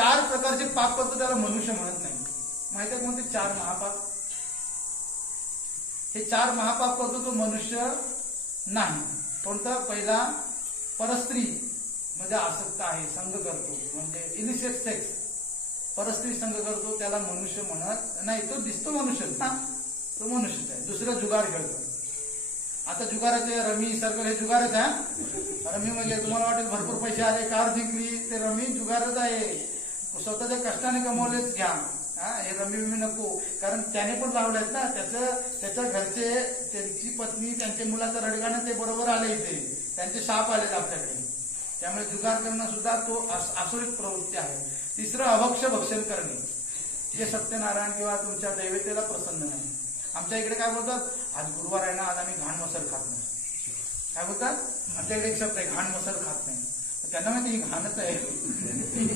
4 प्रकारचे पाप करतो त्याला मनुष्य म्हणत नाही. माहिती आहे कोणते 4 महापाप? हे 4 महापाप करतो तो मनुष्य नाही. कोणता? पहिला परस्त्री म्हणजे आसक्त आहे, संग करतो म्हणजे इलिसिट सेक्स, परस्त्री संग करतो त्याला मनुष्य म्हणत नाही. तो दिसतो मनुष्य ना, तो मनुष्यच आहे. दुसरं जुगार खेळतो. आता जुगाराचे रमी सर्कल हे जुगारच आहे. रमी म्हणजे तुम्हाला वाटेल भरपूर पैसे आले, कार जिंकली, ते रमी जुगारच आहे. स्वतःच्या कष्टाने कमवलेच घ्या. हे रमी बिमी नको, कारण त्याने पण लावलेत ना, त्याच्या घरचे, त्यांची पत्नी, त्यांच्या मुलाचं रडगाणं ते बरोबर आले इथे, त्यांचे शाप आलेत आपल्याकडे. त्यामुळे जुगार करणं सुद्धा तो आसुरिक प्रवृत्ती आहे. तिसरं अभक्ष भक्षण करणे, जे सत्यनारायण किंवा तुमच्या दैवतेला प्रसन्न नाही. आमच्या इकडे काय बोलतात? आज गुरुवार आहे ना, आज आम्ही घाण मसर खात नाही. काय बोलतात? आमच्या इकडे एक शब्द आहे, घाण मसर खात नाही. त्यांना माहिती ही घाणच आहे,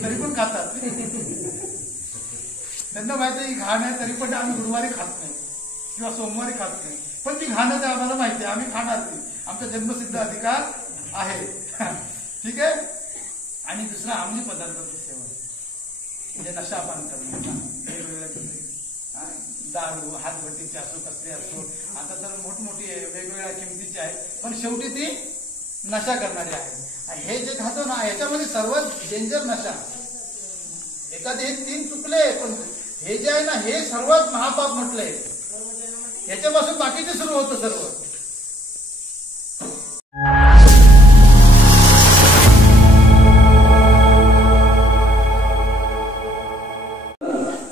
तरी पण खातात. त्यांना माहिती ही घाण आहे, तरी पण आम्ही गुरुवारी खात नाही किंवा सोमवारी खात नाही. पण ती घाणच आहे, आम्हाला माहिती आहे, आम्ही खाणार ती. आमचा जन्मसिद्ध अधिकार आहे. ठीक आहे. आणि दुसरा अंमली पदार्थाचं सेवन म्हणजे नशापान करणं, दारू, हातभट्टीची असो, कसली असो, आता तर मोठमोठी वेगवेगळ्या किमतीची आहे, पण शेवटी ती नशा करणारी आहे. हे जे खातो ना, ह्याच्यामध्ये सर्वात डेंजर नशा. एखादे हे 3 चुकले, पण हे जे आहे ना, हे सर्वात महापाप म्हटलंय. ह्याच्यापासून बाकीचे सुरू होतं सर्व.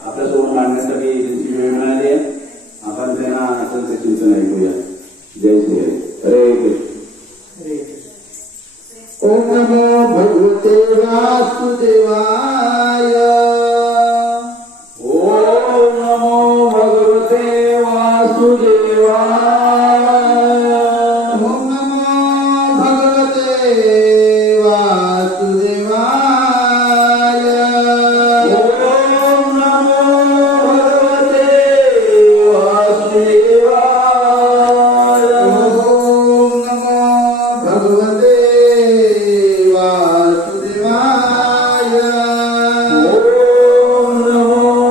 आपल्यासोबत मांडण्यासाठी वेळ मिळाली आहे. आपण त्यांना त्यांचे चिंतन ऐकूया. जय श्री हरे कृष्ण. ओम नमो भगवते वासुदेवाय. ओम नमो भगवते वासुदेवाय. ओम नमो भगवते वासुदेवाय. ओम नमो भगवते वासुदेवाय. ओम नमो भगवते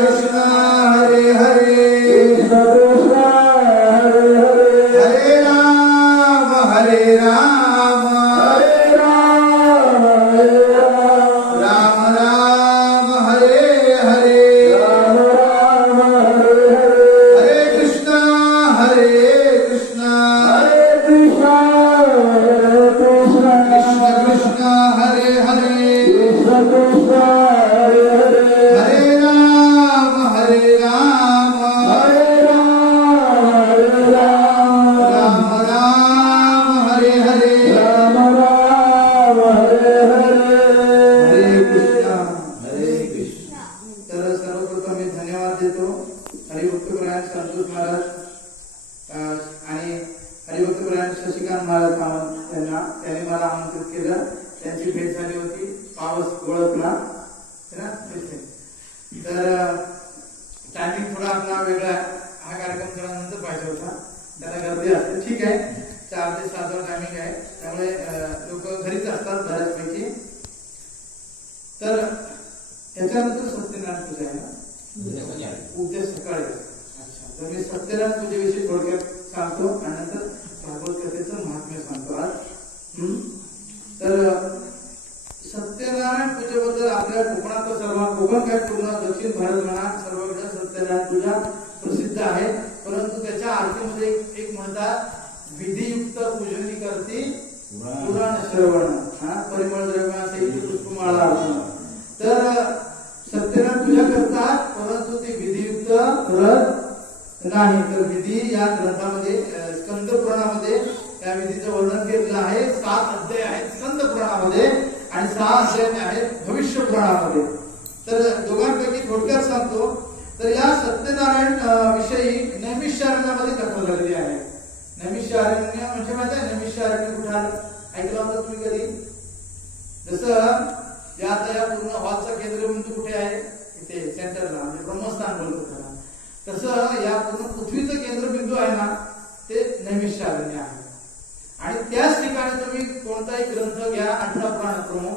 Krishna Hare हरे कृष्ण कृष्ण हरे हरे हरे राम हरे राम हरे राम हरे राम राम राम हरे हरे राम राम हरे हरे हरे कृष्ण हरे कृष्ण कृष्ण कृष्ण हरे हरे कृष्ण कृष्ण हरे हरे हरे राम हरे राम हरे राम हरे राम राम राम हरे हरे राम राम हरे हरे हरे कृष्ण हरे कृष्ण. तर सर्वप्रथम मी धन्यवाद देतो हरिभक्तपरायण संतोष महाराज आणि हरिभक्तपरायण शशिकांत महाराज सावंत त्यांनी मला आमंत्रित केलं. त्यांची भेट झाली होती, पावस ओळखला है ना तिथे. तर टायमिंग थोडा आपला वेगळा आहे. हा कार्यक्रम थोडा नंतर पाहिजे होता, त्याला गर्दी असते. ठीक आहे, 4 ते 7 टायमिंग आहे, त्यामुळे लोक घरीच असतात बऱ्याचपैकी. तर याच्यानंतर सत्यनारायण पूजा आहे ना, उद्या सकाळी. अच्छा, तर मी सत्यनारायण पूजेविषयी थोडक्यात सांगतो आणि नंतर भागवत कथेचं महात्म्य सांगतो आज. तर सत्यनारायण पूजेबद्दल आपल्या कोकणात सर्व कोकण काय पूर्ण दक्षिण भारत म्हणा सर्वकडे सत्यनारायण पूजा प्रसिद्ध आहे. परंतु त्याच्या आरतीमध्ये एक म्हणतात विधियुक्त पूजनी करती पुराण श्रवण, परिमळ द्रव्यासहित पुष्पमाळा अर्पण. तर सत्यनारायण पूजा करतात, परंतु ती विधियुक्त करत नाही. तर विधी या ग्रंथामध्ये स्कंद पुराणामध्ये त्या विधीचं वर्णन केलेलं आहे. 7 अध्याय आहेत स्कंद पुराणामध्ये आणि 6 अध्याय आहेत भविष्य पुराणामध्ये. तर दोघांपैकी थोडक्यात सांगतो. तर या सत्यनारायण विषयी नैमिषारण्यामध्ये कथा झालेली आहे. नैमिषारण्य म्हणजे माहिती आहे नैमिषारण्य कुठे आलं, ऐकलं होतं तुम्ही कधी? जसं आता या पूर्ण हॉलचा केंद्रबिंदू कुठे आहे, इथे सेंटरला, म्हणजे ब्रह्मस्थान बोलतो त्याला. तसं या पूर्ण पृथ्वीचं केंद्रबिंदू आहे ना, ते नैमिषारण्य आहे. आणि त्याच ठिकाणी तुम्ही कोणताही ग्रंथ घ्या, 18 पुराण प्रमुख,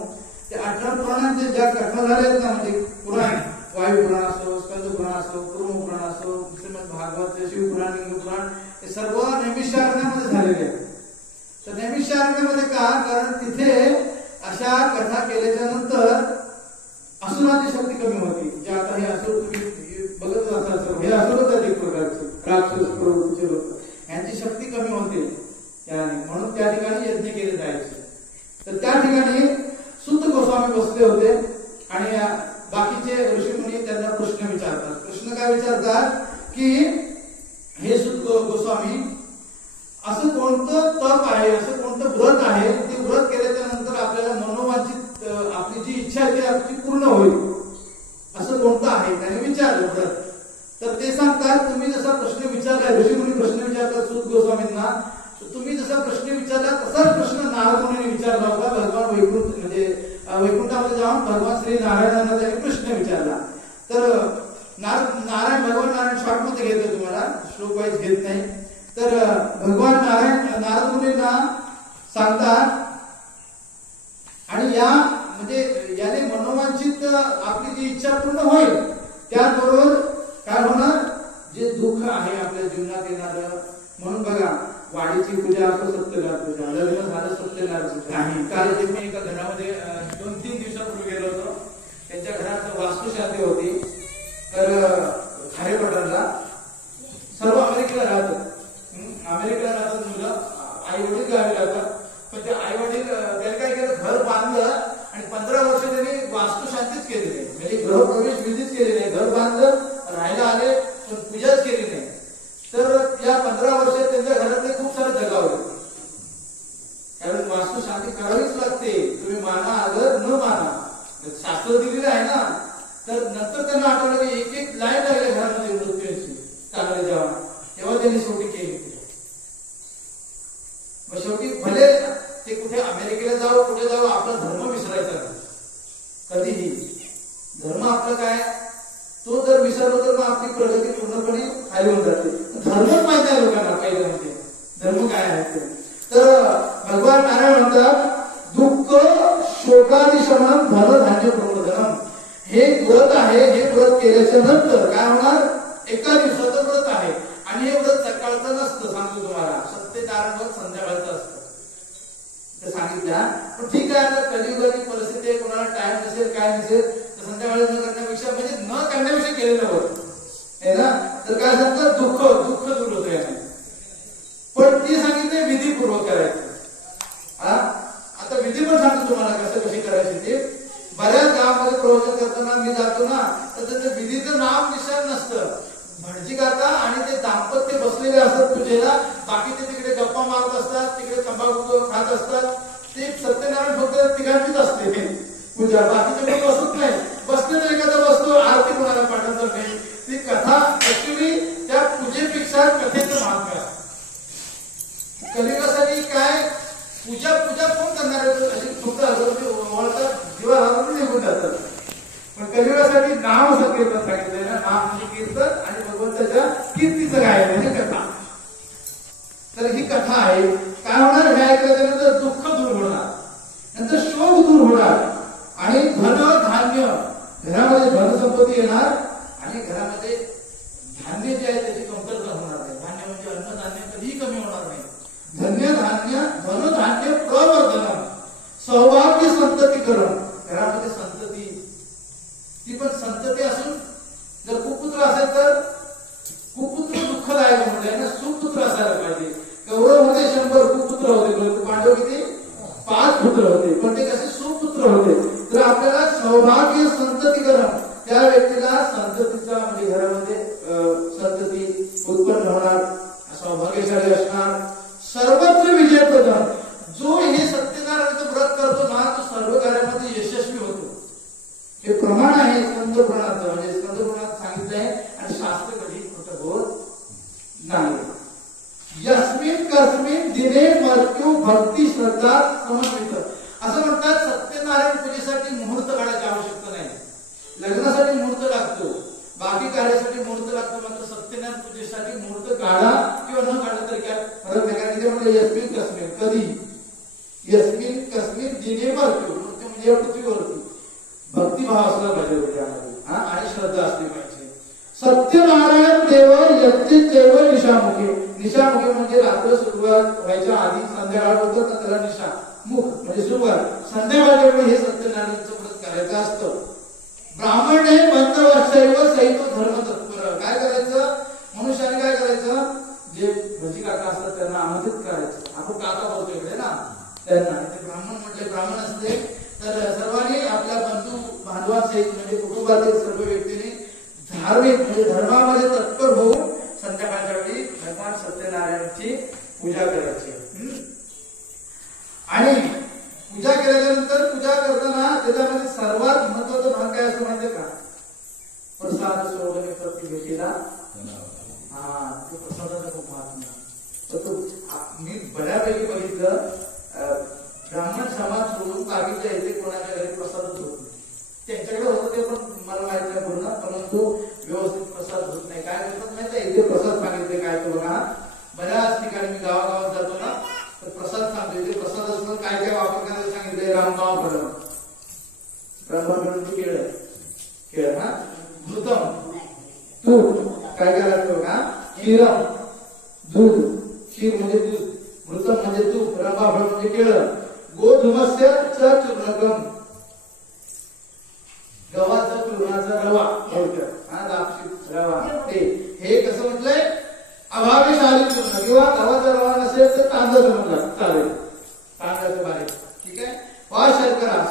ते 18 पुराणांचे ज्या कथा झाल्या आहेत ना, म्हणजे पुराण, वायू पुराण असो, स्कंद पुराण असो, कुर्म पुराण असो, श्रीमद भागवत, शिवपुराण, लिंग पुराण, हे सर्व नैमिषारण्यामध्ये झालेले आहेत. तर नैमिषारण्यामध्ये का, कारण तिथे अशा कथा केल्याच्या नंतर असुराची शक्ती कमी होती. जे आता हे असुर तुम्ही बघत असाल, हे असुरच आहेत एक प्रकारचे राक्षस प्रवृत्तीचे लोक, यांची शक्ती कमी होते याने, म्हणून त्या ठिकाणी यज्ञ केले जायचे. तर त्या ठिकाणी सुत गोस्वामी बसले होते आणि बाकीचे ऋषीमुनी त्यांना प्रश्न विचारतात. प्रश्न काय विचारतात की हे सुत गोस्वामी, असं कोणतं तप आहे, असं कोणतं व्रत आहे, ते व्रत केल्याच्या नंतर आपल्याला मनोवांछित आपली जी इच्छा आहे ती आपली पूर्ण होईल, असं कोणतं आहे, त्याने विचारलं व्रत. तर ते सांगतात, तुम्ही जसा प्रश्न विचारलाय, ऋषीमुनी प्रश्न विचारतात सुत गोस्वामींना, तुम्ही जसा प्रश्न विचारला तसाच प्रश्न नारद मुनीने विचारला होता. भगवान वैकुंठ म्हणजे वैकुंठामध्ये जाऊन भगवान श्री नारायणांना त्यांनी प्रश्न विचारला. तर नारायण भगवान नारायण शॉर्टमध्ये घेतो, तुम्हाला श्लोक वाईज घेत नाही. तर भगवान नारद मुनींना सांगतात, आणि या म्हणजे याने मनोवांछित आपली जी इच्छा पूर्ण होईल, त्याचबरोबर काय होणार, जे दुःख आहे आपल्या जीवनात येणार. म्हणून बघा, वाडीची पूजा असो, सत्यनारायण पूजा, लग्न झालं सत्यनारायण पूजा नाही. कारण जे मी एका घरामध्ये 2-3 दिवसापूर्वी गेलो होतो, त्यांच्या घरात वास्तुशांती होती. तर खारेपठारला सर्व अमेरिकेला राहतात, मुलं, आई वडील गावी राहतात. पण ते आई वडील त्यांनी काय केलं, घर बांधलं आणि 15 वर्ष त्यांनी वास्तुशांतीच केली नाही, म्हणजे गृहप्रवेश विधीच केली नाही. घर बांधलं, राहायला आले, पण पूजाच केली नाही. तर या 15 वर्षात त्यांच्या घरातले खूप सारे दगावले. त्यावेळेस वास्तुशांती करावीच लागते, तुम्ही माना अगर न माना, शास्त्र दिलेलं आहे ना. तर नंतर त्यांना आठवलं की एक लाईन लागली घरामध्ये मृत्यूची चांगले जेव्हा, तेव्हा त्यांनी शेवटी केली. मग शेवटी भले ते कुठे अमेरिकेला जाऊ, कुठे जाऊ, आपला धर्म विसरायचा नाही कधीही. धर्म आपलं काय, तो जर विसरलो तर मग आपली प्रगती पूर्णपणे खाली होऊन जाते. धर्मच माहिती आहे लोकांना पहिलं, म्हणजे धर्म काय आहे ते. तर भगवान नारायण म्हणतात, दुःख शोकादी शमन धन धान्य प्रबोधनम. हे व्रत आहे, हे व्रत केल्याच्या नंतर काय होणार, एका दिवसाचं व्रत आहे आणि हे व्रत सकाळचं नसतं, सांगतो तुम्हाला, सत्यनारायण व्रत संध्याकाळचं असतं ते सांगितलं. पण ठीक आहे, आता कलियुगाची परिस्थिती आहे, कोणाला टाइम नसेल काय नसेल तर संध्याकाळी न करण्यापेक्षा म्हणजे न करण्यापेक्षा केलेलं व्रत आहे ना, तर काय सांगतात दुःख दूर होतं याने. पण ती सांगितले विधीपूर्वक करायचं. आता विधी पण सांगतो तुम्हाला कसं कशी करायची ते. बऱ्याच गावामध्ये प्रवचन करताना मी जातो ना, तर त्याचं विधीचं नाव निशाण नसतं. भटजी गाता आणि ते दाम्पत्य बसलेले असतात पूजेला, बाकीचे तिकडे गप्पा मारत असतात, तिकडे तंबाखू खात असतात. ते सत्यनारायण फक्त तिघांचीच असते पूजा, बाकीचे कोण बसत नाही. बसले तर एखादा बसतो, आरती कोणाला पाठवतात नाही. ती कथा ऍक्च्युली त्या पूजेपेक्षा कथेचं महात्म्य आहे. कलियुगासाठी काय पूजा कोण करणार आहे, अशी फक्त ओळखतात, दिवा घालून निघून जातात. पण कलियुगासाठी नाम संकीर्तन सांगितलंय ना, नाम कीर्तन आणि भगवंताच्या कीर्तीचं गायन म्हणजे कथा. तर ही कथा आहे. काय होणार, हे ऐकल्यानंतर दुःख दूर होणार, नंतर शोक दूर होणार आणि धन धान्य, घरामध्ये धनसंपत्ती येणार आणि घरामध्ये धान्य जे आहे त्याची कमतरता होणार नाही. धान्य म्हणजे अन्नधान्य कधीही कमी होणार नाही. धनधान्य प्रवर्धन, सौभाग्य संततीकरण, घरामध्ये संतती, ती पण संतती असून जर कुपुत्र असेल तर कुपुत्र दुःखदायक म्हटलंय ना, सुपुत्र असायला पाहिजे. कौरव होते 100 कुपुत्र होते, पांडव किती 5 पुत्र होते, पण ते कसे सुपुत्र होते. तर आपल्याला सौभाग्य संततीकरण, त्या व्यक्तीला संततीचा म्हणजे घरामध्ये संतती उत्पन्न होणार, सौभाग्यशाली असणार. सर्वत्र विजय प्रदान, जो हे सत्यनारायणाचं व्रत करतो ना तो सर्व कार्यामध्ये यशस्वी होतो. हे प्रमाण आहे स्कंद पुराणाचं, म्हणजे स्कंद पुराणात सांगितलं आहे आणि शास्त्र कधी खोटं होत नाही. यस्मिन कस्मिन दिने मृत्यू भक्ती श्रद्धा समन्वित, असं म्हणतात सत्यनारायण पूजेसाठी मुहूर्त काढायची आवश्यकता नाही. लग्नासाठी मुहूर्त लागतो, बाकी कार्यासाठी मुहूर्त लागतो, मात्र सत्यनारायण पूजेसाठी मुहूर्त काढा किंवा न काढला तरी काय फरक नाही. कारण म्हटलं यस्मिन कस्मिन, कधी यस्मिन कस्मिन दिने मृत्यू म्हणजे या पृथ्वीवरती भक्तिभाव असला पाहिजे त्यामध्ये आणि श्रद्धा असली पाहिजे. सत्यनारायण देव यज्ञ निशामुखी, निशामुखी म्हणजे रात्र सुरुवात व्हायच्या आधी संध्याकाळ होतं ना त्याला निशा, मुख म्हणजे सुरुवात, संध्याकाळच्या वेळी हे सत्यनारायणचं व्रत करायचं असतं. ब्राह्मणे बंधवशैव सहित धर्म तत्पर, काय करायचं मनुष्याने, काय करायचं, जे भजी काका असतात त्यांना आमंत्रित करायचं. आपण काका बोलतो इकडे ना, त्यांना ते ब्राह्मण म्हटले, ब्राह्मण असते तर सर्वांनी आपल्या बंधू बांधवांसहित म्हणजे कुटुंबातील सर्व व्यक्तींनी धार्मिक म्हणजे धर्मामध्ये तत्पर होऊन संध्याकाळच्या वेळी भगवान सत्यनारायणाची पूजा करायची. आणि पूजा केल्यानंतर पूजा करताना त्याच्यामध्ये सर्वात महत्वाचा भाग काय असतो माहितीये का, प्रसाद सोडणे प्रति भेटीला. ते प्रसादाचं खूप महत्व. मी बऱ्यापैकी बघितलं ब्राह्मण समाज सोडून बाकीच्या इथे कोणाच्या घरी प्रसादच होत नाही. त्यांच्याकडे होतं ते पण मला माहित नाही पूर्ण, परंतु व्यवस्थित प्रसाद होत नाही. काय करतात माहिती आहे, इथे प्रसाद सांगितले काय तो बघा, बऱ्याच ठिकाणी मी गावागावात जातो ना तर प्रसाद सांगतो. इथे प्रसाद असतो काय काय वापर करायला सांगितले, रामगाव फळं, ब्रह्मग्रंथ केळ, घृतम तूप, काय करायचं बघा, क्षीरम दूध, क्षीर म्हणजे दूध, घृतम म्हणजे तूप, रंभाफळ म्हणजे केळं, गोधूमस्य चूर्णकम, गव्हाचा चूर्णाचा रवा, लापशी रवा, ते हे कसं म्हटलंय, अभावेशाली चूर्ण किंवा गव्हाचा रवा नसेल तर तांदळाचं म्हणतात चालेल, तांदळाचं बारीक, ठीक आहे. वा शर्करा,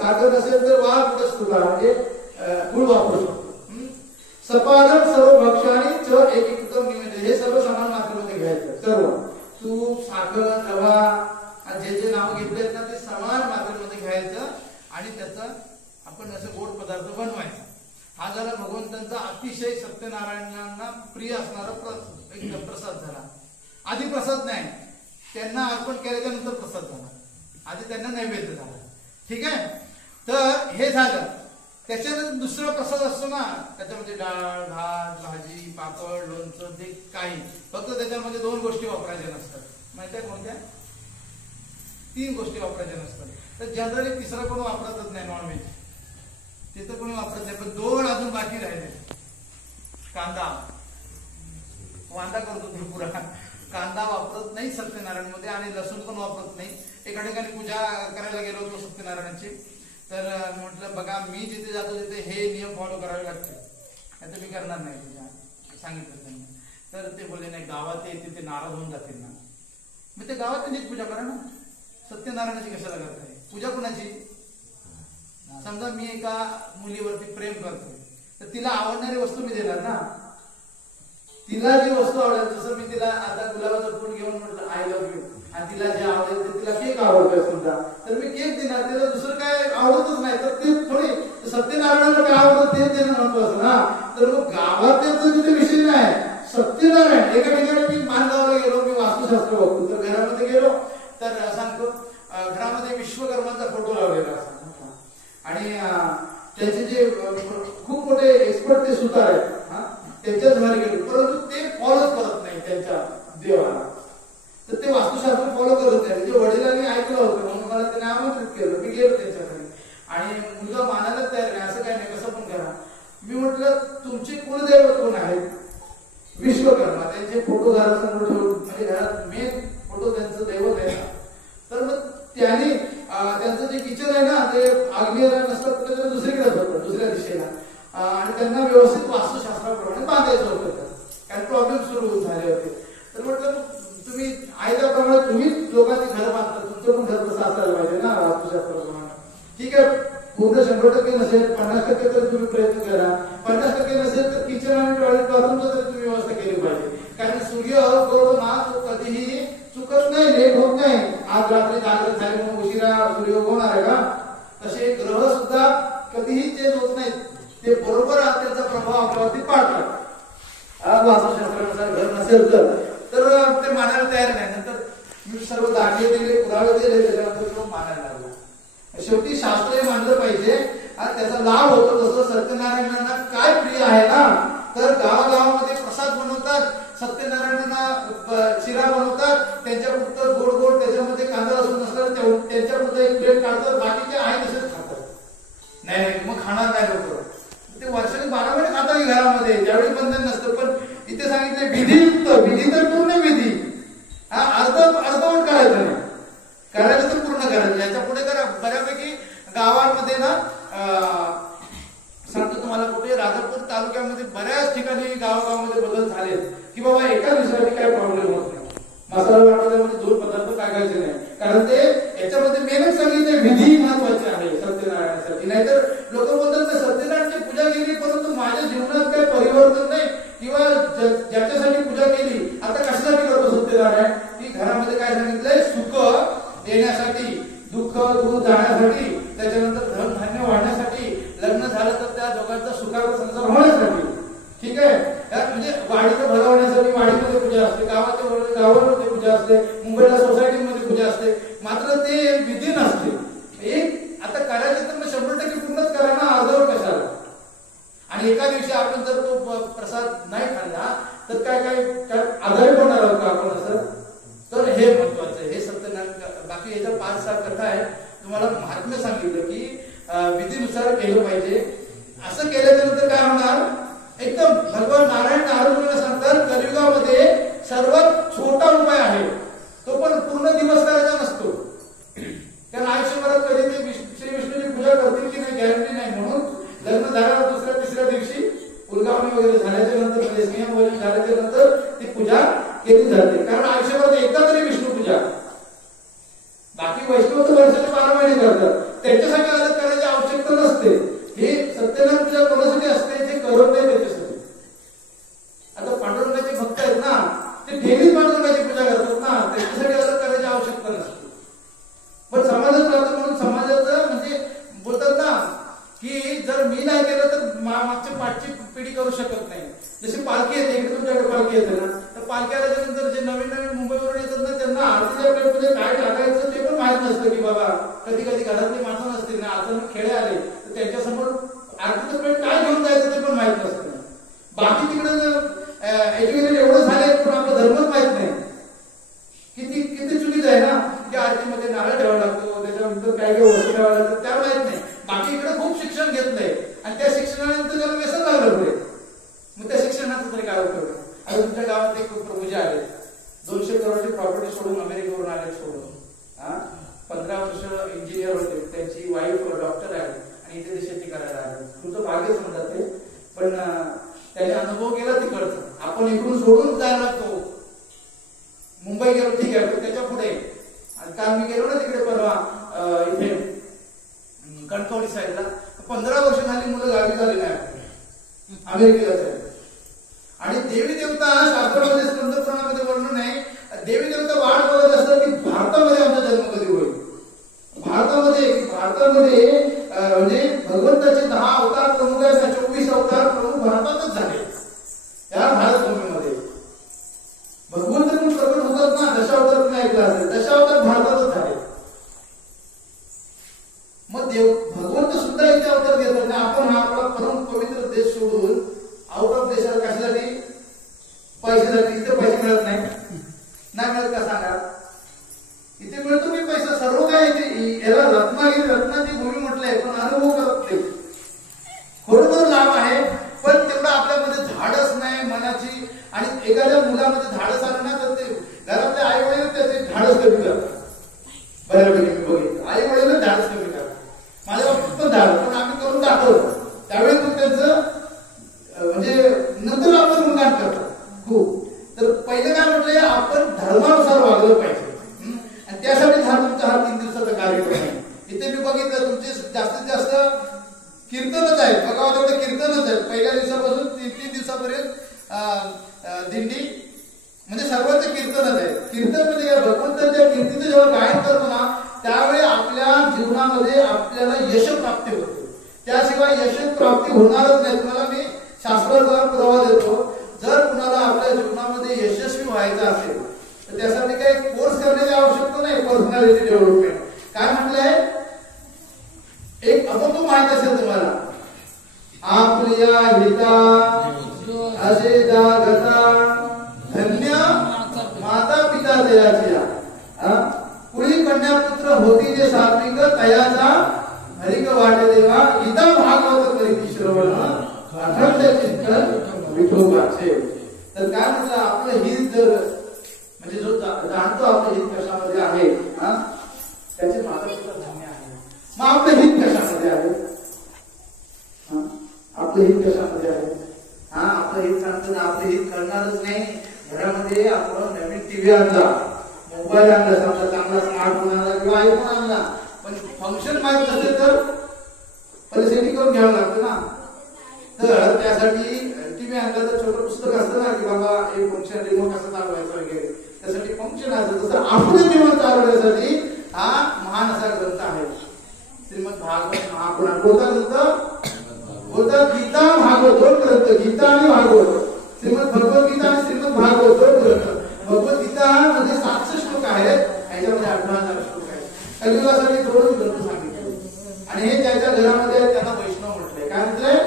साखर नसेल तर वा तुला म्हणजे गुळ वापरू शकतो. सपादम सर्व भक्षाने च एकीकृतम निमित्त, हे सर्व समान मात्रेमध्ये घ्यायचं. सर्व तूप, साखर, रवा जे जे नाव घेतले ना ते समान मात्रेमध्ये घ्यायचं आणि त्याचं आपण असं गोड पदार्थ बनवायचा. हा झाला भगवंतांचा अतिशय सत्यनारायणांना प्रिय असणारा एकदम प्रसाद झाला. आधी प्रसाद नाही, त्यांना अर्पण केल्याच्या नंतर प्रसाद झाला, आधी त्यांना नैवेद्य झाला, ठीक आहे. तर हे झालं. त्याच्यानंतर दुसरा प्रसाद असतो ना, त्याच्यामध्ये डाळ, भात, भाजी, पापड, लोणचं, ते काही, फक्त त्याच्यामध्ये 2 गोष्टी वापरायच्या नसतात. माहिती आहे कोणत्या? 3 गोष्टी वापरायच्या नसतात. तर जनरली तिसरा कोणी वापरतच नाही, नॉनव्हेज तिथं कोणी वापरत नाही, पण 2 अजून बाकी राहिले. कांदा वांदा करतो त्रिपुरा, कांदा वापरत नाही सत्यनारायण मध्ये आणि लसूण पण वापरत नाही. एका ठिकाणी पूजा करायला गेलो होतो सत्यनारायणाची, तर म्हटलं बघा मी जिथे जातो तिथे हे नियम फॉलो करावे लागतील, नाही तर मी करणार नाही पूजा, सांगितलं त्यांनी. तर ते बोलले नाही गावात ये तिथे नाराज होऊन जातील ना. मग ते गावात त्यांची पूजा करा ना, सत्यनारायणाची कशाला करताय पूजा? कुणाची? समजा मी एका मुलीवरती प्रेम करतोय तर तिला आवडणारी वस्तू मी देणार ना. तिला जी वस्तू आवडेल, जसं मी तिला आता गुलाबाचं फूल घेऊन म्हटलं आय लव्ह यू, आणि तिला जे आवडेल ते, तिला केक आवडतोय समजा, तर मी केक देणार, तिला दुसरं काय आवडतच नाही, तर ते थोडी सत्यनारायणाला काय आवडतं ते देणं महत्वाचं ना. तर मग गावात त्यांचा तिथे विषय नाही. सत्यनारायण एका ठिकाणी मी मानगावला गेलो, मी वास्तुशास्त्र बघतो, तर घरामध्ये गेलो तर सांगतो घरामध्ये विश्वकर्माचा फोटो लावलेला असा, आणि त्यांचे जे खूप मोठे एक्सपर्ट ते सुतार आहेत, त्यांच्याच घरी गेलो, परंतु ते फॉलो करत नाही त्यांच्या देवाला. तर ते वास्तुशास्त्र फॉलो करत नाही. म्हणजे वडिलांनी ऐकलं होतं म्हणून मला त्यांनी आमंत्रित केलं, मी गेलो त्यांच्याकडे, आणि मुलगा मानायला तयार नाही, असं काय नाही कसं पण करा. मी म्हटलं तुमचे कुलदैवत कोण आहेत? विश्वकर्मा. त्यांचे फोटो घरासमोर ठेवून, म्हणजे घरात मेन फोटो त्यांचं दैवत आहे ना. तर मग त्यांनी त्यांचं जे किचन आहे ना ते आग्नेय नसतात, तर दुसरीकडे होतं, दुसऱ्या दिशेला, आणि त्यांना व्यवस्थित वास्तुशास्त्राप्रमाणे बांधायचं होतं, काही प्रॉब्लेम सुरू झाले होते. तर म्हटलं तुम्ही आयत्याप्रमाणे तुम्ही लोकांची घर बांधता, तुमचं पण घर तसं असायला पाहिजे ना वास्तुशास्त्राप्रमाणे. ठीक आहे, पूर्ण 100% नसेल, 50% तर तुम्ही प्रयत्न करा, 50% नसेल तर किचन आणि टॉयलेट बाथरूमचं तरी तुम्ही व्यवस्था केली पाहिजे. कारण सूर्य उगवतो ना तो कधीही चुकत नाही, लेट होत नाही. आज रात्री जागृत झाली म्हणून उशिरा सूर्य उगवणार आहे का? तसे ग्रह सुद्धा कधीही चेंज होत नाहीत, ते बरोबर त्याचा प्रभाव आपल्यावरती पाडतात. वास्तुशास्त्रानुसार घर नसेल तर ते मानायला तयार नाही. नंतर मी सर्व दाखले दिले, पुरावे दिले, त्याच्यानंतर तो मानायला लागला. शेवटी शास्त्र हे मानलं पाहिजे, त्याचा लाभ होतो. जसं सत्यनारायणांना काय प्रिय आहे ना, तर गावागावामध्ये प्रसाद बनवतात, सत्यनारायणांना शिरा बनवतात, त्यांच्या पुरतं गोड गोड त्याच्यामध्ये कांदा लसूण नसतात, त्यांच्या पुरतं एक प्लेट काढतात, बाकीचे आहे तसेच खातात. नाही मग खाणार नाही लोक, ते वर्षाने 12 महिने खातात घरामध्ये, ज्यावेळी बंधन नसतं. पण इथे सांगितले विधीयुक्त, विधी तर पूर्ण विधी, अर्धवट करायचं नाही, करायचं तर पूर्ण करायचं. याच्या पुढे करा. बऱ्यापैकी गावांमध्ये ना सांगतो तुम्हाला, कुठे राजापूर तालुक्यामध्ये बऱ्याच ठिकाणी गावागावामध्ये बदल झाले की बाबा एका दिवसासाठी काय प्रॉब्लेम होत नाही. मसाला वाटण्यामध्ये 2 पदार्थ टाकायचे नाही, कारण ते याच्यामध्ये मेहनत सांगितले, विधी महत्वाचे आहे सत्यनारायणासाठी. नाहीतर लोक बोलतात सत्यनारायणाची पूजा केली परंतु माझ्या जीवनात काही परिवर्तन नाही, किंवा ज्याच्यासाठी पूजा केली आता कशासाठी करतो सत्यनारायण, की घरामध्ये काय सांगितलंय, सुख देण्यासाठी, दुःख दूर जाण्यासाठी, त्याच्यानंतर धनधान्य वाढण्यासाठी, लग्न झालं तर त्या दोघांचा सुखाचा संसार होण्यासाठी. ठीक आहे, म्हणजे वाडीचं भलं होण्यासाठी वाडीमध्ये पूजा असते, गावामध्ये पूजा असते, मुंबईला सोसायटीमध्ये पूजा असते, मात्र ते विधी नसते. एक आता करायचं तर मग 100% पूर्णच करा ना, अर्धवट कशाला. आणि एका दिवशी आपण जर तो प्रसाद नाही खाल्ला तर काय आजारी पडणार आहोत का आपण असं? तर हे महत्वाचं आहे, हे सत्यनारायण. बाकी याच्या 5-6 कथा आहेत, तुम्हाला महात्म्य सांगितलं की विधीनुसार केलं पाहिजे. असं केल्याच्या नंतर काय होणार, एकदम भगवान नारायण नारदमुनीला सांगतात कलियुगामध्ये सर्वात छोटा उपाय आहे, तो पण पूर्ण दिवस करायचा नसतो. कारण आयुष्यभरात कधी ते श्री विष्णूची पूजा करतील की नाही गॅरंटी नाही. म्हणून लग्न झाल्यावर 2ऱ्या-3ऱ्या दिवशी उलगावणी वगैरे झाल्याच्या नंतर, म्हणजे स्नेह वगैरे झाल्याच्या नंतर ती पूजा केली जाते. कारण आयुष्यभरात एकदा तरी विष्णू पूजा, बाकी वैष्णव तर वर्षाचे 12 महिने करतात, त्यांच्यासाठी अलग करायची आवश्यकता नसते. हे सत्यनारायण पूजा कोणासाठी असते, जे करत नाही त्याच्यासाठी. आता पांडुरंगाचे भक्त आहेत ना, ते नेहमीच पांडुरंगाची पूजा करतात ना, त्याच्यासाठी अलग करायची आवश्यकता नसते. पण समाजात राहतो म्हणून समाजाचं म्हणजे बोलतात ना की जर मी नाही केलं तर मागच्या पाठची पिढी करू शकत नाही. जशी पालखी येते, इकडे तुमच्याकडे पालखी येते ना, तर पालखी आल्याच्यानंतर जे नवीन मुंबईवरून येतात ना, त्यांना आरतीच्या वेळेमध्ये काय टाकायचं ते पण माहित नसतं. की बाबा कधी घरातली माणसं नसतील ना, अचानक खेडे आले तर त्यांच्यासमोर आरतीचं वेळ काय घेऊन जायचं ते पण माहित नसतं. बाकी तिकडे एज्युकेटेड एवढं झाले पण आपला धर्मच माहित नाही. किती चुकीचं आहे ना, की आरतीमध्ये नारळ ठेवावा लागतो, त्याच्यानंतर काय वस्तू ठेवावं लागतं, त्या माहित नाही. बाकी इकडे खूप शिक्षण घेतलंय आणि त्या शिक्षणानंतर त्याला व्यसन लागलं पुढे. मग त्या शिक्षणात शिक्षणाचा तरी काय उपयोग? आता तुमच्या गावात एक प्रभूजी आले, 200 करोडची प्रॉपर्टी सोडून अमेरिकेवरून आले सोडून, 15 वर्ष इंजिनियर होते, त्यांची वाईफ डॉक्टर आहे आणि इथे ते शेती करायला आले. तुमचं भाग्य समजा ते, पण त्याने अनुभव केला तिकडचा. आपण इकडून सोडून जायला लागतो. मुंबई गेलो ठीक आहे, पण त्याच्या पुढे काल मी गेलो ना तिकडे परवा इथे कणकवली साईडला, 15 वर्ष झाली मुलं गावी झाली नाही, अमेरिकेला आहे. आणि देवी देवता शास्त्रामध्ये स्कंद पुराणामध्ये वर्णन आहे, देवी देवता वाट बघत असतात की भारतामध्ये आमचा जन्म कधी होईल. भारतामध्ये म्हणजे भगवंताचे 10 अवतार प्रमुख आहेत, 24 अवतार प्रमुख भारतातच झाले. या भारतभूमीमध्ये भगवंत पण प्रकट होतात ना, दशावतार तुम्ही ऐकला असेल, दशावतार भारतातच झाले. मग भगवंत सुद्धा इथे अवतार घेतात ना. आपण हा आपला परम पवित्र देश सोडून आउट ऑफ देशाला कशासाठी? पैशासाठी. इथे पैसे मिळत नाही मिळत का सांगा? इथे मिळतो की पैसा, सर्व काय इथे. याला रत्नाची भूमी म्हटलंय, पण अनुभव करत नाही. खरोखर लाभ आहे, पण तेवढं आपल्यामध्ये धाडस नाही मनाची. आणि एखाद्या मुलामध्ये धाडस आलं ना तर ते घरातले आई वडील त्याचे धाडस कमी करतात. बऱ्यापैकी मी बघितलं, आई वडील धाडस कमी करतात. माझ्या बाबतीत पण धाडस, पण आम्ही करून दाखवलं. त्यावेळी मग त्यांचं म्हणजे नंतर आपण गुणगान करतात खूप. तर पहिलं काय म्हटलंय, आपण धर्मानुसार वागलं पाहिजे. आणि त्यासाठी तुमचा हा 3 दिवसाचा कार्यक्रम आहे. इथे मी बघितलं तुमचे जास्तीत जास्त कीर्तनच आहेत, बघावं तेवढं कीर्तनच आहेत. पहिल्या दिवसापासून 3 दिवसापर्यंत दिंडी म्हणजे सर्वच कीर्तनच आहे. कीर्तन म्हणजे काय? भगवंताच्या कीर्तीचं जेव्हा गायन करतो ना, त्यावेळी आपल्या जीवनामध्ये आपल्याला यश प्राप्ती होते. त्याशिवाय यश प्राप्ती होणारच नाही. तुम्हाला मी शास्त्राचा पुरावा देतो. जर कुणाला आपल्या जीवनामध्ये यशस्वी व्हायचं असेल तर त्यासाठी काही कोर्स करण्याची आवश्यकता नाही. पर्सनॅलिटी डेव्हलपमेंट काय म्हटलंय, एक अनुभव माहित असेल तुम्हाला, आपल्या हिता असे जागता धन्य माता पिता दयाची. कुळी कन्यापुत्र होती जे सात्विक तयाचा हरिक वाटे देवा. गीता भागवत करीती श्रवण अखंड चिंतन विठोबाचे. तर काय म्हटलं, आपलं हित जर म्हणजे जो जाणतो आपलं हित कशामध्ये आहे, त्याचे माता पिता धन्य आहे. मग आपलं हित कशामध्ये आहे? आपलं हित कशामध्ये आहे? आपलं हित सांगतो ना, आपलं हित करणारच नाही. घरामध्ये आपण नवीन टीव्ही आणला, मोबाईल आणला, समजा चांगला स्मार्टफोन आणला किंवा आयफोन आणला, पण फंक्शन माहित नसेल तर पहिले सेटिंग करून घ्यावं लागतं ना. तर त्यासाठी टीव्ही आणला तर छोटं पुस्तक असतं ना की बाबा हे फंक्शन रिमोट कसं चालवायचं वगैरे, त्यासाठी फंक्शन असतं. तसं आपलं जीवन चालवण्यासाठी हा महान असा ग्रंथ आहे श्रीमद भागवत महापुराण. कोणता ग्रंथ? बोलतात गीता भागवत. 2 ग्रंथ, गीता आणि भागवत. श्रीमद भगवद्गीता आणि श्रीमद भागवत 2 ग्रंथ. भगवद्गीता मध्ये 700 श्लोक आहेत, याच्यामध्ये 18,000 श्लोक आहेत. कलियुगासाठी 2 ग्रंथ सांगितले. आणि हे ज्याच्या घरामध्ये आहे त्यांना वैष्णव म्हटलंय. काय म्हटलंय?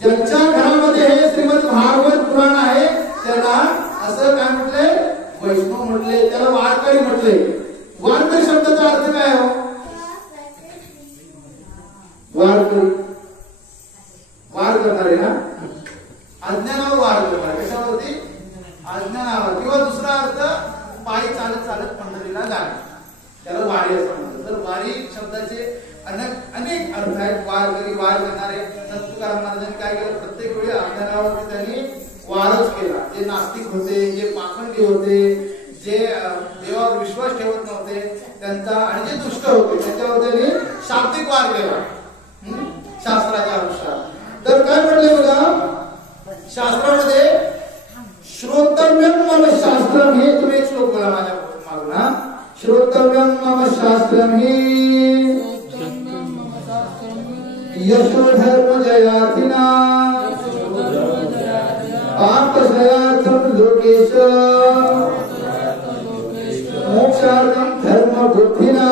ज्यांच्या घरामध्ये हे श्रीमद भागवत पुराण आहे त्याला असं काय म्हटलंय? वैष्णव म्हटले. त्याला वारकरी म्हटले. वारकरी शब्दाचा अर्थ काय हो? वारकरी वार करणारे ना, अज्ञानावर वार करणारे. कशावरती? अज्ञानावर. किंवा दुसरा अर्थ पायी चालत चालत पंढरीला जाणे, त्याला वारी असं म्हणतात. तर वारी शब्दाचे अनेक अर्थ आहेत. वारकरी, वार करणारे. संत तुकाराम महाराजांनी काय केलं, प्रत्येक वेळी अज्ञानावरती त्यांनी वारच केला. जे नास्तिक होते, जे पाखंडी होते, जे देवावर विश्वास ठेवत नव्हते त्यांचा, आणि जे दुष्ट होते त्याच्यावर त्यांनी शाब्दिक वार केला शास्त्राच्या अनुसार. तर काय म्हटलंय बघा शास्त्रामध्ये, श्रोतव्यम मम शास्त्रम. हे तुम्ही एक श्लोक बोला माझ्या मागून. श्रोतव्यम मम शास्त्रम हि यशो धर्म जयातिना पार्थश्रयार्थम लोकेश मोक्षार्थम धर्म बुद्धिना.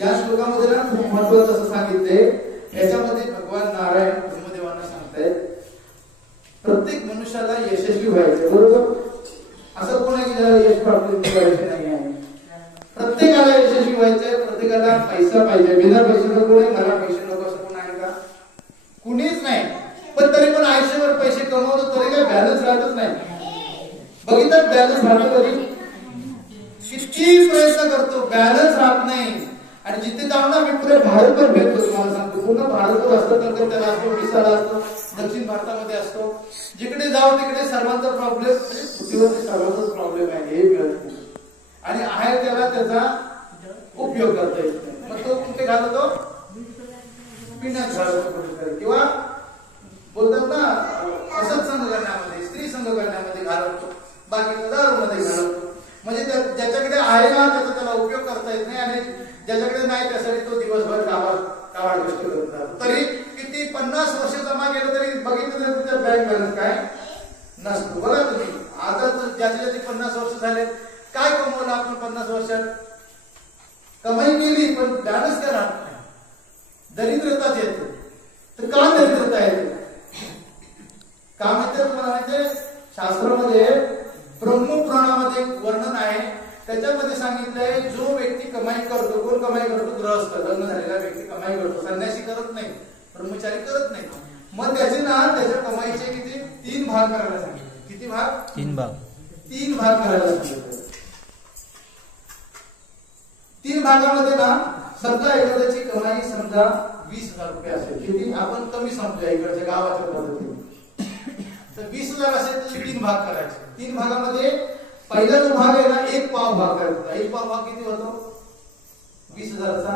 या श्लोकामध्ये ना खूप महत्वाचं असं सांगितलंय. याच्यामध्ये भगवान नारायण ब्रह्मदेवांना सांगतायत प्रत्येक मनुष्याला यशस्वी व्हायचं, बरोबर? असं कोण आहे की ज्याला यश प्राप्ती करायची नाही आहे? प्रत्येकाला यशस्वी व्हायचंय, प्रत्येकाला पैसा पाहिजे. बिना पैशाचं कोण आहे? मला पैसे नको असं कोण आहे का? कुणीच नाही. पण तरी पण आयुष्यभर पैसे कमवतो तरी काही बॅलन्स राहतच नाही. बघितलं बॅलन्स राहतो कधी? किती प्रयत्न करतो बॅलन्स राहत नाही. आणि जिथे जाऊन ना मी पुरे भारतभर भेटतो, तुम्हाला सांगतो पूर्ण भारतभर असतो, कलकत्त्याला असतो, ओडिसाला असतो, दक्षिण भारतामध्ये असतो. जिकडे जाऊ तिकडे सर्वांचा प्रॉब्लेम पृथ्वीवरती सर्वांचाच प्रॉब्लेम आहे, हे मिळत नाही. आणि आहे त्याला त्याचा उपयोग करता येत नाही. मग तो कुठे घालतो? पिण्यात घालतो कुठेतरी, किंवा बोलतात ना असत्संग करण्यामध्ये, स्त्री संग करण्यामध्ये घालवतो, बाकी दारूमध्ये घालवतो. म्हणजे ज्याच्याकडे आहे ना त्याचा त्याला उपयोग करता येत नाही, आणि ज्याच्याकडे नाही त्यासाठी तो दिवसभर कावाड कष्ट करत राहतो. तरी किती 50 वर्ष जमा केलं तरी बघितलं तर त्याचा बँक बॅलन्स काय नसतो. बघा तुम्ही आता ज्याचे 50 वर्ष झाले, काय कमवलं आपण 50 वर्षात? कमाई केली पण बॅलन्स काय राहत नाही, दरिद्रताच येते. तर का दरिद्रता येते? का माहिती तुम्हाला? म्हणजे शास्त्रामध्ये ब्रह्मपुराणामध्ये वर्णन आहे, त्याच्यामध्ये सांगितलंय जो व्यक्ती कमाई करतो, कोण कमाई करतो? गृहस्थ, लग्न झालेला व्यक्ती कमाई करतो. संन्यासी करत नाही, ब्रह्मचारी करत नाही. मग त्याचे ना त्याच्या कमाईचे किती 3 भाग करायला सांगितले. किती भाग? 3 भाग. 3 भाग करायला सांगितले. 3 भागामध्ये ना समजा एखाद्याची कमाई समजा 20,000 रुपये असेल, किती आपण कमी समजूया इकडच्या गावाच्या पद्धतीने, तर 20,000 असेल तर 3 भाग करायचे. 3 भागामध्ये पहिला जो भाग आहे ना 1 पाव भाग करायचा. 1 पाव भाग किती होतो? 20,000चा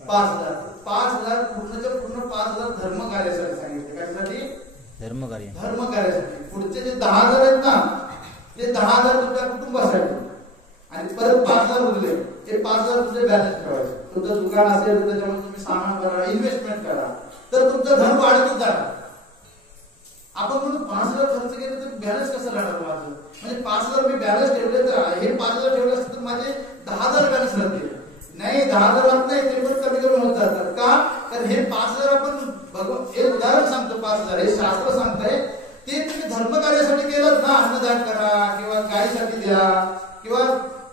5,000. 5,000 पूर्णच्या पूर्ण 5,000 धर्म कार्यासाठी सांगितले. कशासाठी? धर्म कार्यासाठी. पुढचे जे 10,000 आहेत ना ते 10,000 तुमच्या कुटुंबासाठी, आणि परत 5,000 उरले ते 5,000 तुझे बॅलन्स ठेवायचे. तुमचं दुकान असेल तर त्याच्यामध्ये तुम्ही सामान करा, इन्व्हेस्टमेंट करा, तर तुमचं धन वाढतच जाणार. आपण म्हणून 5,000 खर्च केले तर बॅलन्स कसं राहणार माझं? म्हणजे 5,000 मी बॅलन्स ठेवले तर हे 5,000 ठेवले असते तर माझे 10,000 बॅलन्स राहते. नाही 10,000 राहत नाही, ते पण कमी कमी होत जातात. का? तर हे 5,000 आपण एक उदाहरण सांगतो, 5,000 हे शास्त्र सांगतंय, ते तुम्ही धर्म कार्यासाठी केलं ना, अन्नदान करा किंवा गायीसाठी द्या, किंवा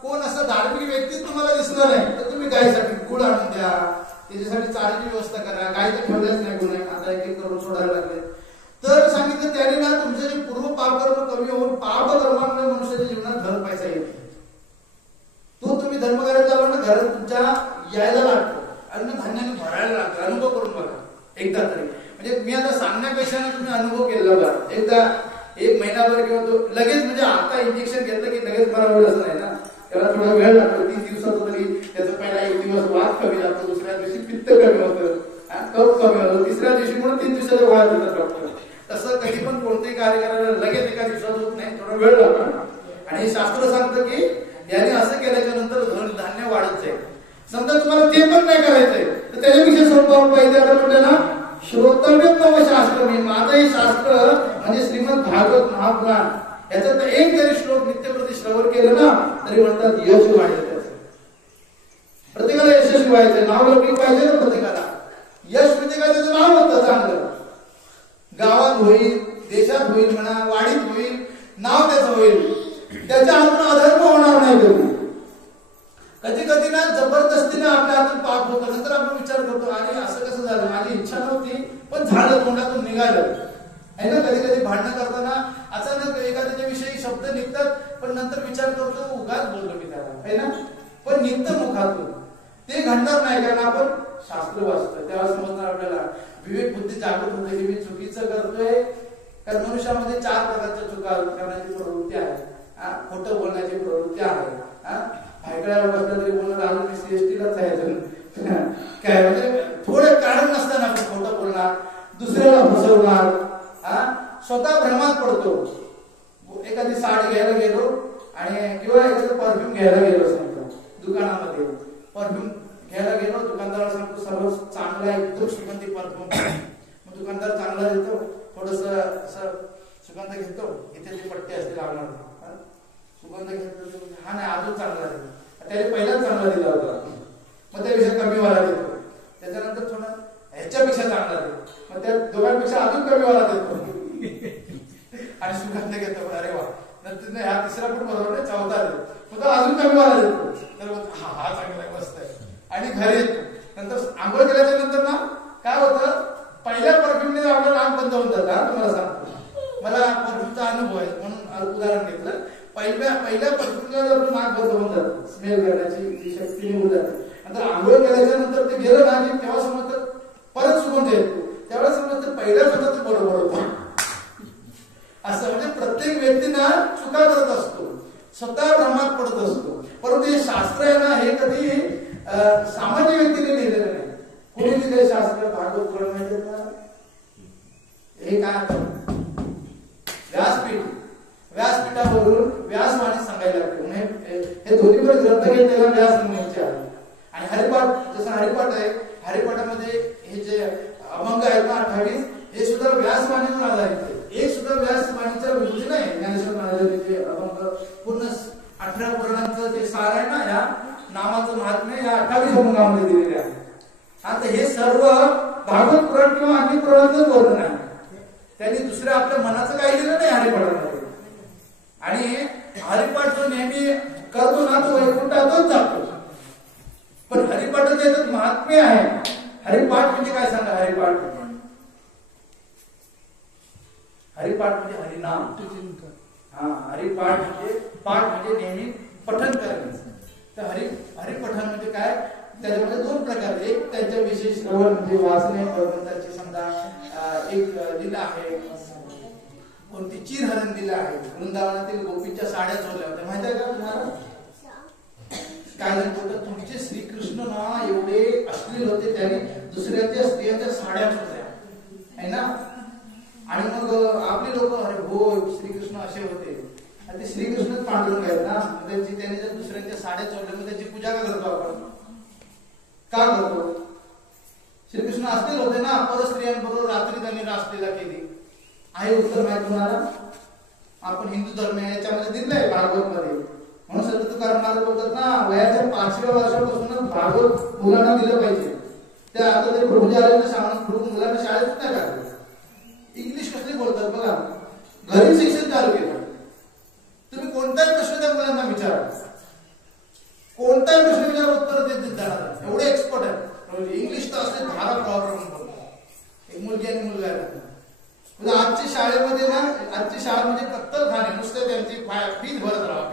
कोण असं धार्मिक व्यक्ती तुम्हाला दिसलं नाही तर तुम्ही गायीसाठी गुळ आणून द्या, त्याच्यासाठी चाऱ्याची व्यवस्था करा. गाय तर ठेवल्याच नाही गुन्हे, आता एक करून सोडायला लागले. तर सांगितलं त्याने ना तुमचे जे पूर्व पापकर्म कमी होऊन पापकर्मामुळे मनुष्याच्या जीवनात धन पैसा येतो. तो तुम्ही धर्म करायला जावा ना, घरात तुमच्या यायला लागतो, अन्नधान्याने भरायला लागतं. अनुभव करून बघा एकदा तरी. म्हणजे मी आता सांगण्यापेक्षा तुम्ही अनुभव केला बघा एकदा, 1 महिनाभर किंवा लगेच, म्हणजे आता इंजेक्शन घेतलं की लगेच बरा होईल असं नाही ना, त्याला थोडा वेळ लागतो. 30 दिवसात तरी त्याचा पहिला 1 दिवस वात कमी जातो, दुसऱ्या दिवशी पित्त कमी होतं, कफ कमी होतं, तिसऱ्या दिवशी म्हणून 3 दिवसाचा वाद देतात डॉक्टर. तसं कधी पण कोणतेही कार्य करायला लगेच एका दिवसात होत नाही, थोडा वेळ लागतो. आणि हे शास्त्र सांगतं की याने असं केल्याच्या नंतर धान्य वाढत जाईल. समजा तुम्हाला ते पण नाही करायचंय तर त्याच्यापेक्षा सोपं पाहिजे. आता म्हटलं ना श्रोतव्य नव शास्त्र, मी माझं हे शास्त्र म्हणजे श्रीमद भागवत महापुराण, याच्यात एक जरी श्लोक नित्यप्रती श्रवण केलं ना तरी म्हणतात यश वाढेल. प्रत्येकाला यशस्वी व्हायचंय, नाव लौकिक पाहिजे ना प्रत्येकाला. यश म्हणजे काय? त्याचं नाव होतं चांगलं, गावात होईल, देशात होईल, म्हणा वाडीत होईल, नाव त्याचं होईल, त्याच्या हातून अधर्म होणार नाही. कधी कधी ना जबरदस्तीने आपल्या हातून पाप होतं. नंतर आपण विचार करतो अरे असं कसं झालं, माझी इच्छा नव्हती पण झालं, तोंडातून निघालं आहे ना. कधी कधी भांडणं करताना अचानक एखाद्याच्या विषयी शब्द निघतात, पण नंतर विचार करतो उगाच बोललो मी त्याला, आहे ना, पण निघतं मुखातून. ते घडणार नाही, कारण आपण शास्त्र वाचतोय. तेव्हा समजणार आपल्याला, विवेक बुद्धी जागृत होते की मी चुकीचं करतोय. कारण मनुष्यामध्ये 4 प्रकारच्या चुका करण्याची प्रवृत्ती आहे. खोटं बोलण्याची प्रवृत्ती आहे. ऐकल्यावर बसलं तरी बोलणार आम्ही मी सीएसटीलाच जायचं काय, म्हणजे थोडं कारण नसताना आपण खोटं बोलणार, दुसऱ्याला फसवणार, स्वतः भ्रमात पडतो. एखादी साडी घ्यायला गेलो आणि किंवा एखादं परफ्यूम घ्यायला गेलो, सांगतो दुकानामध्ये परफ्यूम घ्यायला गेलो, दुकानदाराला सांगतो सर्व चांगला एकदम सुगंधी परफ्यूम. मग दुकानदार चांगला देतो, थोडस असं सुगंध घेतो, इथे जी पट्टी असते लावणार, सुगंध घेतो, हा नाही अजून चांगला देतो, त्याने पहिलाच चांगला दिला होता, मग त्यापेक्षा कमी वाला देतो, त्याच्यानंतर थोडा ह्याच्यापेक्षा चांगला देतो, मग त्या दोघांपेक्षा अजून कमी वाला देतो आणि सुगंध घेतो. अरे वा, नंतर हा तिसरा पण बरोबर नाही, 4था देतो, मग तो अजून कमी वाला देतो. तर हा चांगला आहे, मस्त आहे, आणि घरी येतो. नंतर आंघोळ केल्याच्या नंतर ना काय होतं, पहिल्या परफ्यूमने आपलं नाक बंद होऊन पहिल्या प्रकृतीला नाक बंद होऊन जातं, स्मेल करण्याची जी शक्ती निघून जाते. नंतर आंघोळ केल्याच्या नंतर ते गेलं ना की तेव्हा समजतं परत सुगंध येतो, त्यावेळेस समजतं पहिल्याच होतं ते बरोबर होतं. असं म्हणजे प्रत्येक व्यक्तीना चुका करत असतो, स्वतः भ्रमात पडत असतो. परंतु हे शास्त्र आहे ना, हे कधी सामान्य व्यक्तीने लिहिलेलं नाही. कोणी लिहिलेलं शास्त्र? भागवत पुराण माहिती आहे का? हे काय व्यासपीठावरून व्यासवाणी सांगायला लागते. म्हणजे हे दोन्ही पण ग्रंथ घेतलेला व्यास म्हणूनचे आहे. आणि हरिपाठ, जसं हरिपाठ आहे, हरिपाठामध्ये हे जे अभंग आहेत ना 28, हे सुद्धा व्यासवाणीवर आधारित आहे. एक सुद्धा व्यासवाणीच्या विरोधी नाही. ज्ञानेश्वर महाराजांचे अभंग पूर्ण 18 पुराणांचं जे सार आहे ना, या नामाचं महात्म्य या 28 अभंगामध्ये दिलेले आहे. आता हे सर्व भागवत पुराण किंवा अन्य पुराणातच वर्णन आहे. त्यांनी दुसऱ्या आपल्या मनाचं काही दिलं नाही हरिपाठामध्ये. आणि हरिपाठ जो नेहमी करतो ना, तो वैकुंठातच जातो. पण हरिपाठाचे याच्यात महात्म्य आहे. हरिपाठ म्हणजे काय सांगा? हरिपाठ म्हणजे हरिनाम. हा, हरिपाठ म्हणजे पाठ म्हणजे नेहमी पठन करणे. तर हरिपठन म्हणजे काय? त्याच्यामध्ये दोन प्रकार. एक त्यांच्या विशेष श्रवण म्हणजे वाचणे, भगवंताची समजा एक लीला आहे, कोणती चिरहरण लीला आहे. वृंदावनातील गोपींच्या साड्या चोरल्या होत्या, माहिती आहे का तुम्हाला? काय झालं होतं? तुमचे श्रीकृष्ण ना एवढे अश्लील होते, त्याने दुसऱ्याच्या स्त्रियांच्या साड्या चोरल्या आहे ना. आणि मग आपले लोक अरे हो श्रीकृष्ण असे होते, ते श्रीकृष्णच पांडुरंग आहेत ना, त्याने जर दुसऱ्यांच्या साड्या चोरल्या मग त्याची पूजा का करतो आपण? का करतो? श्रीकृष्ण असतील होते ना, परस्त्रियांबरोबर रात्री त्यांनी रासलीला केली आहे. उत्तर माहिती तुम्हाला? आपण हिंदू धर्म याच्यामध्ये दिलंय भागवत मध्ये. म्हणून सर्व तुकाराम महाराज बोलतात ना, वयाच्या 5व्या वर्षापासूनच भागवत मुलांना दिलं पाहिजे. त्या आता ते प्रभूजी आले ना, शाळेत मुलांना शाळेत नाही का इंग्लिश कसली बोलतात बघा. घरी शिक्षण चालू केलं. तुम्ही कोणताही प्रश्न त्या मुलांना विचारा, कोणताही प्रश्न विचारा, उत्तर देत जाणार. एवढे एक्सपर्ट आहे. इंग्लिश तर असले 12 प्रॉब्लेम बोलतात. एक मुलगी आणि मुलगा आहे. आजच्या शाळेमध्ये ना, आजची शाळा म्हणजे कत्तल खाणे, नुसतं त्यांची फीस भरत राहा.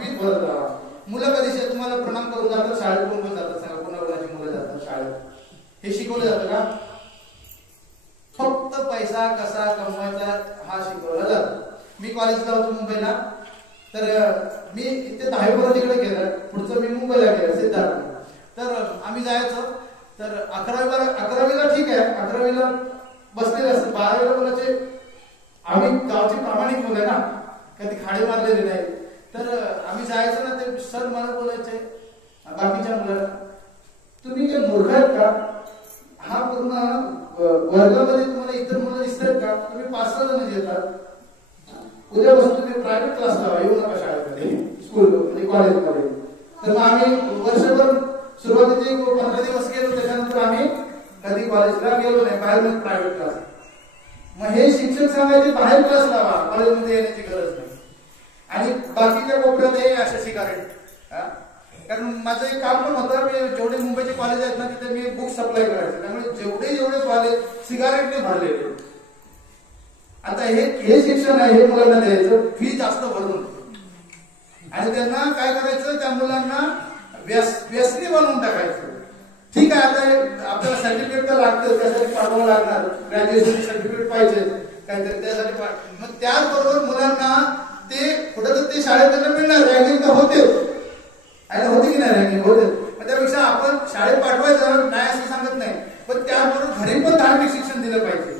मुलं कधी तुम्हाला प्रणाम करून जातात शाळेत? कोण जातात सांगा? कोणाकोणाची मुलं जातात शाळेत? हे शिकवलं जातं का? फक्त पैसा कसा कमवायचा हा शिकवला जातो. मी कॉलेजला होतो मुंबईला, तर मी इथे 10वी पर्यंत इकडे गेलं, पुढचं मी मुंबईला गेलं सिद्धार्थ. तर आम्ही जायचो. तर 11वीला ठीक आहे, 11वीला बसलेले असते. 12वीला मुलाचे आम्ही गावचे प्रामाणिक मुलं ना, कधी खाडे मारलेले नाही. तर आम्ही जायचो ना, ते सर मला बोलायचे बाकीच्या मुलांना, तुम्ही काय मूर्ख आहेत का? हा पूर्ण वर्गामध्ये तुम्हाला इतर मुलं दिसतात का? तुम्ही 5-6 जण येतात. उद्यापासून तुम्ही प्रायव्हेट क्लास लावा, येऊ नका शाळेमध्ये, स्कूल म्हणजे कॉलेजमध्ये. तर मग आम्ही वर्षभर सुरुवातीचे 15 दिवस गेलो, त्याच्यानंतर आम्ही कधी कॉलेजला गेलो नाही, बाहेर प्रायव्हेट क्लास. मग हे शिक्षक सांगायचे बाहेर क्लास लावा, कॉलेजमध्ये येण्याची गरज नाही. आणि बाकीच्या कोपऱ्यात हे अशा सिगारेट. कारण माझं एक काम पण होतं, मी जेवढे मुंबईचे कॉलेज आहेत ना, तिथे मी बुक सप्लाय करायचे. त्यामुळे जेवढे कॉलेज सिगारेटने भरलेले. आता हे शिक्षण आहे, हे मुलांना द्यायचं, फी जास्त भरून. आणि त्यांना काय करायचं, त्या मुलांना व्यसनी बनवून टाकायचं. ठीक आहे, आता आपल्याला सर्टिफिकेट तर लागतं, त्यासाठी पाठवावं लागणार, ग्रॅज्युएशन सर्टिफिकेट पाहिजे काहीतरी त्यासाठी. मग त्याचबरोबर मुलांना ते कुठं तर ते शाळेत त्यांना मिळणार, रँकिंग तर होते की नाही, रँकिंग होते. त्यापेक्षा आपण शाळेत पाठवायचं नाही असं सांगत नाही, पण त्याबरोबर घरी पण धार्मिक शिक्षण दिलं पाहिजे.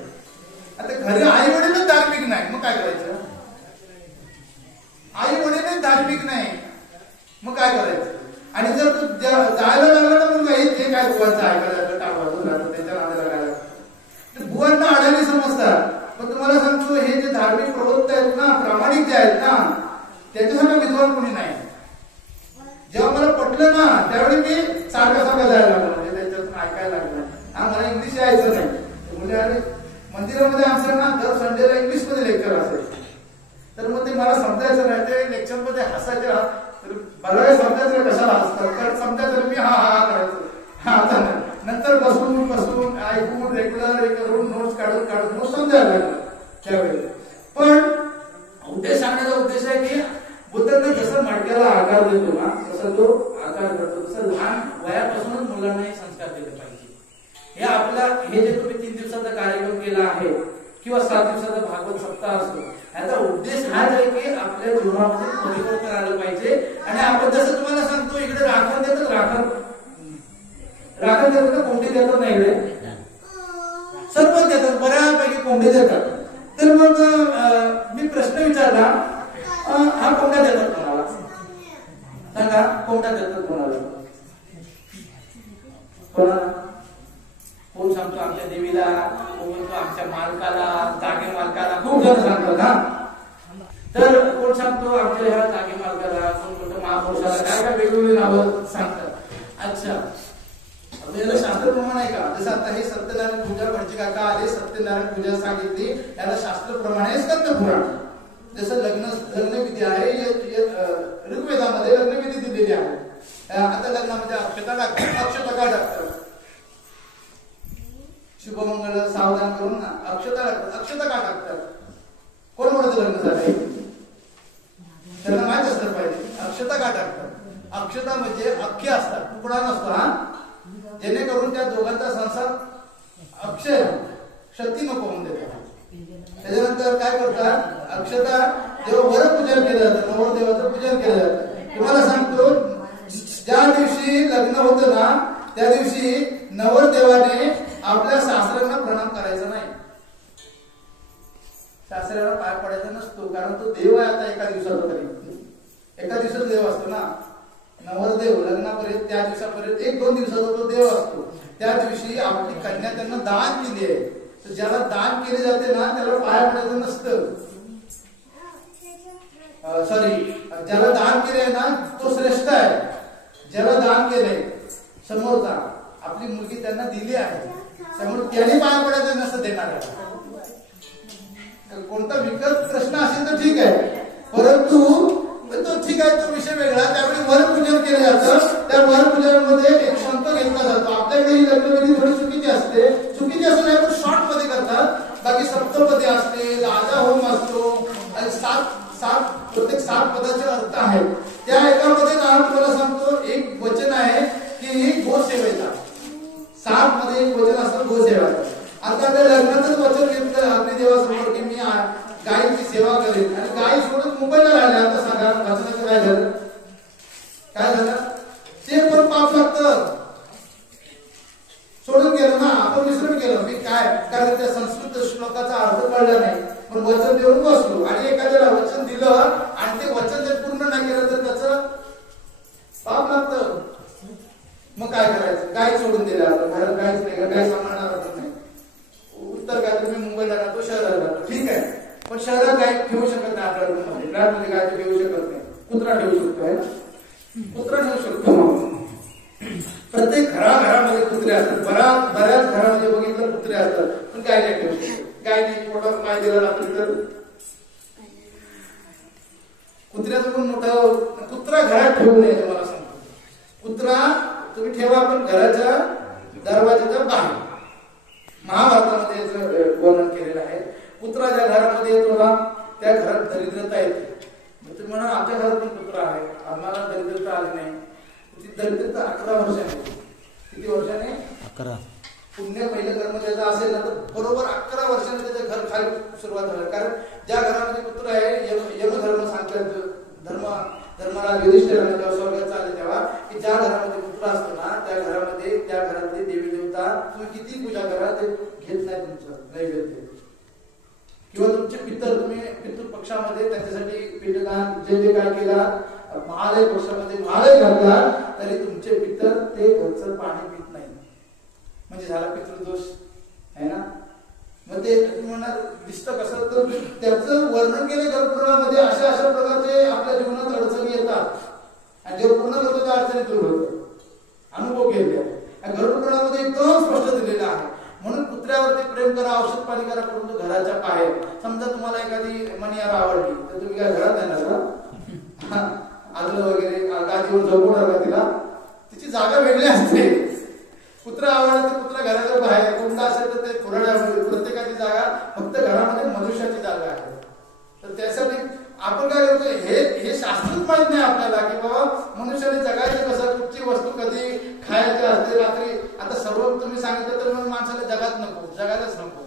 आता घरी आई वडीलच धार्मिक नाही, मग काय करायचं? आई वडीलच धार्मिक नाही, मग काय करायचं? आणि जर तू जायला लागला ना मुलगा, हे काय बुवांचं ऐकायला टाळवायचं, त्याच्या नादाला लागला तर बुवांना अडाणी समजतात. पण तुम्हाला सांगतो, हे जे धार्मिक प्रवृत्त आहेत ना, प्रामाणिक जे आहेत ना, त्याच्यासाठी विद्वान कोणी नाही. जेव्हा मला पटलं ना, त्यावेळी मी सारखं जायला लागलो, म्हणजे त्याच्यातून ऐकायला लागलं. हा, मला इंग्लिश यायचं नाही. म्हणजे अरे मंदिरामध्ये आमचं ना दर संडेला इंग्लिशमध्ये लेक्चर असायचं. तर मग ते मला समजायचं नाही, ते लेक्चरमध्ये हसायचे. मला समजायचं कशाला हसतात, कारण समजायचं मी हा करायचं. आता नंतर बसून ऐकून रेग्युलर करून नोट्स काढून मग समजायला लागलं त्यावेळी. पण उद्देश सांगण्याचा उद्देश आहे की बुद्ध मुलांना जसा मडक्याला आकार देतो ना तसा तो आकार करतो, तसं लहान वयापासूनच मुलांना हे संस्कार दिले पाहिजे. हे आपला हे जे तुम्ही 3 दिवसाचा कार्यक्रम केला आहे किंवा 7 दिवसाचा भागवत सप्ताह असतो, याचा उद्देश हाच आहे की आपल्या जीवनामध्ये परिवर्तन आलं पाहिजे. आणि आपण जसं तुम्हाला सांगतो इकडे राखण देतात, राखण देतात, कोंबडी देतात ना इकडे, सरपंच देतात, बऱ्यापैकी कोंबडी देतात. तर मग मी प्रश्न विचारला, हा कोंबड्या देतात कोणाला सांगा, कोंबड्या देतात कोणाला? कोण सांगतो? आमच्या देवीला, कोण म्हणतो आमच्या मालकाला, जागे मालकाला, खूप जण सांगतात. हा, तर कोण सांगतो आमच्या ह्या जागे मालकाला, कोण म्हणतो महापुरुषाला, काय काय वेगवेगळी नावं सांगतात. अच्छा, याला शास्त्रप्रमाण आहे का? जसं आता हे सत्यनारायण पूजा भटजी काका आले, सत्यनारायण पूजा सांगितली, याला शास्त्रप्रमाणे स्कंद पुराण. जसं लग्नविधी आहे, ऋग्वेदामध्ये लग्नविधी दिलेली आहे. आता लग्नामध्ये अक्षता का टाकतात, शुभमंगल सावधान करून ना अक्षता टाकतात. अक्षता का टाकतात? कोण म्हणतं लग्न झालंय? त्यांना माहित असलं पाहिजे अक्षता का टाकतात. अक्षता म्हणजे अख्खे असतात, तुकडा नसतो हा, जेणेकरून त्या दोघांचा संसार अक्षय क्षती नको होऊन देतात. त्याच्यानंतर काय करतात? अक्षता जेव्हा वरपूजन केलं जातं, नवरदेवाचं पूजन केलं जातं. तुम्हाला सांगतो, ज्या दिवशी लग्न होतं ना त्या दिवशी नवरदेवाने आपल्या सासऱ्यांना प्रणाम करायचा नाही, सासऱ्याला पाय पडायचा नसतो, कारण तो देव आहे. आता एका दिवसाचा तरी एका दिवसाचा देव असतो ना नवरदेव, लग्नापर्यंत त्या दिवसापर्यंत 1-2 दिवसाचा तो देव असतो. त्या दिवशी आपली कन्या त्यांना दान केली आहे, तर ज्याला दान केले जाते ना त्याला पाय पडायचं नसतं. सॉरी, ज्याला दान केले ना तो श्रेष्ठ आहे. ज्याला दान केलंय समोरचा, आपली मुलगी त्यांना दिली आहे, त्यामुळे त्याने पाय पडायचं नसतं देणार. कोणता विकत प्रश्न असेल तर ठीक आहे, परंतु तो ठीक आहे, तो विषय वेगळा. त्यावेळी वरपूजन केलं जातं. त्या वरपूजनामध्ये एक शंख घेतला जातो. आपल्याकडे ही लग्नविधी थोडी चुकीची असते, चुकीची असं नाही पण शॉर्ट मध्ये करतात. बाकी सप्तपदी असते, राजा होम असतो, आणि प्रत्येक 7 पदाचे अर्थ आहेत. त्या एकामध्ये तुम्हाला सांगतो एक वचन आहे की गोसेवेचा. 7 मध्ये एक वचन असतं गोसेवेचं. आता त्या लग्नाचंच वचन घेतलं अग्निदेवासमोर की मी गायीची सेवा करेन, आणि गायी सोडून मुंबईला राहिल्या. आता सांगा वचनाचं काय झालं? काय झालं? ते पण पाप लागतं. सोडून गेलं ना, आपण विसरून गेलो मी काय, कारण त्या संस्कृत श्लोकाचा अर्थ कळला नाही, पण वचन देऊन बसलो. आणि एखाद्याला वचन दिलं आणि ते वचन जर पूर्ण नाही केलं तर त्याचं पाप लागतं. मग काय करायचं? गाय सोडून दिल्या, घरात गायच नाही, गाय सांभाळणार नाही. उत्तर काय, तुम्ही मुंबईला राहतो, शहरात राहतो, ठीक आहे, पण शहरात गाय ठेवू शकत नाही. आपल्या रूममध्ये फ्लॅटमध्ये गाय ठेवू शकत नाही. कुत्रा ठेवू शकतो आहे ना, कुत्रा ठेवू शकतो. प्रत्येक घराघरामध्ये कुत्रे असतात, बऱ्याच घरामध्ये बघितलं कुत्रे असतात, पण गाय नाही ठेवू शकतो. गायने पोटावर पाय दिला रात्री तर कुत्र्याचं पण मोठं कुत्रा घरात ठेवू नये. तुम्हाला सांगतो, कुत्रा तुम्ही ठेवा पण घराच्या दरवाजाच्या बाहेर. महाभारतामध्ये याचं वर्णन केलेलं आहे. कुत्रा ज्या घरामध्ये येतो ना त्या घरात दरिद्रता येते. तुम्ही म्हणा आमच्या घरात पण कुत्रा आहे, आम्हाला दरिद्रता आली नाही. ती दरिद्रता 11 वर्षाने. किती वर्षाने? 11. पुण्य पहिलं कर्म त्याचं असेल ना तर बरोबर 11 वर्षाने त्याचं घर खाली सुरुवात झालं. कारण ज्या घरामध्ये कुत्रा आहे, यमधर्म सांगतात, धर्मराज युधिष्ठिराने जेव्हा स्वर्गात चालले तेव्हा की ज्या घरामध्ये कुत्रा असतो ना त्या घरामध्ये त्या घरातले देवी देवता तुम्ही किती पूजा करा ते घेत नाही तुमचं नैवेद्य. किंवा तुमचे पितर, तुम्ही पितृ पक्षामध्ये त्यांच्यासाठी पिंडदान जे काय केला, महालय पक्षामध्ये महालय घातला तरी तुमचे पितर ते घरचं पाणी पित नाही, म्हणजे झाला पितृदोष आहे ना. मग ते म्हणणार दिसतं कसं, तर त्याचं वर्णन केलं गरुडपुराणामध्ये. अशा प्रकारचे आपल्या जीवनात अडचणी येतात आणि जेव्हा पूर्ण करतो त्या अडचणी दूर होतात. अनुभव केले आहे गरुडपुराणामध्ये एकदम स्पष्ट दिलेलं आहे. म्हणून कुत्र्यावरती प्रेम करा, औषध पाणी करा, परंतु घराच्या बाहेर. समजा तुम्हाला एखादी मणियार आवडली तर तुम्ही काय घरात येणार का? आदलं वगैरे गादीवर झोपवणार का तिला? तिची जागा वेगळी असते. कुत्रा आवडला तर कुत्रा घराच्या बाहेर, कोणता असेल तर ते खुराड्यामध्ये. प्रत्येकाची जागा फक्त घरामध्ये मनुष्याची जागा आहे. तर त्यासाठी आपण काय करतो, हे शास्त्रच मनुष्याने जगायचं कसं, कुठची वस्तू कधी खायची असते रात्री. आता सर्व तुम्ही सांगितलं तर मग माणसाला जगात नको, जगायलाच नको.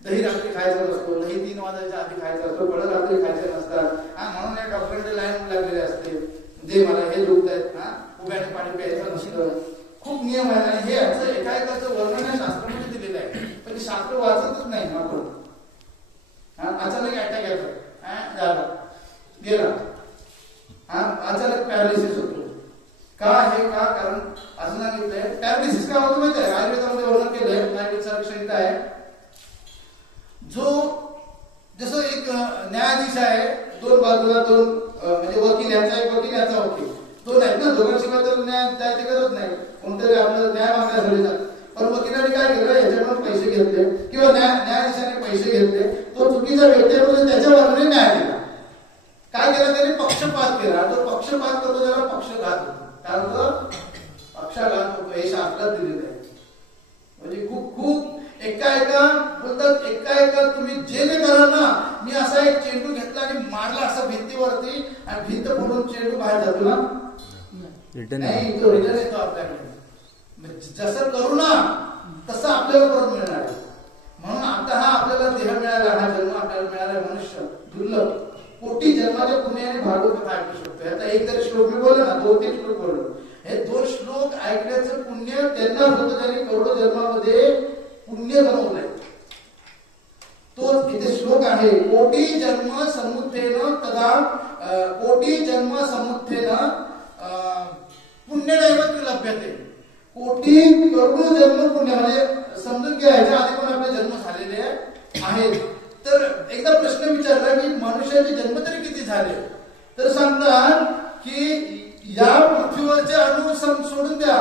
दही रात्री खायचं नसतो, दही 3 वाजायच्या आधी खायचं असतो, फळं रात्री खायचे नसतात. म्हणून या डॉक्टरांची लाईन लागलेली असते, जे मला हे दुखत आहेत, उभ्याने पाणी प्यायचं नसतं. खूप नियम आहे आणि हे याचं एकाएकाचं वर्णन आहे शास्त्रामध्ये दिलेलं आहे, पण ते शास्त्र वाचतच नाही आपण. अचानक अटॅक येतो, गेला, अचानक पॅरालिसिस होतो. का हे का कारण असं सांगितलंय. पॅरालिसिस का होतो माहिती आहे, आयुर्वेदामध्ये वर्णन केलंय, आयुर्वेदचा विषय आहे. जो जसं एक न्यायाधीश आहे, 2 बाजूला 2 म्हणजे वकील, याचा एक वकील याचा वकील, 2 आहेत ना, दोघांशिवाय तर न्याय द्यायची गरज नाही. कोणतरी आपलं न्याय मागण्यासाठी जात, पण वकिलांनी काय केलं, याच्याकडून पैसे घेतले किंवा न्यायाधीशाने पैसे घेतले, तो चुकीचा व्यक्ती आहे त्याच्या बाजूने न्याय दिला. काय केलं त्यांनी, पक्षपात केला. जो पक्षपात करतो त्याला पक्षघात होतो. काय होतं, पक्षाघात होतो. हे शास्त्रात दिलेलं आहे. म्हणजे खूप खूप एका बोलतात, एका तुम्ही जे कराल ना, मी असा एक चेंडू घेतला आणि मारला असं भिंतीवरती आणि भिंत फोडून चेंडू बाहेर जातो ना, नाही तो रिटर्न येतो आपल्याकडे. जसं करू ना तसं आपल्याला परत मिळणार आहे. म्हणून आता हा आपल्याला देह मिळाला, हा जन्म आपल्याला मिळाला, मनुष्य दुर्लभ कोटी जन्माच्या पुण्याने भागवत कथा ऐकू शकतो. आता एक तरी श्लोक मी बोललो ना, 2-3 श्लोक बोललो. हे 2 श्लोक ऐकण्याचं पुण्य त्यांना होतं, त्यांनी करोडो जन्मामध्ये पुण्य बनवलंय. तो इथे श्लोक आहे, कोटी जन्म समुत्थेन तदा कोटी जन्म समुत्थेन पुण्यदैव लभ्यते. कोटी करोडो जन्म पुण्य म्हणजे समजून घ्या, ह्याच्या आधी पण आपले जन्म झालेले आहेत. तर एकदा प्रश्न विचारला की मनुष्याचे जन्म तरी किती झाले, तर सांगतात की या पृथ्वीवरचे अणु सोडून द्या,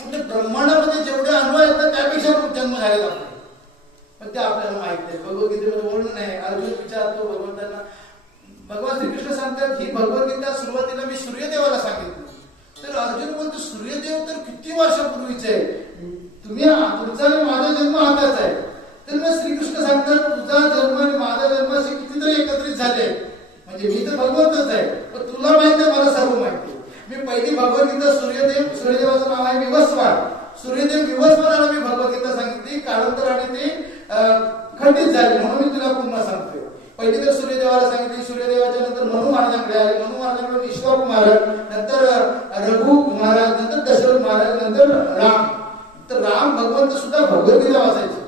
म्हणजे ब्रह्मांडामध्ये जेवढे अणु आहेत ना त्यापेक्षा जन्म झालेला आपले, पण ते आपल्याला माहित नाही. भगवद्गीतेमध्ये वर्णन आहे. अर्जुन विचारतो भगवंतांना, भगवान श्रीकृष्ण सांगतात ही भगवद्गीता सुरुवातीला मी सूर्यदेवाला सांगितलं. तर अर्जुन बोलतो सूर्यदेव तर किती वर्षापूर्वीचे आहे, तुमचा आणि माझा जन्म हाताच आहे. तर मग श्रीकृष्ण सांगतात तुझा जन्म आणि माझा जन्म असे कितीतरी एकत्रित झाले, म्हणजे मी तर भगवंतच आहे, पण तुला माहिती आहे, मला सर्व माहिती आहे. मी पहिली भगवद्गीता सूर्यदेवाचं नाव आहे विवस्वार, सूर्यदेव विवस्वाराला मी भगवद्गीता सांगितली, कालांतराने ती खंडित झाली, म्हणून मी तुला पुन्हा सांगतोय. पहिली तर सूर्यदेवाला सांगितली, सूर्यदेवाच्या नंतर मनु महाराजांकडे आले, मनु महाराजांकडे विश्वाप महाराज, नंतर रघु महाराज, नंतर दशरथ महाराज, नंतर राम. तर राम भगवंत सुद्धा भगवद्गीता वाचायचे.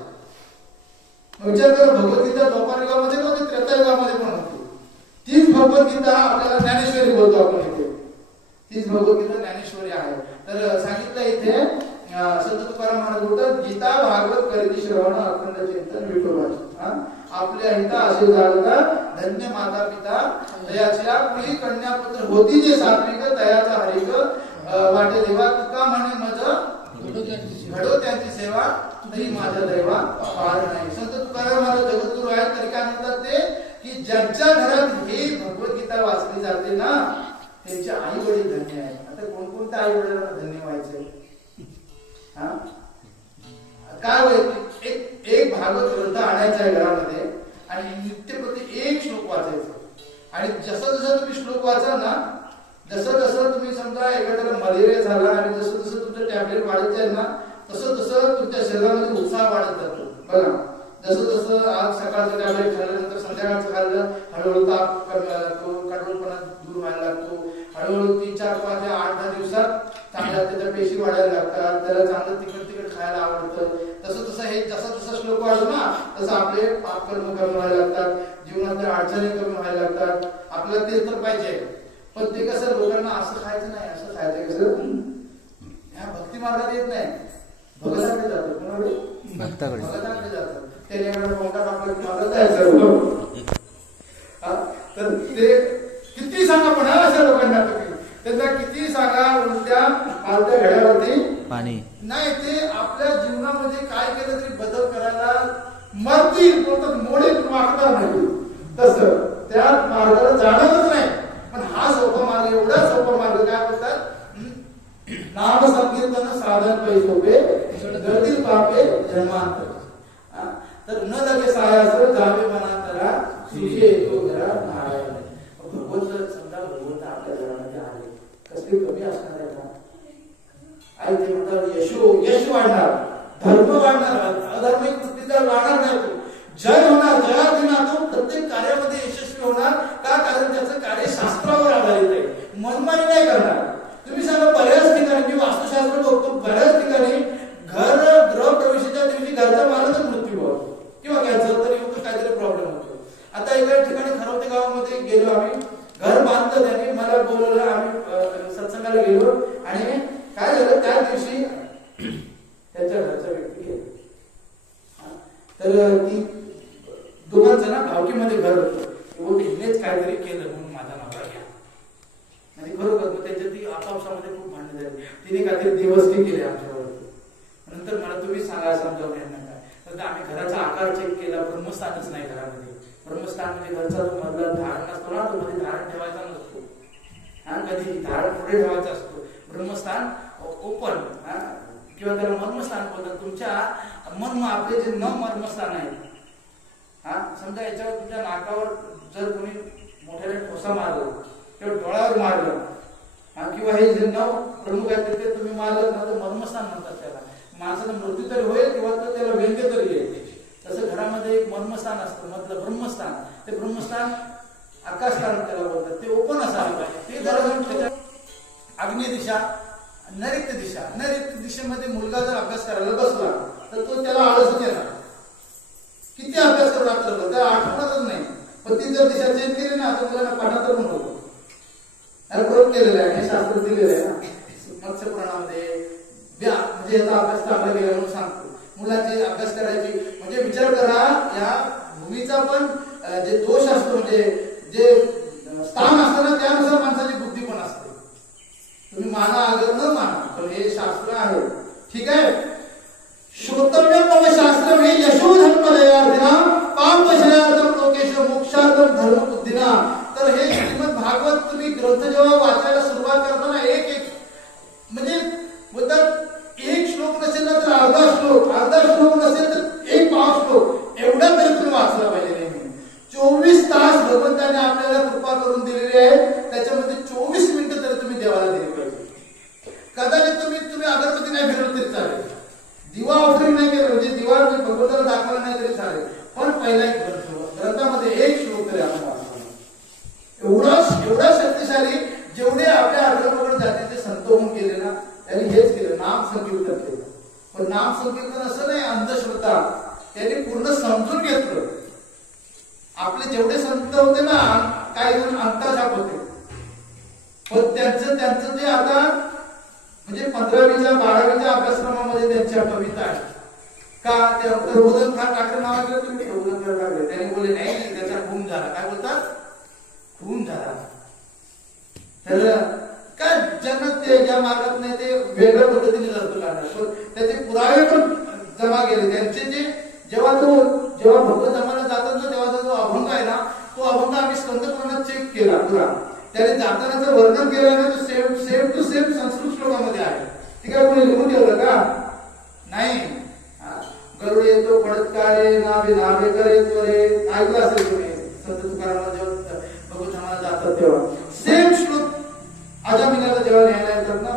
विचार करा, भगवद्गीता द्वापार युगामध्ये नव्हती, त्रेतायुगामध्ये पण होती. तीच भगवद्गीता आपल्याला ज्ञानेश्वरी बोलतो आपण इथे, तीच भगवद्गीता ज्ञानेश्वरी आहे. तर सांगितलं इथे संत तुकाराम महाराज बोलतात, गीता भागवत करीती श्रवण अखंड चिंतन विठोबाचे. आपल्या हिता असे झालं धन्य माता पिता दयाच्या कुळी कन्या पुत्र होती जे सात्विक दयाचा हरिक वाटे देवा तुका म्हणे मज घडो त्यांची सेवा तरी माझ्या दैवा पार नाही. संत तुकाराम महाराज जगद्गुरु आहेत, तरी काय म्हणतात ते की ज्यांच्या घरात हे भगवद्गीता वाचली जाते ना त्यांचे आई वडील धन्य आहेत. आता कोणकोणत्या आई वडिलांना धन्य व्हायचे, काय होईल, एक भागवत ग्रंथ आणायचा आहे घरामध्ये आणि नित्यप्रती एक श्लोक वाचायचा. आणि जसं जसं तुम्ही श्लोक वाचाल ना, जसं जसं तुम्ही समजा एखाद्याला मलेरिया झाला आणि जसं जसं तुमचं टॅबलेट वाढत जाईल ना तसं तसं तुमच्या शरीरामध्ये उत्साह वाढत जातो. बघा, जसं जसं आज सकाळचं टॅबलेट खाल्ल्यानंतर संध्याकाळचं खाल्लं, हळूहळू ताप कमी लागतो, कडवटपणा दूर व्हायला लागतो. हळूहळू 3, 4, 5 या 8-10 दिवसात चांगल्या त्याच्या पेशी वाढायला लागतात, त्याला चांगलं तिखट खायला आवडतं. तसं तसं हे जसं जसं श्लोक वाढतो ना तसं आपले पापकर्म कमी व्हायला लागतात, जीवनातल्या अडचणी कमी व्हायला लागतात. आपल्याला तेच तर पाहिजे, पण ते कसं लोकांना असं खायचं नाही, असं खायचं कसं, ह्या भक्ती मार्गात येत नाही, भगताकडे जातात, कोणाकडे, भगताकडे जातात. त्याच्याकडे मोठा आपल्याला मार्गात जायचं. तर ते किती सांगा पण अशा लोकांना तुम्ही त्यांना किती सांगा, उलट्या पालत्या घड्यावरती पाणी नाही. ते आपल्या जीवनामध्ये काय केलं तरी बदल करायला मरतील, कोणतं मोडे वागणार नाही, तसं त्या मार्गाला जाणारच नाही. पण हा सोपा मार्ग, एवढा सोपा मार्ग, काय बोलतात, नाम संकीर्तन साधन पै सोपे गळतील पापे जन्मांतर. तर न लगे सायास जावे मनांतरा सुखे येतो घरा नारायण. भगवंत समजा भगवंत आपल्या घरामध्ये आले, कसले कमी असतात वाढणार, धर्म वाढणार, अधार्मिक वृत्तीचा राहणार नाही, तो जय होणार, जयार्जुना तो प्रत्येक कार्यामध्ये यशस्वी होणार. का? कारण त्याचं कार्य शास्त्रावर आधारित आहे, मनमानी नाही करणार. तुम्ही सांगा, बऱ्याच ठिकाणी मी वास्तुशास्त्र बघतो, बऱ्याच ठिकाणी ग्रह प्रवेशाच्या दिवशी घरचा मालकच मृत्यू होतो किंवा कॅन्सर तरी होतो, काहीतरी प्रॉब्लेम होतो. आता एका ठिकाणी खरवते गावामध्ये गेलो आम्ही, घर बांधलं त्यांनी, मला बोलवलं, आम्ही सत्संगाला गेलो आणि काय झालं त्या दिवशी त्याच्या घरचा व्यक्ती गेला. तर ती दोघांचं ना भावकीमध्ये घर होतं, हिनेच काहीतरी केलं म्हणून माझा नवरा घ्या. म्हणजे खरोखर त्याच्या ती आपापसामध्ये खूप भांडण झाली, तिने काहीतरी दिवसही केले आमच्यावर. नंतर मला तुम्ही सांगा समजावून यांना काय, तर आम्ही घराचा आकार चेक केला, ब्रह्मस्थानच नाही घरामध्ये. ब्रह्मस्थान म्हणजे घरचा जो मधला धारण असतो ना, तो मध्ये धारण ठेवायचा नसतो, कधी धारण पुढे ठेवायचा असतो. ब्रह्मस्थान ओपन किंवा त्याला मर्मस्थान बोलतात. तुमच्या मन आपले जे 9 मर्मस्थान आहेत, समजा याच्यावर तुमच्या नाकावर जर कोणी मोठ्याने ठोसा मारला किंवा डोळ्यावर मारलं किंवा हे जे 9 प्रमुख आहेत ते तुम्ही मारलं ना, तर मर्मस्थान म्हणतात त्याला. माणसाचा मृत्यू तरी होईल किंवा त्याला व्यंग्य तरी येईल. तसं घरामध्ये एक मर्मस्थान असतं, मधलं ब्रह्मस्थान. ते ब्रह्मस्थान आकाशस्थान त्याला बोलतात, ते ओपन असायला पाहिजे. ते जर आग्नेय दिशा, नैऋत्य दिशा, नैऋत्य दिशेमध्ये मुलगा जर अभ्यास करायला बसला तर तो त्याला आळसच येणार. किती अभ्यास करून आपल्याला त्या आठवणारच नाही. पण ती जर दिशा चेंज केली ना, तर मुलांना पाठांतर पण होतो. त्याला प्रयोग केलेला आहे, हे शास्त्र दिलेलं आहे ना मत्स्य पुराणामध्ये. म्हणजे याचा अभ्यास चांगला गेला म्हणून सांगतो. मुलांची अभ्यास करायची म्हणजे विचार करा, या भूमीचा पण जे दोष असतो, म्हणजे जे स्थान असतं ना, त्यानुसार माणसाची बुद्धी पण असते. तुम्ही माना अगर न माना, पण हे शास्त्र आहे. ठीक आहे. श्रोतव्य मम शास्त्र हे यशोधर्मलयार्थिना पापशयार्थम लोकेश मोक्षार्थम धर्म बुद्धीना. तर हे श्रीमद भागवत तुम्ही ग्रंथ जेव्हा वाचायला सुरुवात करताना एक म्हणजे बोलतात, एक श्लोक नसेल ना तर अर्धा श्लोक नसेल तर 1 पाव श्लोक एवढा तरी तुम्ही वाचला पाहिजे नेहमी. 24 तास भगवंताने आपल्याला कृपा करून दिलेली आहे, त्याच्यामध्ये 24 मिनिटं तरी तुम्ही देवाला दिली पाहिजे. कदाचित तुम्ही अगरबत्ती नाही फिरवलं तरी चालेल, दिवा ऑफरिंग नाही केलं म्हणजे दिवा भगवंताला दाखवला नाही तरी चालेल, पण पहिला एक ग्रंथामध्ये 1 श्लोक तरी आपण वाचला. एवढा शक्तिशाली. जेवढे आपल्या अग्रपकड जातीचे संत होऊन गेले ना, त्यांनी हेच केलं, नाम संकीर्तन केलं. पण नाम संकीर्तन असं नाही अंधश्रद्धा, त्यांनी पूर्ण समजून घेतलं. आपले जेवढे संत होते ना, काही जण अंताछाप होते, पण त्यांचं जे आता म्हणजे 15वीच्या 12वीच्या अभ्यासक्रमामध्ये त्यांच्या कविता आहे का, ते प्रबोधनकार ठाकरे नावाचे तुम्ही प्रबोधनकार ठाकरे, त्यांनी बोलले नाही त्याचा खून झाला. काय बोलतात? खून झाला. तर काय ज्यांना ते ज्या मार्गात नाही ते वेगळ्या पद्धतीने जातो काढणार, पण त्याचे पुरावे पण जमा केले. त्यांचे जे जेव्हा भक्त जमाला जातात ना, तेव्हा जो अभंग आहे ना, तो अभंग आम्ही स्कंद पुराणात चेक केला पुरा. त्याने जातानाचं वर्णन केलं ना, तो सेम टू सेम संस्कृत श्लोकामध्ये आहे. ठीक आहे, कोणी लिहून ठेवलं का? नाही. गरुड येतो पडत काळे नावे करे त्वरे, ऐकलं असेल तुम्ही संत तुकाराम जेव्हा भगवत धामाला जातात तेव्हा सेम श्लोक. अजामिनाला जेव्हा न्यायला येतात ना,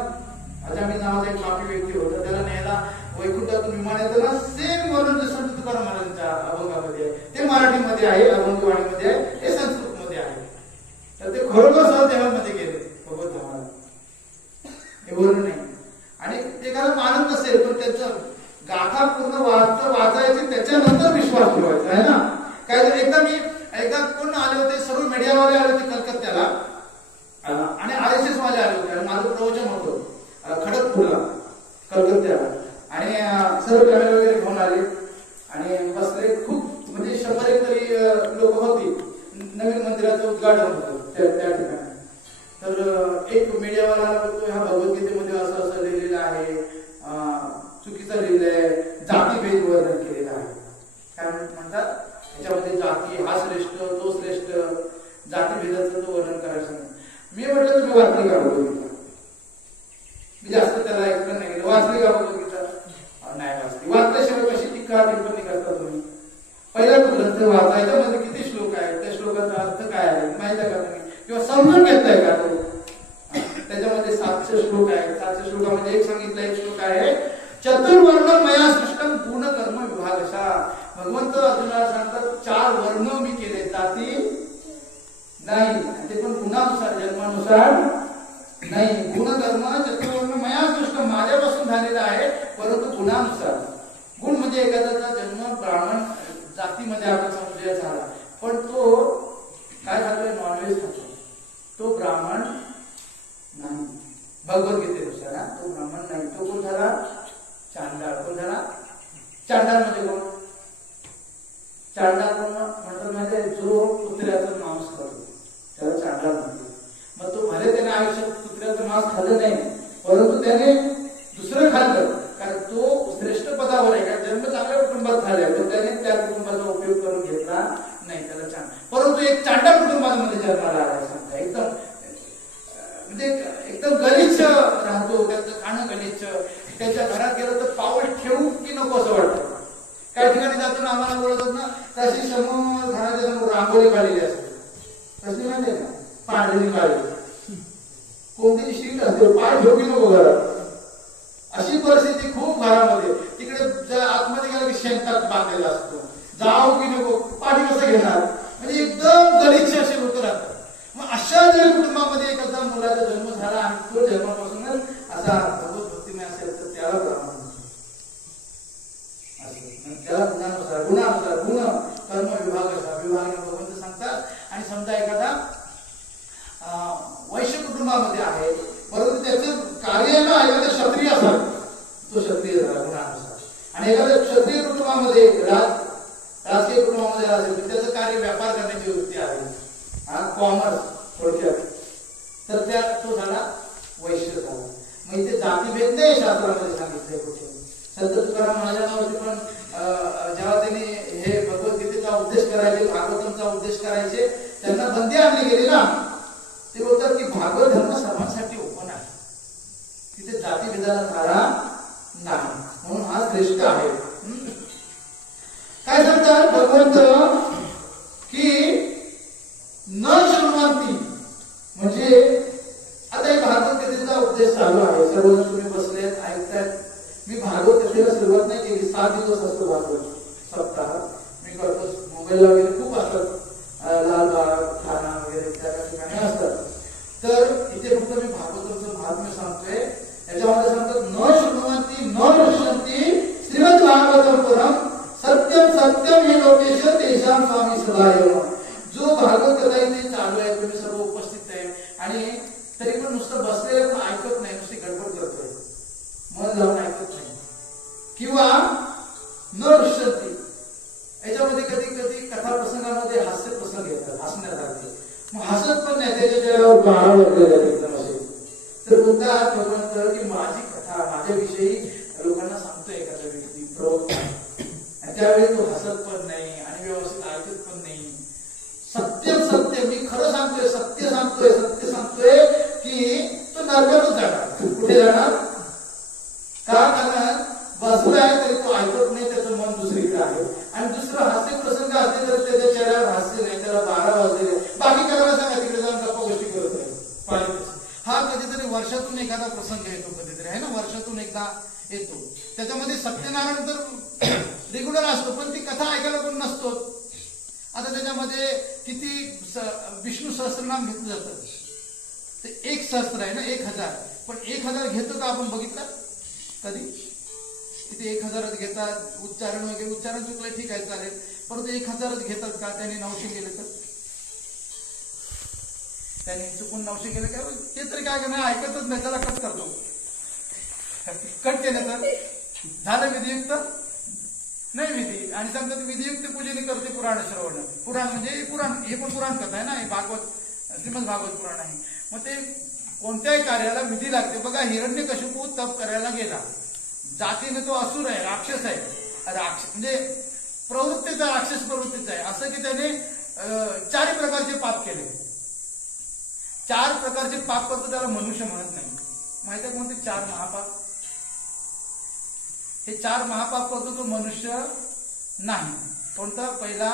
अजामिन नावाचा एक पापी व्यक्ती होता, त्याला न्यायला वैकुंठातून विमान येतं ना, सेम वर्णन संत तुकाराम महाराजांच्या अभंगामध्ये आहे. ते मराठीमध्ये आहे, अभंगवाणीमध्ये आहे, हे संस्कृतमध्ये आहे. तर ते खरोखर सहदेवामध्ये गेले भगवत धामाला, हे वर्णन नाही. आणि ते कारण मानत नसेल, पण त्याचं गाथा पूर्ण वाचायची, त्याच्यानंतर विश्वास ठेवायचा आहे ना. काय एकदा कोण आले होते, सर्व मीडियावाले आले होते कलकत्त्याला, आणि RSS वाले आले होते. आणि माझं प्रवचन होतं खडगपूरला कलकत्त्याला, आणि सर्व कॅमेरा वगैरे घेऊन आले आणि बसले. खूप म्हणजे 100 तरी लोक होती. नवीन मंदिराचं उद्घाटन होतं त्या ठिकाणी. तर एक मीडियावाला बोलतो, ह्या भगवद्गीतेमध्ये असं लिहिलेलं आहे, चुकीचं लिहिलंय, जातीभेद वर्णन केलेलं आहे. काय म्हणतात, याच्यामध्ये जाती, हा श्रेष्ठ तो श्रेष्ठ, जातीभेदाचं तो वर्णन करायचं. मी म्हटलं तुम्ही वाचली का भगवद्गीता? मी जास्त त्याला एक्सप्लेन नाही केलं. वाचली का भगवद्गीता? नाही वाचली. वाचल्याशिवाय कशी टीका टिप्पणी करता तुम्ही? पहिला तो ग्रंथ वाचायचा, म्हणजे किती श्लोक आहे, त्या श्लोकाचा अर्थ काय आहे माहिती आहे का तुम्ही? किंवा समजून घेताय का तो? त्याच्यामध्ये 700 श्लोक आहेत. 700 श्लोकामध्ये एक सांगितलं, एक श्लोक आहे चतुर्वर्ण मया सृष्टम गुण कर्म विभागशा. भगवंत अर्जुनाला सांगतात 4 वर्ण मी केले, जाती नाही, ते पण गुणानुसार, जन्मानुसार नाही. गुणकर्म चतुर्वर्ण मया सृष्टम, माझ्यापासून झालेला आहे, परंतु गुणानुसार. गुण म्हणजे एखाद्याचा जन्म ब्राह्मण जातीमध्ये आपण समजूया झाला, पण तो काय खातोय, नॉनव्हेज खातो, तो ब्राह्मण नाही. भगवद्गीतेनुसार तो ब्राह्मण नाही. तो कोण झाला, चांडाळ. कोण झाला, चांडाळ म्हणजे कोण, चांडाळ कोण म्हणतात माहिती आहे, जो कुत्र्याचं मांस खातो त्याला चांडाळ म्हणतो. मग तो भले त्याने आयुष्यात कुत्र्याचं मांस खाल्लं नाही, परंतु त्याने दुसरं खाल्लं, कारण तो श्रेष्ठ पदावर आहे, कारण जन्म चांगल्या कुटुंबात झालाय, पण त्याने त्या कुटुंबाचा उपयोग करून घेतला नाही, त्याला चांडाळ. परंतु एक चांडाळ कुटुंबामध्ये जन्माला आला सांगता, एकदम म्हणजे एकदम गलिच्छ राहतो, त्याचं खाणं गलिच्छ, त्याच्या घरात गेलं तर पाऊल ठेवू की नको असं वाटतं. काही ठिकाणी जातो ना, आम्हाला बोलतात ना, तशी समोर घराच्या समोर रांगोळी काढलेली असते, तशी माहिती आहे का, पांढरी काढली, कोणती शीट असते, पाय ठेवू की नको घरात, अशी परिस्थिती खूप घरामध्ये. तिकडे आतमध्ये गेला की शेतात बांधलेला असतो, जाऊ की नको, पाठी कसं घेणार, म्हणजे एकदम गलिच्छ असे लोक राहतात. मग अशा जर कुटुंबामध्ये एखादा मुलाचा जन्म झाला आणि तो जन्मापासूनच असा भगवत भक्तिमय असेल तर त्याला ब्राह्मण, त्याला गुणानुसार गुण कर्म विभागाने भगवंत सांगतात. आणि समजा एखादा वैश्य कुटुंबामध्ये आहे, परंतु त्याचं कार्य ना एखादा क्षत्रिय असाल, तो क्षत्रिय झाला गुणानुसार. आणि एखाद्या क्षत्रिय कुटुंबामध्ये, राजकीय कुटुंबामध्ये असेल तर त्याचं कार्य व्यापार करण्याची वृत्ती आहे, कॉमर्स थोडक्यात, तर त्या तो झाला वैश्य झाला. मग इथे जातीभेद नाही शास्त्रामध्ये सांगितलंय कुठे. संत तुकाराम महाराजांवरती पण जेव्हा त्यांनी हे भगवद्गीतेचा उपदेश करायचे, भागवतांचा उपदेश करायचे, त्यांना बंदी आणली गेली ना. ते बोलतात की भागवत धर्म सर्वांसाठी ओपन आहे, तिथे जातीभेदाला धारा नाही, म्हणून हा श्रेष्ठ आहे. काय सांगतात भगवंत की न शृण्वन्ति, म्हणजे आता हे भागवत उपदेश चालू आहे, सर्वजण तुम्ही बसलेत ऐकतायत. मी भागवत कथेला सुरुवात नाही केली, 7 दिवस असतो भागवत सप्ताह, मी करतो. मोबाईलला वगैरे खूप असतात, लालबाग, ठाणा वगैरे त्या ठिकाणी असतात. तर इथे फक्त मी भागवताचं महात्म्य सांगतोय. याच्यामध्ये सांगतात न शृण्वन्ति न पश्यन्ति श्रीमद् भागवतम परम सत्यम सत्यम हे लोकेश तेषां स्वामी सदाय. जो भागवत कथा इथे चालू आहे, तुम्ही सर्व उपस्थित आहे आणि तरी पण नुसतं बसलेलं पण ऐकत नाही, नुसती गडबड करतोय, मन लावून ऐकत नाही, किंवा न दृश्यंती. याच्यामध्ये कधी कधी कथा प्रसंगामध्ये हास्य प्रसंग येतात, हसण्यासारखे, मग हसत पण नाही, त्याच्या चेहऱ्यावर गाळा वगैरे एकदम असे. तर बोलतात भगवंत की माझी कथा माझ्याविषयी लोकांना सांगतोय एखादा व्यक्ती प्रवक्ता, आणि त्यावेळी तो हसत पण नाही आणि व्यवस्थित ऐकत पण नाही. सत्य सत्य मी खरं सांगतोय, सत्य सांगतोय की तो नरकातच जाणार. कुठे जाणार, का, कारण बसलाय तरी तो ऐकत नाही, त्याचं मन दुसरीकडे आहे. आणि दुसरं हास्य प्रसंग असते तर त्याच्या चेहऱ्यावर हास्य नाही, त्याला 12 वाजले, बाकी करायला सांगा, तिकडे जाऊन गप्पा गोष्टी करत आहे. हा कधीतरी वर्षातून एखादा प्रसंग येतो, कधीतरी आहे ना, वर्षातून एकदा येतो. त्याच्यामध्ये सत्यनारायण तर रेग्युलर असतो, पण ती कथा ऐकायला पण नसतो. आता त्याच्यामध्ये किती विष्णू सहस्त्रनाम घेतलं जातं, ते 1 सहस्त्र आहे ना, 1000, पण 1000 घेतो का आपण बघितलं कधी? तिथे 1000च घेतात, उच्चारण वगैरे, उच्चारण चुकलं ठीक आहे चालेल, परंतु 1000च घेतात का? त्याने 900 गेले तर, त्याने चुकून 900 गेले का, ते तरी काय करणार, ऐकतच नाही, त्याला कट करतो, कट केलं तर झालं विधियुक्त नाही विधी. आणि सांगतात विधियुक्त पूजेने करते पुराण श्रवण. पुराण म्हणजे पुराण, हे पण पुराण कथा आहे ना, हे भागवत, श्रीमद भागवत पुराण आहे. मग ते कोणत्याही कार्याला विधी लागते. बघा, हिरण्यकशिपू तप करायला गेला, जातीने तो असुर आहे, राक्षस आहे, म्हणजे प्रवृत्तीचा, राक्षस प्रवृत्तीचा आहे, असं की त्याने 4 प्रकारचे पाप केले. 4 प्रकारचे पाप करतो, त्याला मनुष्य म्हणत नाही. माहिती आहे कोणते 4 महापाप? हे 4 महापाप करतो तो मनुष्य नाही. कोणता? पहिला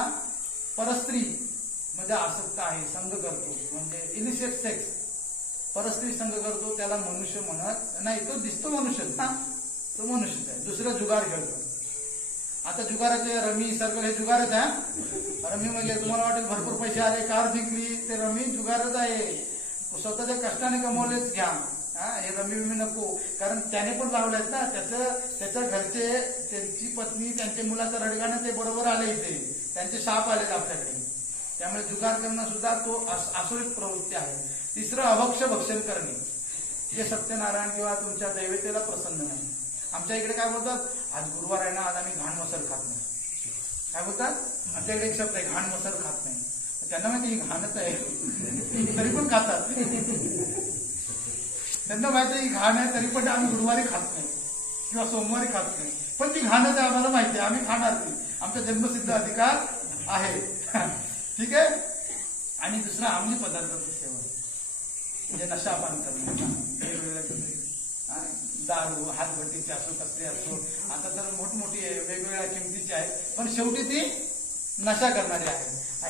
परस्त्री म्हणजे आसक्त आहे, संग करतो, म्हणजे इलिशियट सेक्स, परस्त्री संग करतो, त्याला मनुष्य म्हणत नाही, तो दिसतो मनुष्य, तो मनुष्यच आहे. दुसरं जुगार खेळतो. आता जुगाराचे रमी सर्कल हे जुगारच आहे. रमी म्हणजे तुम्हाला वाटेल भरपूर पैसे आले, कार जिंकली, ते रमी जुगारच आहे. स्वतःच्या कष्टाने कमवलेच घ्या. हे रमी बिमी नको, कारण त्याने पण लावलेत ना. त्याच्या घरचे, त्यांची पत्नी, त्यांच्या मुलाचं रडगाणं ते बरोबर आले इथे, त्यांचे शाप आलेत आपल्याकडे. त्यामुळे जुगार करणं सुद्धा तो आसुरिक प्रवृत्ती आहे. तिसरं अभक्ष भक्षण करणे, जे सत्यनारायण किंवा तुमच्या दैवतेला प्रसन्न नाही. आमच्या इकडे काय बोलतात, आज गुरुवार आहे ना, आज आम्ही घाण मसर खात नाही. काय बोलतात आमच्या इकडे एक शब्द आहे, घाण मसर खात नाही. त्यांना माहिती ही घाणच आहे, तरी पण खातात. त्यांना माहिती ही घाण आहे, तरी पण आम्ही गुरुवारी खात नाही किंवा सोमवारी खात नाही. पण ती घाणच आहे, आम्हाला माहिती आहे, आम्ही खाणार ती. आमचा जन्मसिद्ध अधिकार आहे. ठीक आहे. आणि दुसरा अंमली पदार्थाचं सेवन, म्हणजे नशापान करणं, वेगवेगळ्या दारू, हातभट्टीची असो, कसली असो, आता तर मोठमोठी वेगवेगळ्या किमतीची आहे, पण शेवटी ती नशा करणारी आहे.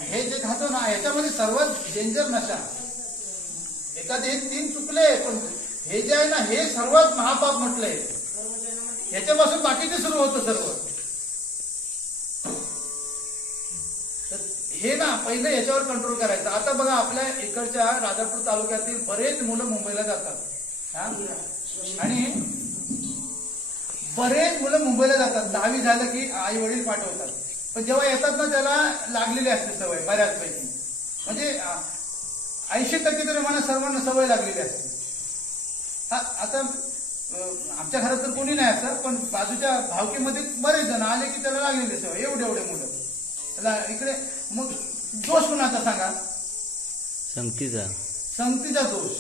हे जे खातो ना, ह्याच्यामध्ये सर्वात डेंजर नशा. एखादे हे 3 चुकले, पण हे जे आहे ना, हे सर्वात महापाप म्हटलंय. ह्याच्यापासून बाकीचे सुरू होतं सर्व. हे ना पहिले याच्यावर कंट्रोल करायचं. आता बघा, आपल्या इकडच्या राजापूर तालुक्यातील बरेच मुलं मुंबईला जातात, आणि बरेच मुलं मुंबईला जातात. 10वी झालं की आई वडील पाठवतात, पण जेव्हा येतात ना, त्याला लागलेली असते सवय बऱ्याचपैकी. म्हणजे 80% तरी मला सर्वांना सवय लागलेली असते. आता आमच्या घरात तर कोणी नाही असं, पण बाजूच्या भावकीमध्ये बरेच जण आले की त्याला लागलेली सवय. एवढे मुलं त्याला इकडे. मग दोष कुणाचा सांगा? संगतीचा दोष.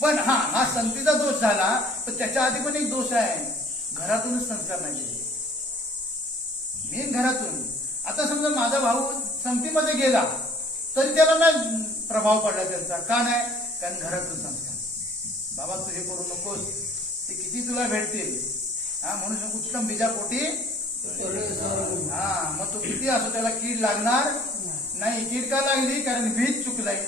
पण हा संगतीचा दोष झाला, पण त्याच्या आधी पण एक दोष आहे, घरातूनच संस्कार नाही दिले. मेन घरातून. आता समजा माझा भाऊ संगतीमध्ये गेला तरी त्याला नाही प्रभाव पडला त्यांचा. का नाही? कारण घरातून संस्कार. बाबा तू हे करू नकोस, ते किती तुला भेटतील. म्हणून उत्तम बीजापोटी. मग तो किती असो, त्याला कीड लागणार नाही. कीड का लागली? कारण बीज चुकलंय.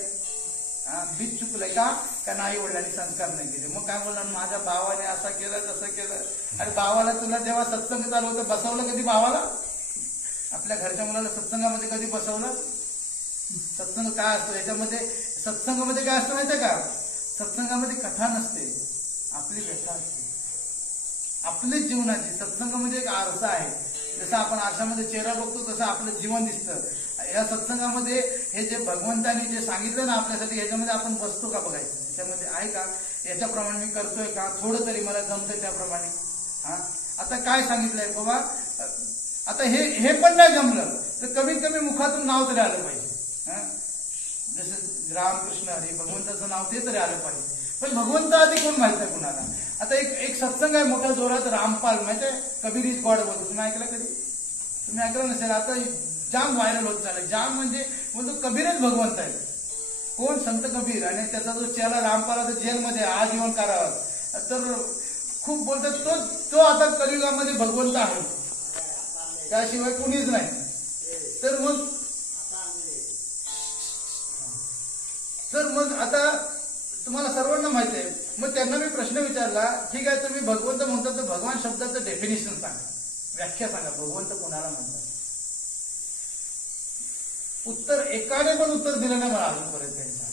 बीज चुकलंय का? कारण आई वडिलांनी संस्कार नाही केले. मग काय बोलणार, माझ्या भावाने असं केलं तसं केलं. अरे भावाला तुला जेव्हा सत्संग चालू होतं, बसवलं कधी भावाला? आपल्या घरच्या मुलाला सत्संगामध्ये कधी बसवलं? सत्संग काय असतो याच्यामध्ये? सत्संगामध्ये काय असतं माहितीये का? सत्संगामध्ये कथा नसते, आपली व्यथा असते, आपली जीवनाची. सत्संग म्हणजे एक आरसा आहे. जसं आपण आरशामध्ये चेहरा बघतो, तसं आपलं जीवन दिसतं. या सत्संगामध्ये हे जे भगवंतांनी जे सांगितलं ना आपल्यासाठी, याच्यामध्ये आपण बसतो का बघायचं, याच्यामध्ये आहे का, याच्याप्रमाणे मी करतोय का, थोडं तरी मला जमतंय त्याप्रमाणे. आता काय सांगितलंय बाबा, आता हे पण नाही जमलं तर कमीत कमी मुखातून नाव तरी आलं पाहिजे. जसं रामकृष्ण हरी, भगवंताचं नाव ते तरी आलं पाहिजे. पण भगवंत आधी कोण माहित आहे कुणाला? आता एक सत्संग आहे मोठ्या जोरात, रामपाल, माहितीये, कबीर इज गॉड बोलतो. तुम्ही ऐकलं कधी? तुम्ही ऐकलं नसेल. आता जाम व्हायरल होत चाललंय. जाम म्हणजे बोलतो कबीरच भगवंत आहे. कोण? संत कबीर. आणि त्याचा जो चेला रामपाल आता जेलमध्ये आजीवन कारावास. तर खूप बोलतात तो आता कलियुगामध्ये भगवंत आहे, त्याशिवाय कुणीच नाही. तर मग आता तुम्हाला सर्वांना माहिती आहे. मग त्यांना मी प्रश्न विचारला, ठीक आहे तुम्ही भगवंत म्हणतात, तर भगवान शब्दाचं डेफिनेशन सांगा, व्याख्या सांगा, भगवंत कोणाला म्हणतात. उत्तर एकाने पण उत्तर दिलं नाही मला अजूनपर्यंत. त्यांच्या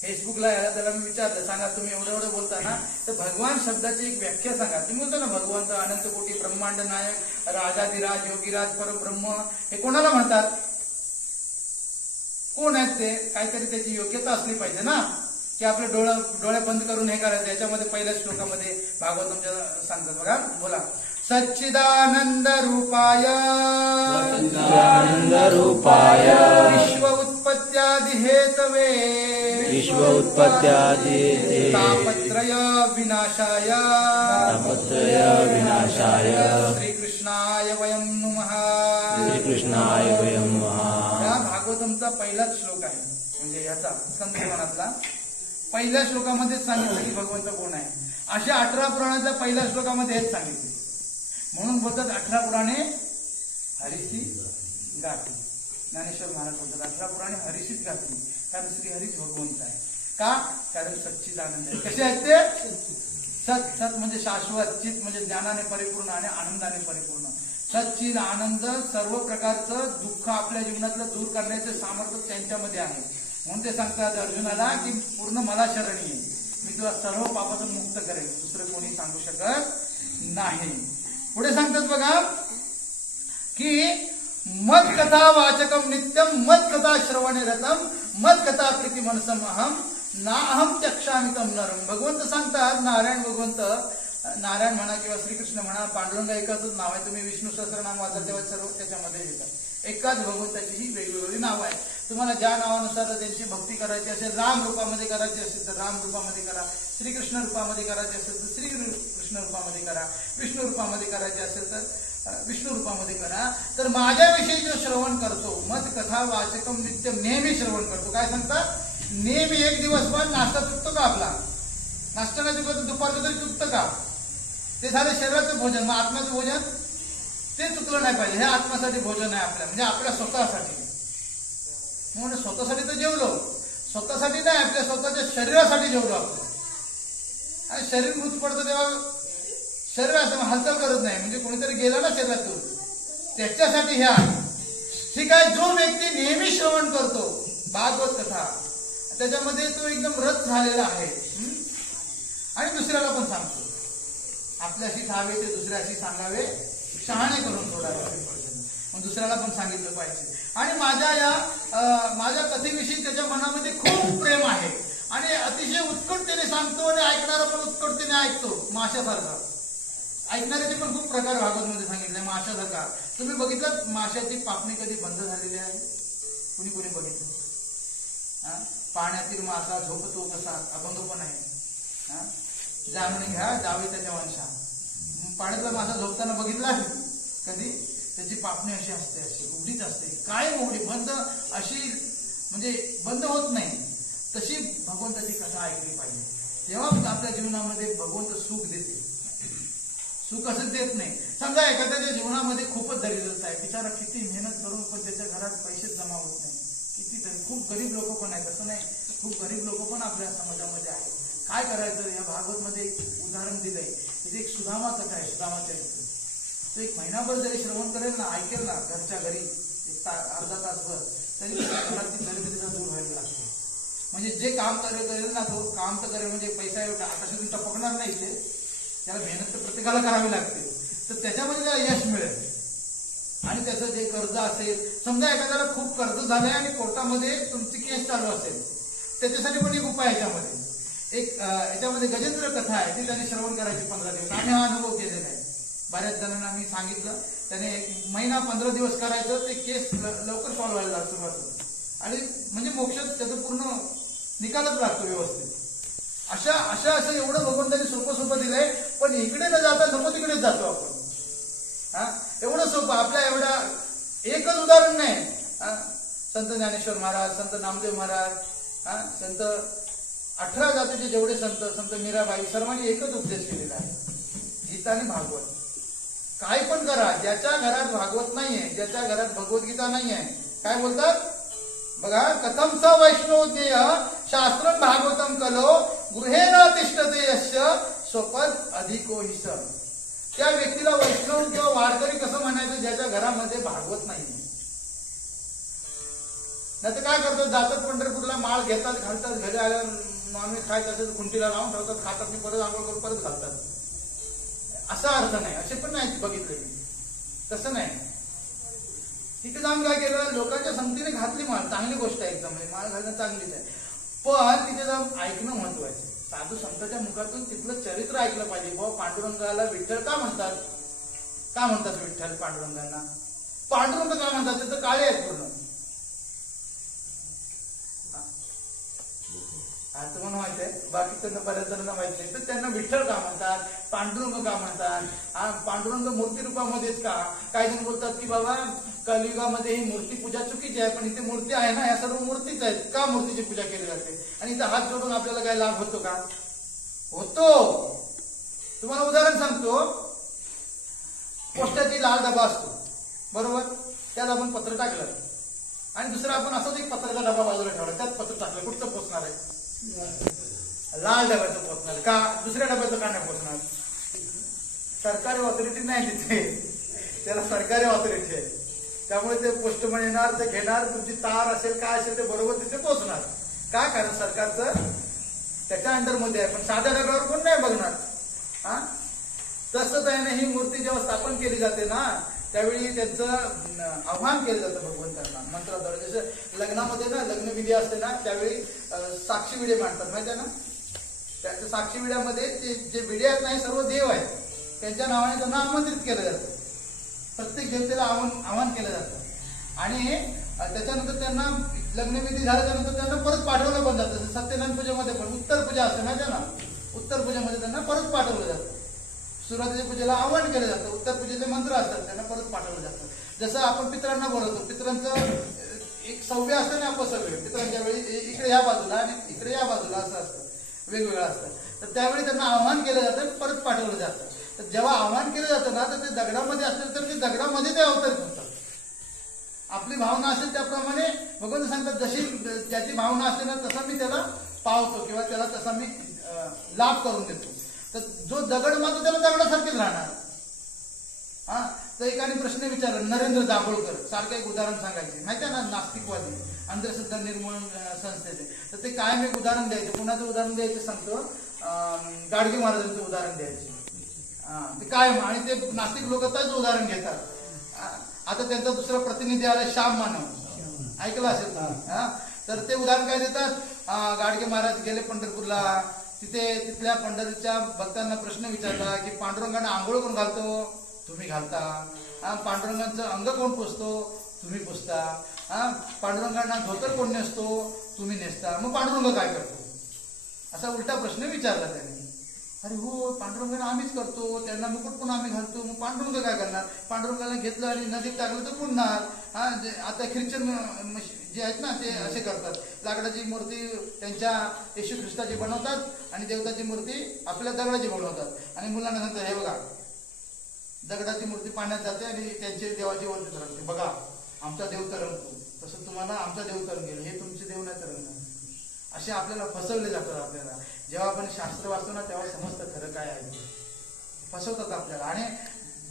फेसबुकला याला त्याला मी विचारलं, सांगा तुम्ही एवढं बोलता ना, तर भगवान शब्दाची एक व्याख्या सांगा. तुम्ही बोलता ना भगवंत, अनंत कोटी, ब्रह्मांड नायक, राजाधिराज, योगीराज, परब्रह्म, हे कोणाला म्हणतात? कोण आहेत ते? काहीतरी त्याची योग्यता असली पाहिजे ना, की आपले डोळे बंद करून हे करायचं. याच्यामध्ये पहिल्या श्लोकामध्ये भागवतमच्या सांगतात बघा, बोला. सच्चिदानंद रूपाय विश्व उत्पत्त्यादि हेतवे तापत्रय विनाशाय श्रीकृष्णाय वयं नमः. या भागवतमचा पहिलाच श्लोक आहे, म्हणजे याचा स्कंद पुराणातला पहिल्या श्लोकामध्येच सांगितलं की भगवंत कोण आहे. अशा 18 पुराणाच्या पहिल्या श्लोकामध्ये हेच सांगितले. म्हणून बोलतात 18 पुराणे हरीची गाठी. ज्ञानेश्वर महाराज बोलतात 18 पुराणे हरीशीच गाठी, कारण श्री हरीच भगवंत आहे. का? कारण सच्चिदानंद आहे. कसे आहेत ते? सत सत म्हणजे शाश्वत, चित म्हणजे ज्ञानाने परिपूर्ण आणि आनंदाने परिपूर्ण. सच्चित आनंद सर्व प्रकारचं दुःख आपल्या जीवनातलं दूर करण्याचे सामर्थ्य त्यांच्यामध्ये आहे. म्हणून ते सांगतात अर्जुनाला की पूर्ण मला शरणी आहे, मी तुला सर्व पापातून मुक्त करेन, दुसरं कोणी सांगू शकत नाही. पुढे सांगतात बघा की मत कथा वाचकम नित्यम मत कथा श्रवणे रतम मत कथा प्रीती मनसम अहम ना अहम चक्षामितम नरम. भगवंत सांगतात, नारायण भगवंत, नारायण म्हणा किंवा श्रीकृष्ण म्हणा, पांडुरंग एकाच नाव आहे. तुम्ही विष्णू सहस्रनाम वाचा तेव्हा सर्व त्याच्यामध्ये येतात. एकाच भगवंताची ही वेगवेगळी नावं आहेत. तुम्हाला ज्या नावानुसार त्यांची भक्ती करायची असेल, राम रूपामध्ये करायची असेल तर राम रूपामध्ये करा, श्रीकृष्ण रूपामध्ये करायची असेल तर श्रीकृष्ण रूपामध्ये करा, विष्णू रूपामध्ये करायचे असेल तर विष्णू रूपामध्ये करा. तर माझ्याविषयी जो श्रवण करतो, मत कथा वाचकम नित्यम, नेहमी श्रवण करतो. काय सांगतात? नेहमी एक दिवस पण नाश्ता चुकतो का आपला? नाश्ता नाही चुकत, दुपारचं तरी चुकतं का? ते झालं शरीराचं भोजन. मग आत्म्याचं भोजन ते चुकलं नाही पाहिजे. हे आत्म्यासाठी भोजन आहे आपल्या, म्हणजे आपल्या स्वतःसाठी. म्हणून स्वतःसाठी तर जेवलो, स्वतःसाठी नाही, आपल्या स्वतःच्या शरीरासाठी जेवलो आपण. आणि शरीर मृत पडतं तेव्हा शरीर असं हालचाल करत नाही, म्हणजे कोणीतरी गेला ना शरीरातून, त्याच्यासाठी हे आहे. ठीक आहे. जो व्यक्ती नेहमी श्रवण करतो भागवत कथा, त्याच्यामध्ये तो एकदम रस झालेला आहे. आणि दुसऱ्याला पण सांगतो, आपल्याशी खावे ते दुसऱ्याशी सांगावे, शहाणे करून थोडा मग दुसऱ्याला पण सांगितलं पाहिजे. आणि माझ्या कथेविषयी त्याच्या मनामध्ये खूप प्रेम आहे आणि अतिशय उत्कटतेने सांगतो आणि ऐकणारा पण उत्कटतेने ऐकतो. माशासारखा ऐकणाऱ्याचे पण खूप प्रकार भागवतमध्ये सांगितले. माशासारखा तुम्ही बघितलं, माशाची पापणी कधी बंद झालेली आहे? कुणी कुणी बघितलं? पाण्यातील मासा झोपतो कसा, अभंग पण आहे. जाणून घ्या जावे त्याच्या वंशा. पाण्यातला मासा झोपताना बघितला कधी? त्याची पापणी अशी असते, अशी उघडीच असते, काय उघडी, बंद अशी, म्हणजे बंद होत नाही. तशी भगवंताची कथा ऐकली पाहिजे. तेव्हा आपल्या जीवनामध्ये भगवंत सुख देते. सुख असं देत नाही. समजा एखाद्याच्या जीवनामध्ये खूपच दरिद्रता आहे, बिचारा किती मेहनत करून पण त्याच्या घरात पैसे जमा होत नाही. कितीतरी खूप गरीब लोक पण आहेत, असं नाही, खूप गरीब लोक पण आपल्या समाजामध्ये आहेत. काय करायचं? या भागवतमध्ये एक उदाहरण दिलंय. तिथे एक सुदामा कथा आहे, सुदामा चरित्र. तो एक महिनाभर जरी श्रवण करेल ना, ऐकेल ना घरच्या घरी, अर्धा तासभर, तरी घरातली दरिद्रता दूर व्हायला लागते. म्हणजे जे काम करेल ना, तो काम तर करेल, म्हणजे पैसा एवढा आकाशातून टपकणार नाही, ते त्याला मेहनत तर प्रत्येकाला करावी लागते. तर त्याच्यामध्ये त्याला यश मिळेल. आणि त्याचं जे कर्ज असेल, समजा एखाद्याला खूप कर्ज झालंय आणि कोर्टामध्ये तुमची केस चालू असेल, त्याच्यासाठी पण एक उपाय याच्यामध्ये. एक याच्यामध्ये गजेंद्र कथा आहे, ती त्याने श्रवण करायची 15 दिवस. आम्ही हा अनुभव केलेला आहे. बऱ्याच जणांना आम्ही सांगितलं, त्याने 1 महिना 15 दिवस करायचं, ते केस लवकर सॉल्व्ह व्हायला सुरुवात होती. आणि म्हणजे मोक्ष त्याचं पूर्ण निकालच लागतो व्यवस्थित. असं एवढं भगवंतांनी सोपं दिलंय. पण इकडे न जाता नको तिकडेच जातो आपण. एवढं सोपं. आपल्या एवढा एकच उदाहरण नाही. संत ज्ञानेश्वर महाराज, संत नामदेव महाराज, संत 18 जातीचे जेवढे संत मीराबाई, सर्वांनी एकच उपदेश केलेला आहे, गीता आणि भागवत. काय पण करा, ज्याच्या घरात भागवत नाहीये, ज्याच्या घरात भगवद्गीता नाहीये, काय बोलतात बघा, कथम स वैष्णव ज्ञेय शास्त्रम भागवतम कलो गृहेन तिष्ठते यस्य स्वपद अधिको हिस. त्या व्यक्तीला वैष्णव किंवा वारकरी कसं म्हणायचं, ज्याच्या घरामध्ये भागवत नाही. नाही तर काय करतात, जातात पंढरपूरला, माळ घेतात, घालतात, घरी आल्यावर नॉनव्हेज खायचं असेल तर खुंटीला लावून ठेवतात, खातात, मी परत आंघोळ करून परत घालतात. असा अर्थ नाही. असे पण नाही बघितले मी. तसं नाही. तिथे जाऊन काय केलं, लोकांच्या संगतीने घातली माळ, चांगली गोष्ट आहे एकदम, माळ घालणं चांगलीच आहे. पण तिथे जाऊन ऐकणं महत्वाचं. साधू संतांच्या मुखातून तिथलं चरित्र ऐकलं पाहिजे. बाबा पांडुरंगाला विठ्ठल का म्हणतात? का म्हणतात विठ्ठल पांडुरंगांना? पांडुरंग का म्हणतात? ते तर काळे आहेत पूर्ण. आता पण माहित आहे, बाकीच्यांना बऱ्याच जणांना माहित नाही. तर त्यांना विठ्ठल का म्हणतात, पांडुरंग का म्हणतात? पांडुरंग मूर्ती रूपामध्येच का? काही जण बोलतात की बाबा कलियुगामध्ये ही मूर्ती पूजा चुकीची आहे, पण इथे मूर्ती आहे ना, या सर्व मूर्तीच आहेत, का मूर्तीची पूजा केली जाते? आणि इथं हात जोडून आपल्याला काय लाभ होतो का? होतो. तुम्हाला उदाहरण सांगतो. पोस्टाची लाल डबा असतो, बरोबर? त्यात आपण पत्र टाकलं आणि दुसरं आपण असंच एक पत्राचा डबा बाजूला ठेवला, त्यात पत्र टाकलं, कुठचं पोचणार आहे? लाल डब्याचं पोचणार का, दुसऱ्या डब्याचं का नाही पोचणार? सरकारी ऑथॉरिटी नाही तिथे, त्याला सरकारी ऑथॉरिटी आहे. त्यामुळे ते पोस्टमन येणार, ते घेणार, तुमची तार असेल काय असेल ते बरोबर तिथे पोहोचणार. का? कारण सरकारचं त्याच्या अंडरमध्ये आहे. पण साध्या डब्यावर कोण नाही बघणार. हा, तसंच आहे ना, ही मूर्ती जेव्हा स्थापन केली जाते ना, त्यावेळी त्यांचं आव्हान केलं जातं भगवंतांना मंत्राद्वारे. जसं लग्नामध्ये ना लग्नविधी असते ना, त्यावेळी साक्षी विडे मांडतात माहिती आहे ना. त्या साक्षी विड्यामध्ये ते जे विडे आहेत नाही, सर्व देव आहेत, त्यांच्या नावाने त्यांना आमंत्रित केलं जातं. प्रत्येक देवतेला आवाहन केलं जातं. आणि त्याच्यानंतर त्यांना लग्नविधी झाल्याच्यानंतर त्यांना परत पाठवलं पण जातं. सत्यनारायण पूजेमध्ये पण उत्तर पूजा असते माहिती आहे ना, उत्तर पूजेमध्ये त्यांना परत पाठवलं जातं. सुरुवातीच्या पूजेला आवाहन केलं जातं, उत्तर पूजेचे मंत्र असतात, त्यांना परत पाठवलं जातं. जसं आपण पितरांना बोलवतो, पितरांचं एक सव्य असतं ना, अपसव्य. पितरांच्या वेळी इकडे या बाजूला आणि इकडे या बाजूला असं असतं, वेगवेगळं असतं. तर त्यावेळी त्यांना आव्हान केलं जातं, परत पाठवलं जातं. तर जेव्हा आव्हान केलं जातं ना, तर ते दगडामध्ये असेल तर ते दगडामध्ये ते अवतरित होतात. आपली भावना असेल त्याप्रमाणे भगवंत सांगतात, जशी ज्याची भावना असते ना तसा मी त्याला पावतो किंवा त्याला तसा मी लाभ करून देतो. तर जो दगड मानतो त्याला दगडासारखेच राहणार. हा, तर एकाने प्रश्न विचारला, नरेंद्र दाभोळकर सारखं एक उदाहरण सांगायचे माहिती आहे ना, नास्तिकवादी अंधश्रद्धा निर्मूलन संस्थेचे. तर ते कायम एक उदाहरण द्यायचे. कुणाचं उदाहरण द्यायचे सांगतो, गाडगे महाराजांचं उदाहरण द्यायचे. ते कायम, आणि ते नास्तिक लोक त्याच उदाहरण घेतात. आता त्यांचा दुसरा प्रतिनिधी आला श्याम मानव, ऐकलं असेल ना. तर ते उदाहरण काय देतात, गाडगे महाराज गेले पंढरपूरला, तिथल्या पंढरीच्या भक्तांना प्रश्न विचारला की पांडुरंगांना आंघोळ कोण घालतो? तुम्ही घालता. पांडुरंगांचं अंग कोण पुसतो? तुम्ही पुसता. पांडुरंगांना धोतर कोण नेसतो? तुम्ही नेसता. मग पांडुरंग काय करतो? असा उलटा प्रश्न विचारला त्याने. अरे हो, पांडुरंगांना आम्हीच करतो, त्यांना मुकुट पण आम्ही घालतो, मग पांडुरंग काय करणार? पांडुरंगाला घेतलं आणि नदीत टाकलं तर पुरणार. आता ख्रिश्चन जे आहेत ना ते असे करतात, लाकडाची मूर्ती त्यांच्या येशू ख्रिस्ताची बनवतात आणि देवताची मूर्ती आपल्या दगडाची बनवतात. आणि मुलांना सांगतात, हे बघा दगडाची मूर्ती पाण्यात जाते आणि त्यांची देवाची वरती तरंगते, बघा आमचा देव तरंगतो, तसं तुम्हाला आमचा देव तरंगेल, हे तुमचे देव नाही तरंगणार. असे आपल्याला फसवले जातात. आपल्याला जेव्हा आपण शास्त्र वाचतो ना तेव्हा समजतं खरं काय आहे. फसवतात आपल्याला आणि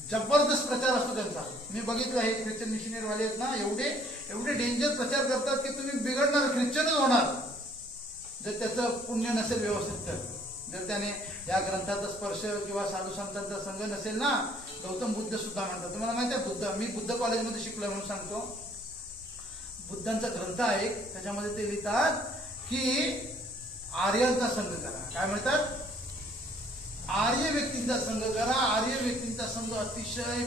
जबरदस्त प्रचार असतो त्यांचा. मी बघितलं, हे ख्रिश्चन मिशनरीवाले आहेत ना, एवढे डेंजर प्रचार करतात की तुम्ही बिघडणार, ख्रिश्चनच होणार जर त्याचं पुण्य नसेल व्यवस्थित. तर जर त्याने या ग्रंथाचा स्पर्श किंवा साधू संतांचा संघ नसेल ना. गौतम बुद्ध सुद्धा म्हणतात, तुम्हाला माहिती आहे बुद्ध, मी बुद्ध कॉलेजमध्ये शिकलोय म्हणून सांगतो. बुद्धांचा ग्रंथ आहे त्याच्यामध्ये ते लिहितात की आर्यांचा संघ करा. काय म्हणतात? आर्य व्यक्तींचा संघ करा. आर्य व्यक्तींचा संघ अतिशय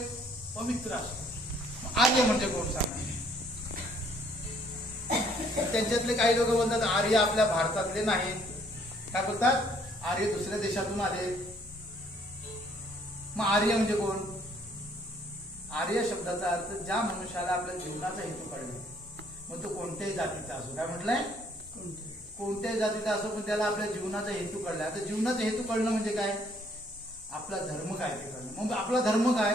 पवित्र असतो. आर्य म्हणजे कोण सांगा? त्यांच्यातले काही लोक बोलतात आर्य आपल्या भारतातले नाहीत. काय बोलतात? आर्य दुसऱ्या देशातून आले. मग आर्य म्हणजे कोण? आर्य शब्दाचा अर्थ ज्या मनुष्याला आपल्या जीवनाचा हेतू कळला, मग तो कोणत्याही जातीचा असो. काय म्हटलंय? कोणत्याही जातीचा असो, पण त्याला आपल्या जीवनाचा हेतू कळला. आता जीवनाचा हेतू कळणं म्हणजे काय? आपला धर्म काय ते कळणं. मग आपला धर्म काय?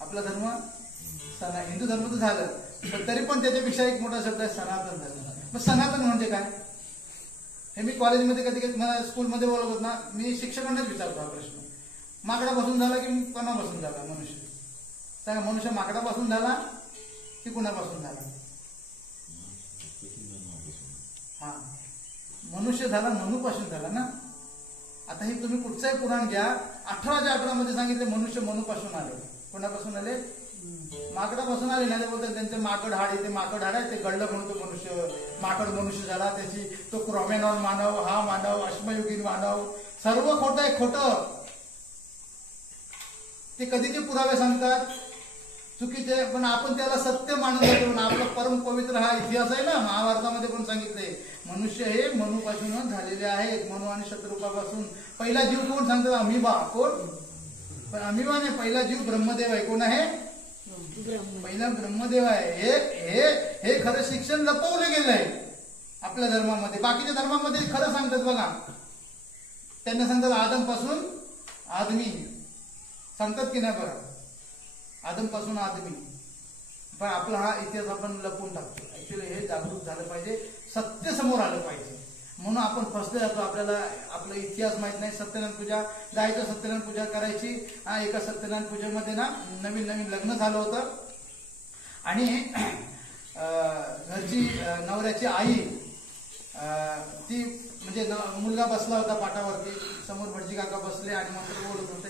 आपला धर्म हिंदू धर्म तर झालं, पण तरी पण त्याच्यापेक्षा एक मोठा शब्द आहे सनातन धर्म. मग सनातन म्हणजे काय? हे मी कॉलेजमध्ये कधी मला स्कूलमध्ये बोलत होत ना, मी शिक्षकांनाच विचारतो हा प्रश्न. माकडापासून झाला की कोणापासून झाला मनुष्य? सांगा, मनुष्य माकडापासून झाला की कुणापासून झाला? हा, मनुष्य झाला मनूपासून झाला ना. आता हे तुम्ही कुठचंही पुराण घ्या, 18:18 मध्ये सांगितले मनुष्य मनूपासून आले. कोणापासून आले? माकडापासून आले. नाही बोलतात त्यांचे माकड हाड आहे, ते माकड हाड आहे, ते गळलं म्हणून तो मनुष्य माकड मनुष्य झाला. त्याची तो क्रोमॅनॉन मानव, हा मानव, अश्मयुगीन मानव, सर्व खोटं आहे, खोटं. ते कधीचे पुरावे सांगतात चुकीचे, पण आपण त्याला सत्य मानून जातो. आपला परम पवित्र हा इतिहास आहे ना, महाभारतामध्ये पण सांगितले मनुष्य हे मनूपासून झालेले आहेत. मनू आणि शत्रुपापासून. पहिला जीव कोण सांगतात? अमिबा. कोण? पण अमिबा नाही, पहिला जीव ब्रह्मदेव आहे. कोण आहे? पहिला ब्रह्मदेव आहे. हे खरं शिक्षण लपवलं गेलं आहे आपल्या धर्मामध्ये. बाकीच्या धर्मामध्ये खरं सांगतात बघा, त्यांना सांगतात आदम पासून आदमी सांगतात की नाही बघा, आदम पासून आदमी. पण आपला हा इतिहास आपण लपवून टाकतो. ऍक्च्युअली हे जागरूक झालं पाहिजे. सत्य समोर आलं पाहिजे. म्हणून आपण फसले जातो. आपल्याला आपला इतिहास माहित नाही. सत्यनारायण पूजा जायचं, सत्यनारायण पूजा करायची. एका सत्यनारायण पूजेमध्ये ना नवीन नवीन लग्न झालं होतं आणि घरची नवऱ्याची आई ती म्हणजे मुलगा बसला होता पाटावरती, समोर भटजी काका बसले आणि मंत्र बोलत होते.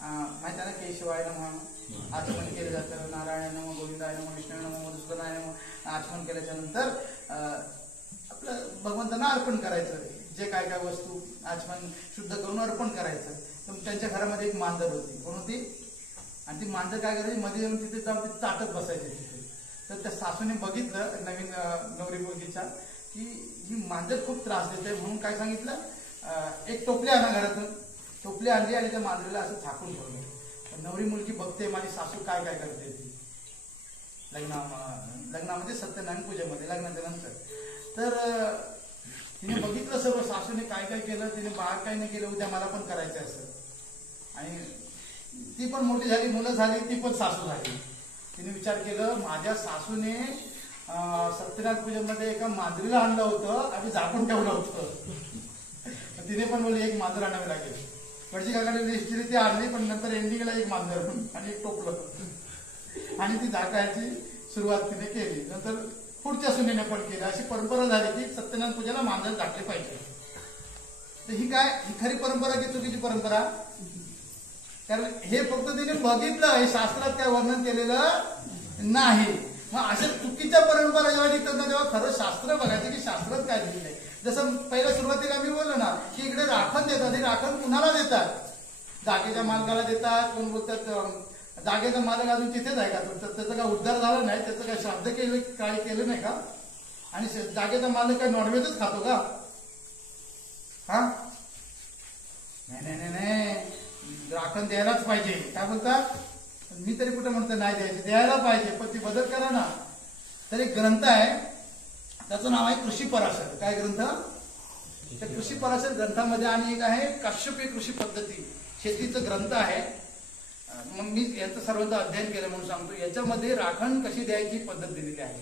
माहिती आहे ना, केशवाय नमः आचमन केलं जातं, नारायण नमः, गोविंदाय नमः, विष्णू नमः, मधुसूदनाय नमः. आचमन केल्याच्या नंतर आपलं भगवंतांना अर्पण करायचं. जे काय काय वस्तू आचमन शुद्ध करून अर्पण करायचं. तर त्यांच्या घरामध्ये एक मांजर होती. कोण होती? आणि ती मांजर काय करायची, मध्ये येऊन तिथे जाऊन ती चाटत बसायची तिथे. तर त्या सासूने बघितलं नवीन नवरी मुलगीच्या की ही मांजर खूप त्रास देते, म्हणून काय सांगितलं, एक टोपली आणा घरातून. टोपली आणली आणि त्या मांजरीला असं झाकून ठेवलं. नवरी मुलगी बघते माझी सासू काय काय करते ती लग्नामध्ये सत्यनारायण पूजेमध्ये लग्नाच्या नंतर. तर तिने बघितलं सर्व, सासूने काय काय केलं, तिने बाळ काय नाही केलं, उद्या मला पण करायचं असं. आणि ती पण मोठी झाली, मुलं झाली, ती पण सासू झाली. तिने विचार केलं, माझ्या सासूने सत्यनारायण पूजेमध्ये एका मांजरीला आणलं होतं आणि झाकून ठेवलं होतं. तिने पण बोलली एक मांजर आणावी लागेल. भटजी काकाने लिस्टली ती आणली, पण नंतर एंडिंगला एक मांजर आणि एक टोपलं आणि ती झाकायची सुरुवात तिने केली. नंतर पुढच्या सुनेने पण केलं. अशी परंपरा झाली की सत्यनारायण पूजेला मांजर झाकले पाहिजे. तर ही काय, ही खरी परंपरा की चुकीची परंपरा? कारण हे फक्त तिने बघितलं, हे शास्त्रात काय वर्णन केलेलं नाही. मग अशा चुकीच्या परंपरा जेव्हा निघतात ना, तेव्हा खरं शास्त्र बघायचं की शास्त्रात काय लिहिलंय. जसं पहिल्या सुरुवातीला मी बोललो ना की इकडे राखण देतात. हे राखण कुणाला देतात? जागेच्या मालकाला देतात. कोण बोलतात जागेचा मालक अजून तिथेच आहे का? त्याचा काय उद्धार झाला नाही, त्याचं काय श्राद्ध केलं, काय केलं नाही का? आणि जागेचा मालक काय नॉनव्हेजच खातो का? हा, नाही नाही नाही, राखण द्यायलाच पाहिजे. काय बोलतात? मी तरी कुठे म्हणतो नाही द्यायचे, द्यायला पाहिजे, पण ती बदल करा ना. तर एक ग्रंथ आहे, त्याचं नाव आहे कृषी पराशर. काय ग्रंथ? त्या कृषी पराशर ग्रंथामध्ये आणि एक आहे काश्यपीय कृषी पद्धती, शेतीचं ग्रंथ आहे. मग मी याचं सर्वांचं अध्ययन केलं म्हणून सांगतो. याच्यामध्ये राखण कशी द्यायची पद्धत दिलेली आहे.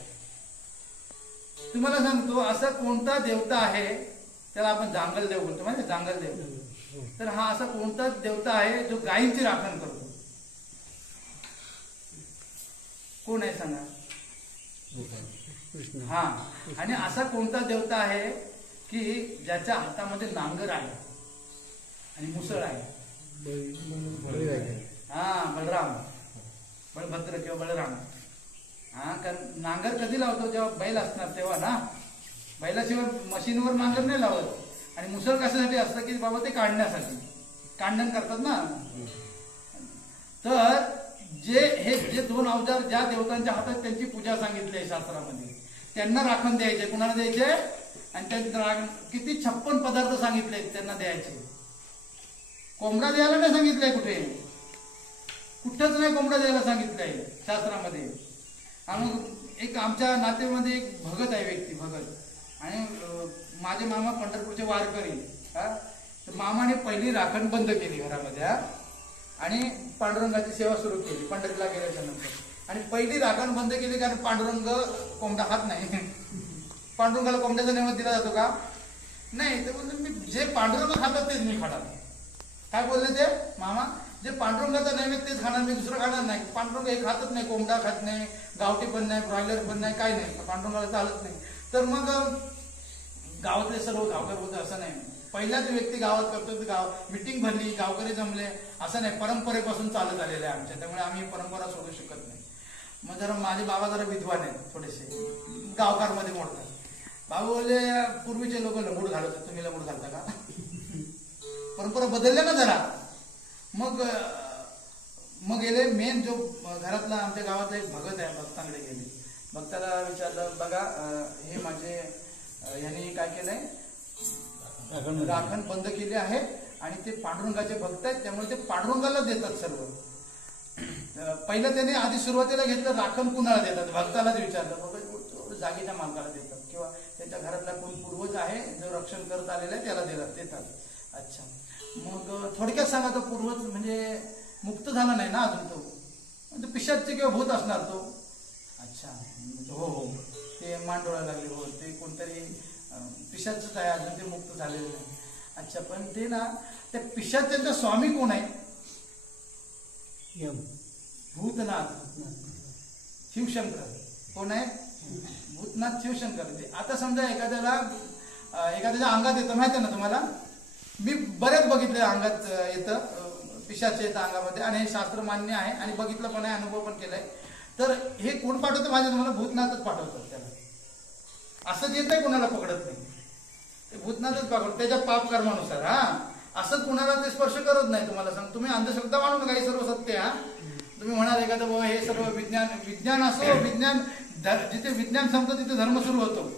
तुम्हाला सांगतो, असा कोणता देवता आहे, त्याला आपण जांगल देव बोलतो, माहिती जांगल देव. तर हा असा कोणता देवता आहे जो गायींची राखण करतो? कोण आहे सांगा? हा. आणि असा कोणता देवता आहे की ज्याच्या हातामध्ये नांगर आहे आणि मुसळ आहे? हा, बलराम, बलभद्र किंवा बलराम. हा, कारण नांगर कधी लावतो? जेव्हा बैल असणार तेव्हा ना. बैलाशिवाय मशीनवर नांगर नाही लावत. आणि मुसळ कशासाठी असतं की बाबा ते काढण्यासाठी, कांडण करतात ना. तर जे दोन अवजार ज्या देवतांच्या हातात त्यांची पूजा सांगितली आहे शास्त्रामध्ये, त्यांना राखण द्यायचे. कुणाला द्यायचे? आणि त्यांना किती 56 पदार्थ सांगितले त्यांना द्यायचे. कोंबडा द्यायला नाही सांगितलंय कुठे, कुठंच नाही कोंबडा द्यायला सांगितलंय शास्त्रामध्ये. मग एक आमच्या नातेमध्ये एक भगत आहे, व्यक्ती भगत. आणि माझे मामा पंढरपूरचे वारकरी. तर मामाने पहिली राखण बंद केली घरामध्ये आणि पांडुरंगाची सेवा सुरू केली पंढरीला गेल्याच्या नंतर. आणि पहिली राखण बंद केली कारण पांडुरंग कोंबडा खात नाही. पांडुरंगाला कोंबड्याचा नैवेद्य दिला जातो का? नाही. ते बोलले मी जे पांडुरंग खातात तेच मी खाणार. काय बोलले ते मामा? जे पांडुरंगाचा नैवेद्य तेच खाणार, मी दुसरं खाणार नाही. पांडुरंग हे खातच नाही, कोंबडा खात नाही, गावठी पण नाही, ब्रॉयलर पण नाही, काय नाही, पांडुरंगाला चालत नाही. तर मग गावातले सर्व गावकर बोलतो असं नाही. पहिलाच व्यक्ती गावात करतो, गाव मिटिंग भरली, गावकरी जमले, असं नाही, परंपरेपासून चालत आलेलं आहे आमच्या. त्यामुळे आम्ही परंपरा सोडू शकत नाही. मग जरा माझे बाबा जरा विद्वान आहेत थोडेसे, गावकारमध्ये मोडतात. बाबा बोलले पूर्वीचे लोक लंगूट घालत होते, तुम्ही लंगूट घालता का? परंपरा बदलल्या ना जरा. मग गेले मेन जो घरातला आमच्या गावातला एक भगत आहे, भक्तांकडे गेले. भक्ताला विचारलं, बघा हे माझे यांनी काय केलंय, राखण बंद केली आहे आणि ते पांडुरंगाचे भक्त आहेत, त्यामुळे ते पांडुरंगाला देतात सर्व. पहिलं त्याने आधी सुरुवातीला घेतलं राखण कुणाला देतात, भक्तालाच विचारलं. बघा जागेच्या मालकाला देतात किंवा त्याच्या घरातला कोण पूर्वज आहे जो रक्षण करत आलेला आहे त्याला देतात. अच्छा, मग थोडक्यात सांगा, तो पूर्वज म्हणजे मुक्त झाला नाही ना अजून, तो पिशाच्च किंवा भूत असणार तो. अच्छा, हो हो, ते मांडोळा लागले हो, ते कोणतरी पिशाचच आहे, अजून ते मुक्त झालेलं नाही. अच्छा, पण ते ना त्या पिशाच्यांचा स्वामी कोण आहे? भूतनाथ शिवशंकर. कोण आहे? भूतनाथ शिवशंकर. आता समजा एखाद्याच्या अंगात येतं, माहिती आहे ना तुम्हाला, मी बरेच बघितले अंगात येतं, पिशाच येतं अंगामध्ये, आणि हे शास्त्र मान्य आहे आणि बघितलं पण आहे, अनुभव पण केलाय. तर हे कोण पाठवतं? माझ्या तुम्हाला भूतनाथच पाठवतात त्याला. असं येत नाही, कोणाला पकडत नाही, ते भूतनाथच पकडत त्याच्या पाप कर्मानुसार. हा, असं कुणाला ते स्पर्श करत नाही. तुम्हाला सांग, तुम्ही अंधश्रद्धा मानू नका, हे सर्व सत्य. हा, तुम्ही म्हणाल एखादं बाबा हे सर्व विज्ञान असो, विज्ञान जिथे विज्ञान संपतं तिथे धर्म सुरू होतो,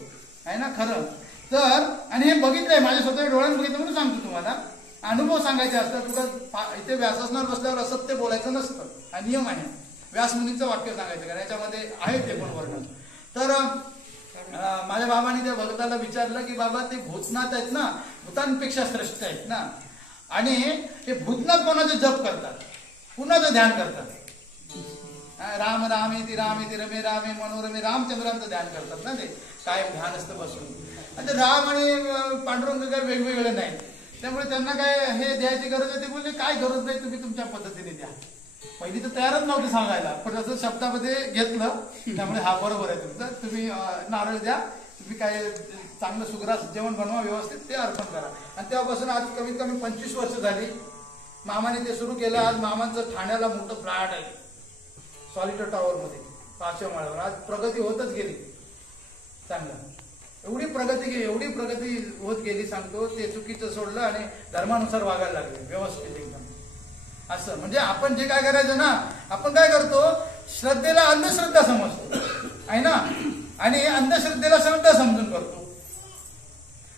आहे ना, खरं तर. आणि हे बघितलंय, माझ्या स्वतःच्या डोळ्यात बघितलं म्हणून सांगतो तुम्हाला. अनुभव सांगायचे असतात. तुला इथे व्यासासनावर बसल्यावर असत्य बोलायचं नसतं, हा नियम आहे. व्यासमुनीचं वाक्य सांगायचं का, याच्यामध्ये आहे ते पण वर्णन. तर माझ्या बाबांनी त्या भक्ताला विचारलं की बाबा ते भूतनाथ आहेत ना, भूतांपेक्षा श्रेष्ठ आहेत ना, आणि हे भूतनाथ कोणाचं जप करतात, कुणाचं ध्यान करतात? राम रामेति रामेति रमे रामे मनोरमे, रामचंद्रांचं ध्यान करतात ना, ते कायम ध्यान असतं बसून. आणि राम आणि पांडुरंग काय वेगवेगळे नाही, त्यामुळे त्यांना काय हे द्यायची गरज आहे. ते बोलले काय गरज नाही, तुम्ही तुमच्या पद्धतीने द्या. पहिली तर तयारच नव्हती सांगायला, पण असं शब्दामध्ये घेतलं, त्यामुळे हा बरोबर आहे तुमचं. तुम्ही नारळ द्या, तुम्ही काय चांगलं सुग्रास जेवण बनवा व्यवस्थित, ते अर्पण करा. आणि तेव्हापासून आज कमीत कमी 25 वर्ष झाली मामाने ते सुरू केलं. आज मामांचं ठाण्याला मोठं फ्लॅट आहे, सॉलिटर टॉवर मध्ये 5व्या माळ्यावर. आज प्रगती होतच गेली चांगला. एवढी प्रगती होत गेली सांगतो. ते चुकीचं सोडलं आणि धर्मानुसार वागायला लागले व्यवस्थित एकदम. असं म्हणजे आपण जे काय करायचं ना, आपण काय करतो, श्रद्धेला अंधश्रद्धा समजतो आहे ना, आणि अंधश्रद्धेला श्रद्धा समजून करतो.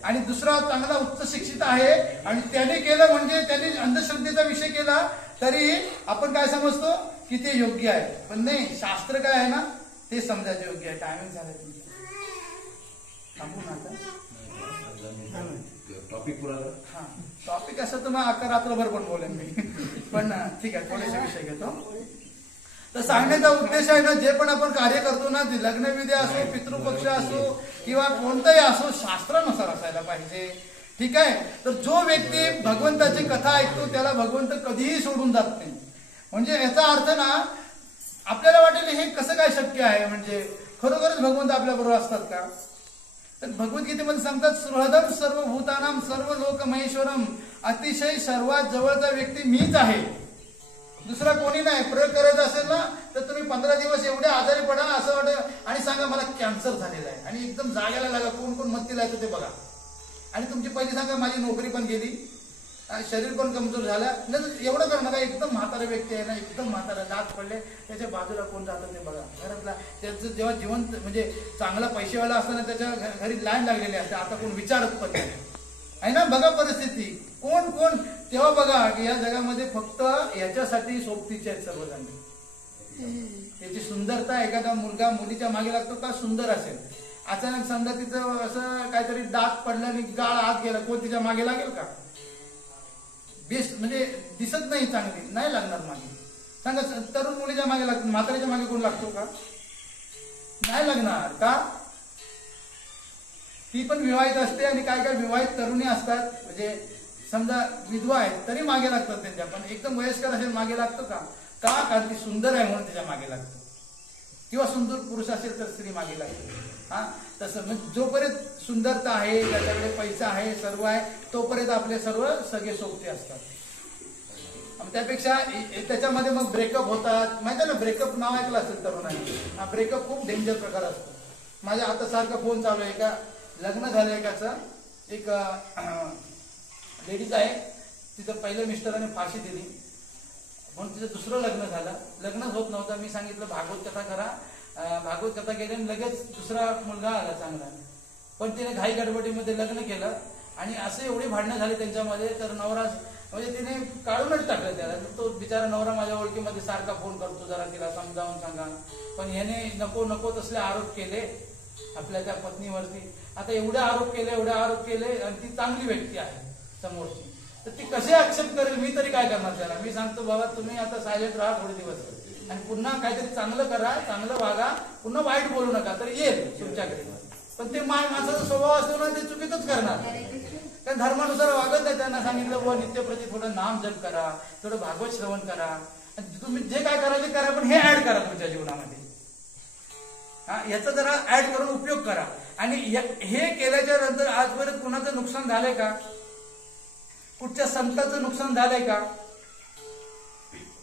आणि दुसरा चांगला उच्च शिक्षित आहे आणि त्याने केलं म्हणजे त्याने अंधश्रद्धेचा विषय केला तरी आपण काय समजतो की ते योग्य आहे. पण नाही, शास्त्र काय आहे ना ते समजायचं योग्य आहे. टायमिंग झालं तुमचं, थांबू ना आता. टॉपिक पुरा. हा, टॉपिक असं तर मग रात्रभर पण बोलेन मी, पण ठीक आहे, थोडेसे विषय घेतो. तर सांगण्याचा उद्देश आहे ना, जे पण आपण कार्य करतो ना, लग्नविधी असो, पितृपक्ष असो किंवा कोणताही असो, शास्त्रानुसार असायला पाहिजे. ठीक आहे. तर जो व्यक्ती भगवंताची कथा ऐकतो त्याला भगवंत कधीही सोडून जात नाही. म्हणजे याचा अर्थ ना, आपल्याला वाटेल हे कसं काय शक्य आहे, म्हणजे खरोखरच भगवंत आपल्या बरोबर असतात का? तर भगवद्गीतेमध्ये सांगतात, सुहृदम सर्वभूतानाम सर्व लोक महेश्वरम, अतिशय सर्वात जवळचा व्यक्ती मीच आहे, दुसरा कोणी नाही. प्रयोग करायचा असेल ना तर तुम्ही 15 दिवस एवढे आजारी पडा असं वाटत आणि सांगा मला कॅन्सर झालेला आहे, आणि एकदम जागायला लागा, कोण कोण मत्तीला येतो ते बघा. आणि तुमची पहिली सांगा माझी नोकरी पण गेली, शरीर पण कमजोर झालं, एवढं करणं का, एकदम म्हातारा व्यक्ती आहे ना, एकदम म्हातारा, दात पडले, त्याच्या बाजूला कोण जातं ते बघा. घरातला त्याचं जेव्हा जिवंत म्हणजे चांगला पैसेवाला असताना त्याच्या घरी लाईन लागलेली असते, आता कोण विचारत पण नाही आहे ना. बघा परिस्थिती, कोण कोण तेव्हा बघा की या जगामध्ये फक्त याच्यासाठी सोबतीचे आहेत सर्वजण. त्याची सुंदरता, एखादा मुलगा मुलीच्या मागे लागतो का सुंदर असेल, अचानक समजा तिचं असं काहीतरी दात पडलं आणि गाळ आत गेला, कोण तिच्या मागे लागेल का? बेस्ट म्हणजे दिसत नाही चांगली, नाही लागणार मागे. सांगा, तरुण मुलीच्या मागे लागतो, म्हातारीच्या मागे कोण लागतो का? नाही लागणार का? ती पण विवाहित असते आणि काय काय विवाहित तरुणी असतात, म्हणजे समजा विधवा आहेत तरी मागे लागतात त्यांच्या, पण एकदम वयस्कर असेल मागे लागतो का? कारण ती सुंदर आहे म्हणून त्याच्या मागे लागतो, किंवा सुंदर पुरुष असेल तर स्त्री मागे लागते. हा, तसं म्हणजे जोपर्यंत सुंदरता आहे, त्याच्याकडे पैसा आहे, सर्व आहे, तोपर्यंत आपले सर्व सगळे सोबते असतात. त्यापेक्षा त्याच्यामध्ये मग ब्रेकअप होतात, माहिती आहे ना, ब्रेकअप नाव ऐकलं असेल तरुणांनी. हा ब्रेकअप खूप डेंजर प्रकार असतो. माझ्या आता सारखा फोन चालू आहे, का लग्न झालं एकाचं, एक लेडीज आहे, तिचं पहिल्या मिस्टराने फाशी दिली म्हणून तिचं दुसरं लग्न झालं, लग्नच होत नव्हतं. मी सांगितलं भागवत कथा करा, भागवत कथा केली आणि लगेच दुसरा मुलगा आला चांगला, पण तिने घाई गडबडीमध्ये लग्न केलं आणि असे एवढी भांडणं झाली त्यांच्यामध्ये, तर नवरा म्हणजे तिने काढूनच टाकलं त्याला. तो बिचारा नवरा माझ्या ओळखीमध्ये सारखा फोन करतो, जरा तिला समजावून सांगा, पण ह्याने नको नको तसले आरोप केले आपल्या त्या पत्नीवरती. आता एवढे आरोप केले आणि ती चांगली व्यक्ती आहे समोरची, तर ती कसे ऍक्सेप्ट करेल? मी तरी काय करणार त्याला? मी सांगतो बाबा तुम्ही आता सायलेंट राहा थोडे दिवस, आणि पुन्हा काहीतरी चांगलं करा, चांगलं वागा, पुन्हा वाईट बोलू नका, तर येईल तुमच्याकडे. पण ते माणसाचा स्वभाव असतो ना, ते चुकीतच करणार. कारण धर्मानुसार वागत नाही. त्यांना सांगितलं बुवा नित्यप्रती थोडं नाम जप करा, थोडं भागवत श्रवण करा, तुम्ही जे काय करा ते करा, पण हे ऍड करा तुमच्या जीवनामध्ये. याचा जरा ऍड करून उपयोग करा. आणि हे केल्याच्या नंतर आजपर्यंत कुणाचं नुकसान झालंय का? कुठच्या संतांचं नुकसान झालंय का?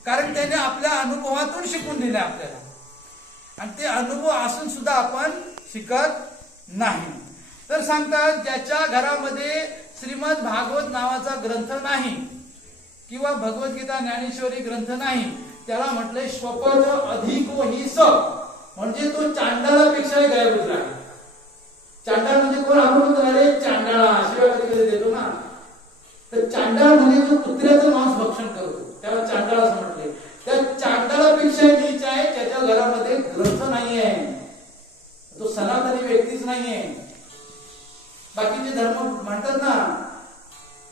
कारण त्याने आपल्या अनुभवातून शिकून दिले आपल्याला, आणि ते अनुभव असून सुद्धा आपण शिकत नाही. तर सांगतात ज्याच्या घरामध्ये श्रीमद भागवत नावाचा ग्रंथ नाही किंवा भगवद्गीता ज्ञानेश्वरी ग्रंथ नाही, त्याला म्हटलंय स्वपद अधिको हि स, म्हणजे तो चांडाळापेक्षाही गायबच आहे. चांडाळ म्हणजे कोण? आपण अरे चांडाळा शिवाय कधी कधी देतो ना, तर चांडाळ म्हणजे जो कुत्र्याचं मांस भक्षण करतो त्याला चांडाळ असं म्हटलंय. त्या चांडाळापेक्षा नीच आहे त्याच्या घरामध्ये ग्रंथ नाहीये, तो सनातनी व्यक्तीच नाहीये. बाकीचे धर्म म्हणतात ना,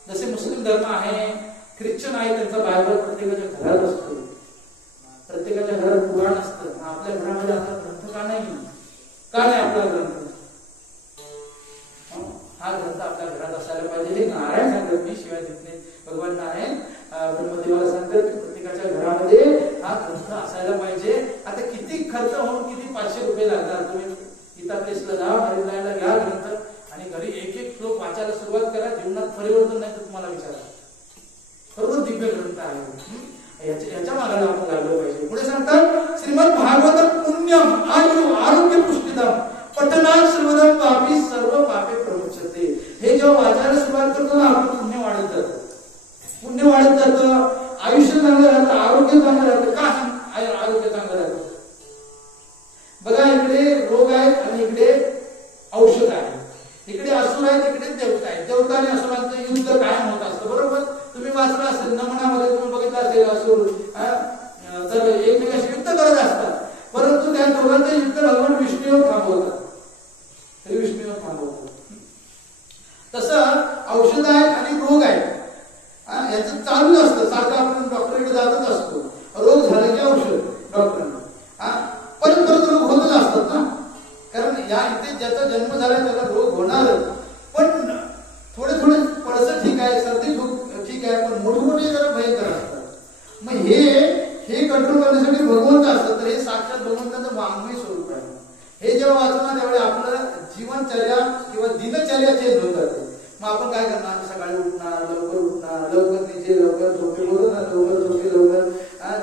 जसे मुस्लिम धर्म आहे, ख्रिश्चन आहे, त्यांचा बायबल प्रत्येकाच्या घरात असतो, प्रत्येकाच्या घरात पुराण असतं. आपल्या घरामध्ये आपला ग्रंथ का नाही? का नाही आपला ग्रंथ? हा ग्रंथ आपल्या घरात असायला पाहिजे. हे नारायण सांगत मी, शिवाय तिथले भगवान नारायण ब्रह्मदेवाला सांगतात की प्रत्येकाच्या घरामध्ये हा ग्रंथ असायला पाहिजे. आता किती खर्च होऊन किती 500 रुपये लागतात. तुम्ही गीता प्लेसला जा, हरिनारायणला घ्या ग्रंथ आणि घरी एक एक श्लोक वाचायला सुरुवात करा. जीवनात परिवर्तन नाही तर तुम्हाला विचारा, खरोखर दिव्य ग्रंथ आहे. याच्या मागायला आपण लागलो पाहिजे. पुढे सांगतात श्रीमद भागवत पुण्यम आयु आरोग्य पुष्टिदम पठनात सर्वदम पापी सर्व पापे प्रमुच्यते. हे जेव्हा वाचायला सुरुवात करतो ना, आपलं पुण्य वाढत जातं, पुण्य वाढत जातं, आयुष्य चांगलं राहतं, आरोग्य चांगलं राहतं. का आरोग्य चांगलं राहतं? बघा, इकडे रोग आहेत आणि इकडे औषध आहे. इकडे असुर आहेत, इकडे देवता आहेत. देवता आणि असुरांचं युद्ध कायम होत असतं, बरोबर? तुम्ही वाचलं असेल नमनामध्ये, तुम्ही बघितलं असेल असुर तर एकमेकांशी युद्ध करत असतात, परंतु त्या दोघांचं युद्ध भगवान विष्णू थांबवतात. तरी विष्णू थांबवतात. तसं औषध आहेत आणि रोग आहेत, याचं चालूच असतं. सारखं आपण डॉक्टरकडे जातच असतो. रोग झाला की औषध डॉक्टरांना, परत परत रोग होतच असतात ना. कारण या इथे ज्याचा जन्म झाला त्याला रोग होणारच. पण थोडे थोडे पडसं ठीक आहे, सर्दी ठीक आहे, पण मोठमोठे जरा भयंकर असतात. मग हे कंट्रोल करण्यासाठी भगवंत असतात. तर हे साक्षात भगवंताचं वाङ्मय स्वरूप आहे. हे जेव्हा वाचणार त्यावेळी आपलं जीवनचर्या किंवा दिनचर्या चेंज होत जाते. मग आपण काय करणार? सकाळी उठणार, लवकर निजे, लवकर झोपे, बोलत ना, लवकर झोपे, लवकर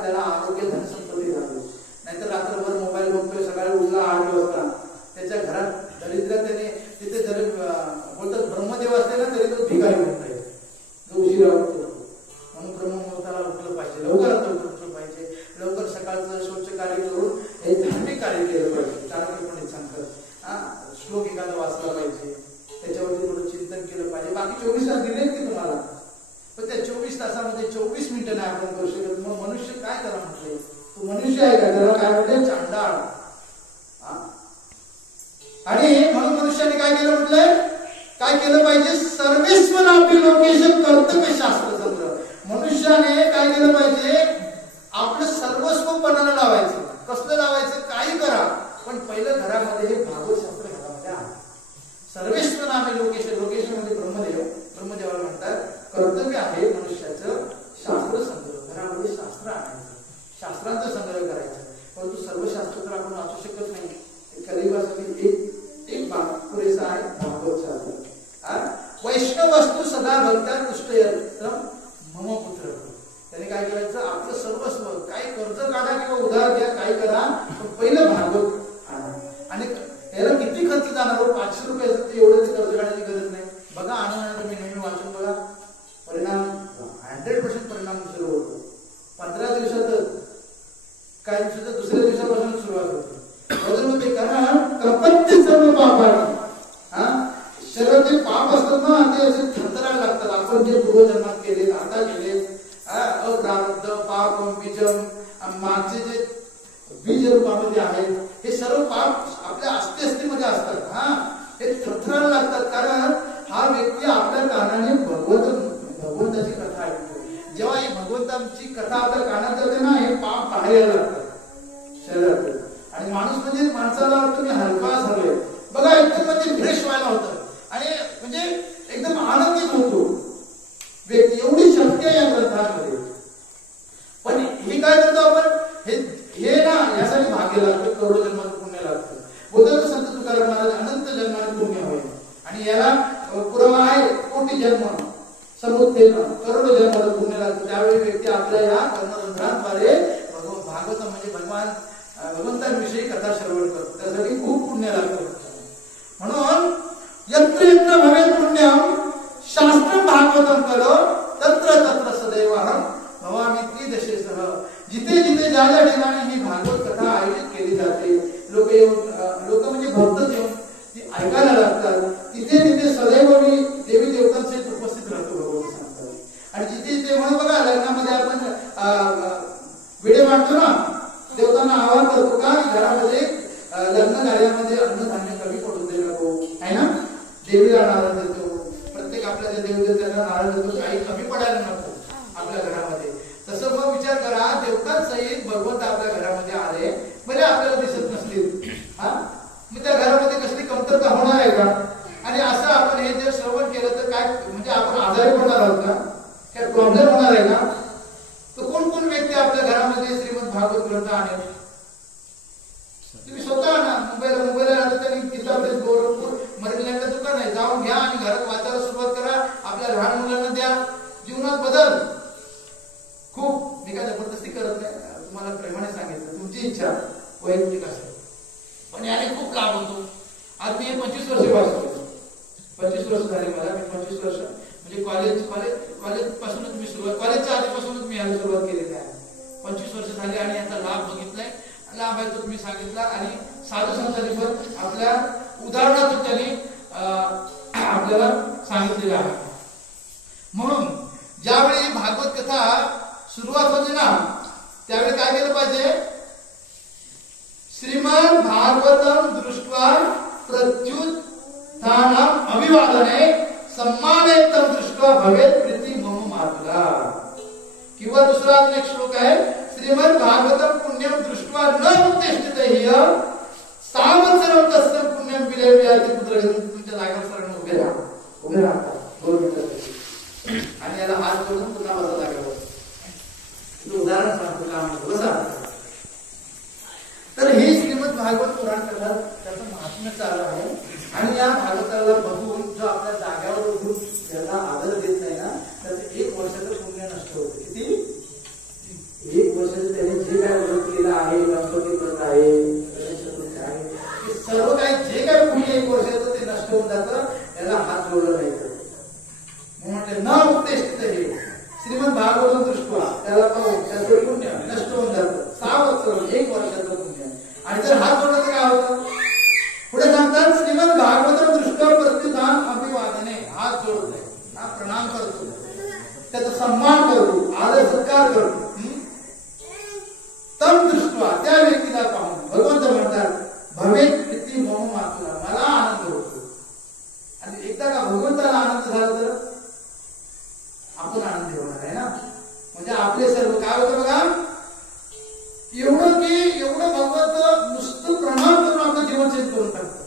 त्याला आरोग्य धन संपत्ती झाली. नाहीतर रात्रभर मोबाईल बघतोय, सकाळी उठला 8 वाजता, त्याच्या घरात दरिद्र, त्याने तिथे जरी बोलतात ब्रह्मदेव असते ना तरी तो भिकारी होत नाही, जो उशिरा उठतो. म्हणून ब्रह्ममुहूर्ताला उठलं पाहिजे, लवकरात लवकर उठलं पाहिजे, लवकर सकाळचं शौच कार्य करून हे धार्मिक कार्य केलं पाहिजे. चांगलपणे सांगतात श्लोक एखादा वाचला पाहिजे, त्याच्यावरती थोडं चिंतन केलं पाहिजे. बाकी 24 तास दिलेत की तुम्हाला, पण त्या 24 तासामध्ये 24 मिनिटं नाही आपण करू शकत. मग मनुष्य काय त्याला म्हटलंय? तो मनुष्य आहे का? त्याला काय म्हटलंय? चांडाळ. आणि म्हणून मनुष्याने काय केलं म्हटलंय? काय केलं पाहिजे? सर्वेस्वनापी लोकेश कर्तव्य शास्त्र संग्रह. मनुष्याने काय केलं पाहिजे? आपलं सर्वस्व पणाला लावायचं. कसलं लावायचं? काही करा, पण पहिलं घरामध्ये हे भागवत शास्त्र घरामध्ये आहे. सर्वेस्वनापी लोकेश, लोकेश म्हणजे ब्रह्मदेवाला म्हणतात. कर्तव्य आहे मनुष्याचं शास्त्र संग्रह. घरामध्ये शास्त्र आणायचं, शास्त्रांचा संग्रह करायचा. परंतु सर्व शास्त्र तर आपण वाचू शकत नाही. कलियुगासाठी एक भाग पुरेसा आहे, भागवत शास्त्र. वैष्णव वस्तू सदा भक्त्या तुष्टयत्रम मम पुत्र. त्याने काय करायचं? आपलं सर्वस्व, काही कर्ज काढा किंवा उधार घ्या, काही करा, पण पहिलं भागवत आणा. आणि याला किती खर्च जाणार? 500 रुपये असतात, एवढं कर्ज काढायची गरज नाही. बघा, आनंद तुम्ही नेहमी वाचून बघा, परिणाम 100% परिणाम सुरू होतो. 15 दिवसातच, काही दिवसात दुसऱ्या दिवसापासून सुरुवात होते. कारण प्रपंच सर्व पापाने, सर्व जे पाप असतात ना ते असे थरथरायला लागतात. आपण जे पूर्वजन्मात केले, आता केले, अप्रारब्ध पाप बीजम, मागचे जे बीज रूपामध्ये आहेत, हे सर्व पाप आपल्या अस्थिमध्ये असतात. हे थरथरायला लागतात. कारण हा व्यक्ती आपल्या कानाने भगवंताची कथा ऐकतो. जेव्हा ही भगवंताची कथा आपल्या कानात जाते ना, हे पाप बाहेर यायला लागतात. आणि याला पुरावा आहे कोटी जन्म समुत्थेन करोडो जन्माला पुण्य लागतं. त्यावेळी व्यक्ती आपल्या या कर्मरंध्राद्वारे भागवत म्हणजे भगवंतांविषयी कथा श्रवण करतो. त्यासाठी खूप पुण्य लागतं. म्हणून यत्र यत्र भवेत् पुण्यम शास्त्रम भागवतम करो तत्र तत्र सदैव अहम भवामी दशेसह. जिथे जिथे ज्या ज्या ठिकाणी ही भागवत कथा आयोजित केली जाते लोक म्हणजे भक्त येऊन ती ऐकायला लागतात. तिथे तिथे सदैव मी देवी देवतांचे उपस्थित राहतो भगवंत सांगतात. आणि जिथे जिथे म्हणून बघा लग्नामध्ये आपण विडे मांडतो ना देवतांना आवाहन करतो का घरामध्ये लग्न कार्यामध्ये अन्नधान्य कमी पडून दे नको आहे ना. देवीला नारळ देतो प्रत्येक आपल्या ज्या देवदेवतांना नारळ देतो काही कमी पडायला नको आपल्या घरामध्ये. तसं मग विचार करा देवतांसहित भगवंत आपल्या घरामध्ये आले म्हणजे आपल्याला दिसत नसतील हा मग त्या घरामध्ये कसली कमतरता होणार आहे का. आणि असं आपण हे जर श्रवण केलं तर काय म्हणजे आपण आजारी पडणार आहोत का काय प्रॉब्लेम होणार आहे का. तर कोण कोण व्यक्ती आपल्या घरामध्ये श्रीमद भागवत ग्रंथ आणेल. तुम्ही स्वतः ना मुंबईला आलं तरी किताबेस गोरखपूर मरीलँडला दुकान आहे जाऊन घ्या आणि घरात वाचायला सुरुवात करा. आपल्या लहान मुलांना द्या. जीवनात बदल खूप. मी काय जबरदस्ती करत नाही तुम्हाला प्रेमाने सांगितलं तुमची इच्छा वैयक्तिक असेल पण याने खूप लाभ होतो. आज मी 25 वर्ष वाचतो 25 वर्ष झाले मला. मी 25 वर्ष म्हणजे कॉलेज पासूनच मी सुरुवात कॉलेजच्या आधीपासूनच मी याला सुरुवात केलेली आहे. 25 वर्ष झाली आणि याचा लाभ बघितलाय. लाभ आहे तो तुम्ही सांगितला. आणि साधू संतांनी पण आपल्या उदाहरणातून त्यांनी आपल्याला सांगितलेलं आहे. म्हणून ज्यावेळी भागवत कथा सुरुवात होते ना त्यावेळी काय केलं पाहिजे. श्रीमद भागवतम दृष्ट्वा प्रत्युत्थानम अभिवादने सम्मानेतम दृष्ट्वा भवेत् प्रीती मम मातुला. किंवा दुसरा एक श्लोक आहे श्रीमद भागवतम पुण्यम दृष्ट्वा न उत्तिष्ठितः सावत्सरम तस्य पुण्यम विलयते पुत्र. तुमच्या जागेवर सरण उभे राहा 2 मिनिटं आणि याला हात करून पुन्हा बसा जागेवर. उदाहरण सांगतो का म्हणतो बसा. तर हे श्रीमद भागवत पुराण कथा त्याचं महात्म्य चालू आहे. आणि या भागवताला बघून जो आपल्या जाग्यावर उठून त्याला आदर देत नाही ना त्याचं 1 वर्षाचं पुण्य नष्ट होतं. किती 1 वर्षाचं त्याने जे काय व्रत केलं आहे गणपती व्रत आहे हे सर्व काही जे काय पुण्य 1 वर्षाचं ते नष्ट होऊन जातं. त्याला हात जोडला नाही म्हणते न उत्तेष्टित हे श्रीमद भागवत दृष्ट्वा त्याला पाहून त्याचं पुण्य नष्ट होऊन जातं. 6 वर्ष 1 वर्षाचं पुण्य. आणि जर हात जोडला तर काय होतं. पुढे सांगतात श्रीमद भागवत दृष्ट्वा प्रत्युत्थान अभिवादने. हात जोडतोय हा प्रणाम करतो त्याचा सन्मान करतो आदर सत्कार करतो. तम दृष्ट्वा त्या व्यक्तीला पाहून भगवंत म्हणतात भवेत् प्रीती मम मातुला. मला आनंद होतो. आणि एकदा का भगवंताला आनंद झाला तर आपण आनंदी होणार आहे ना. म्हणजे आपले सर्व काय होतं बघा एवढं भगवंत नुसतं प्रणाम करून आपलं जीवन चेंज करून टाकतात.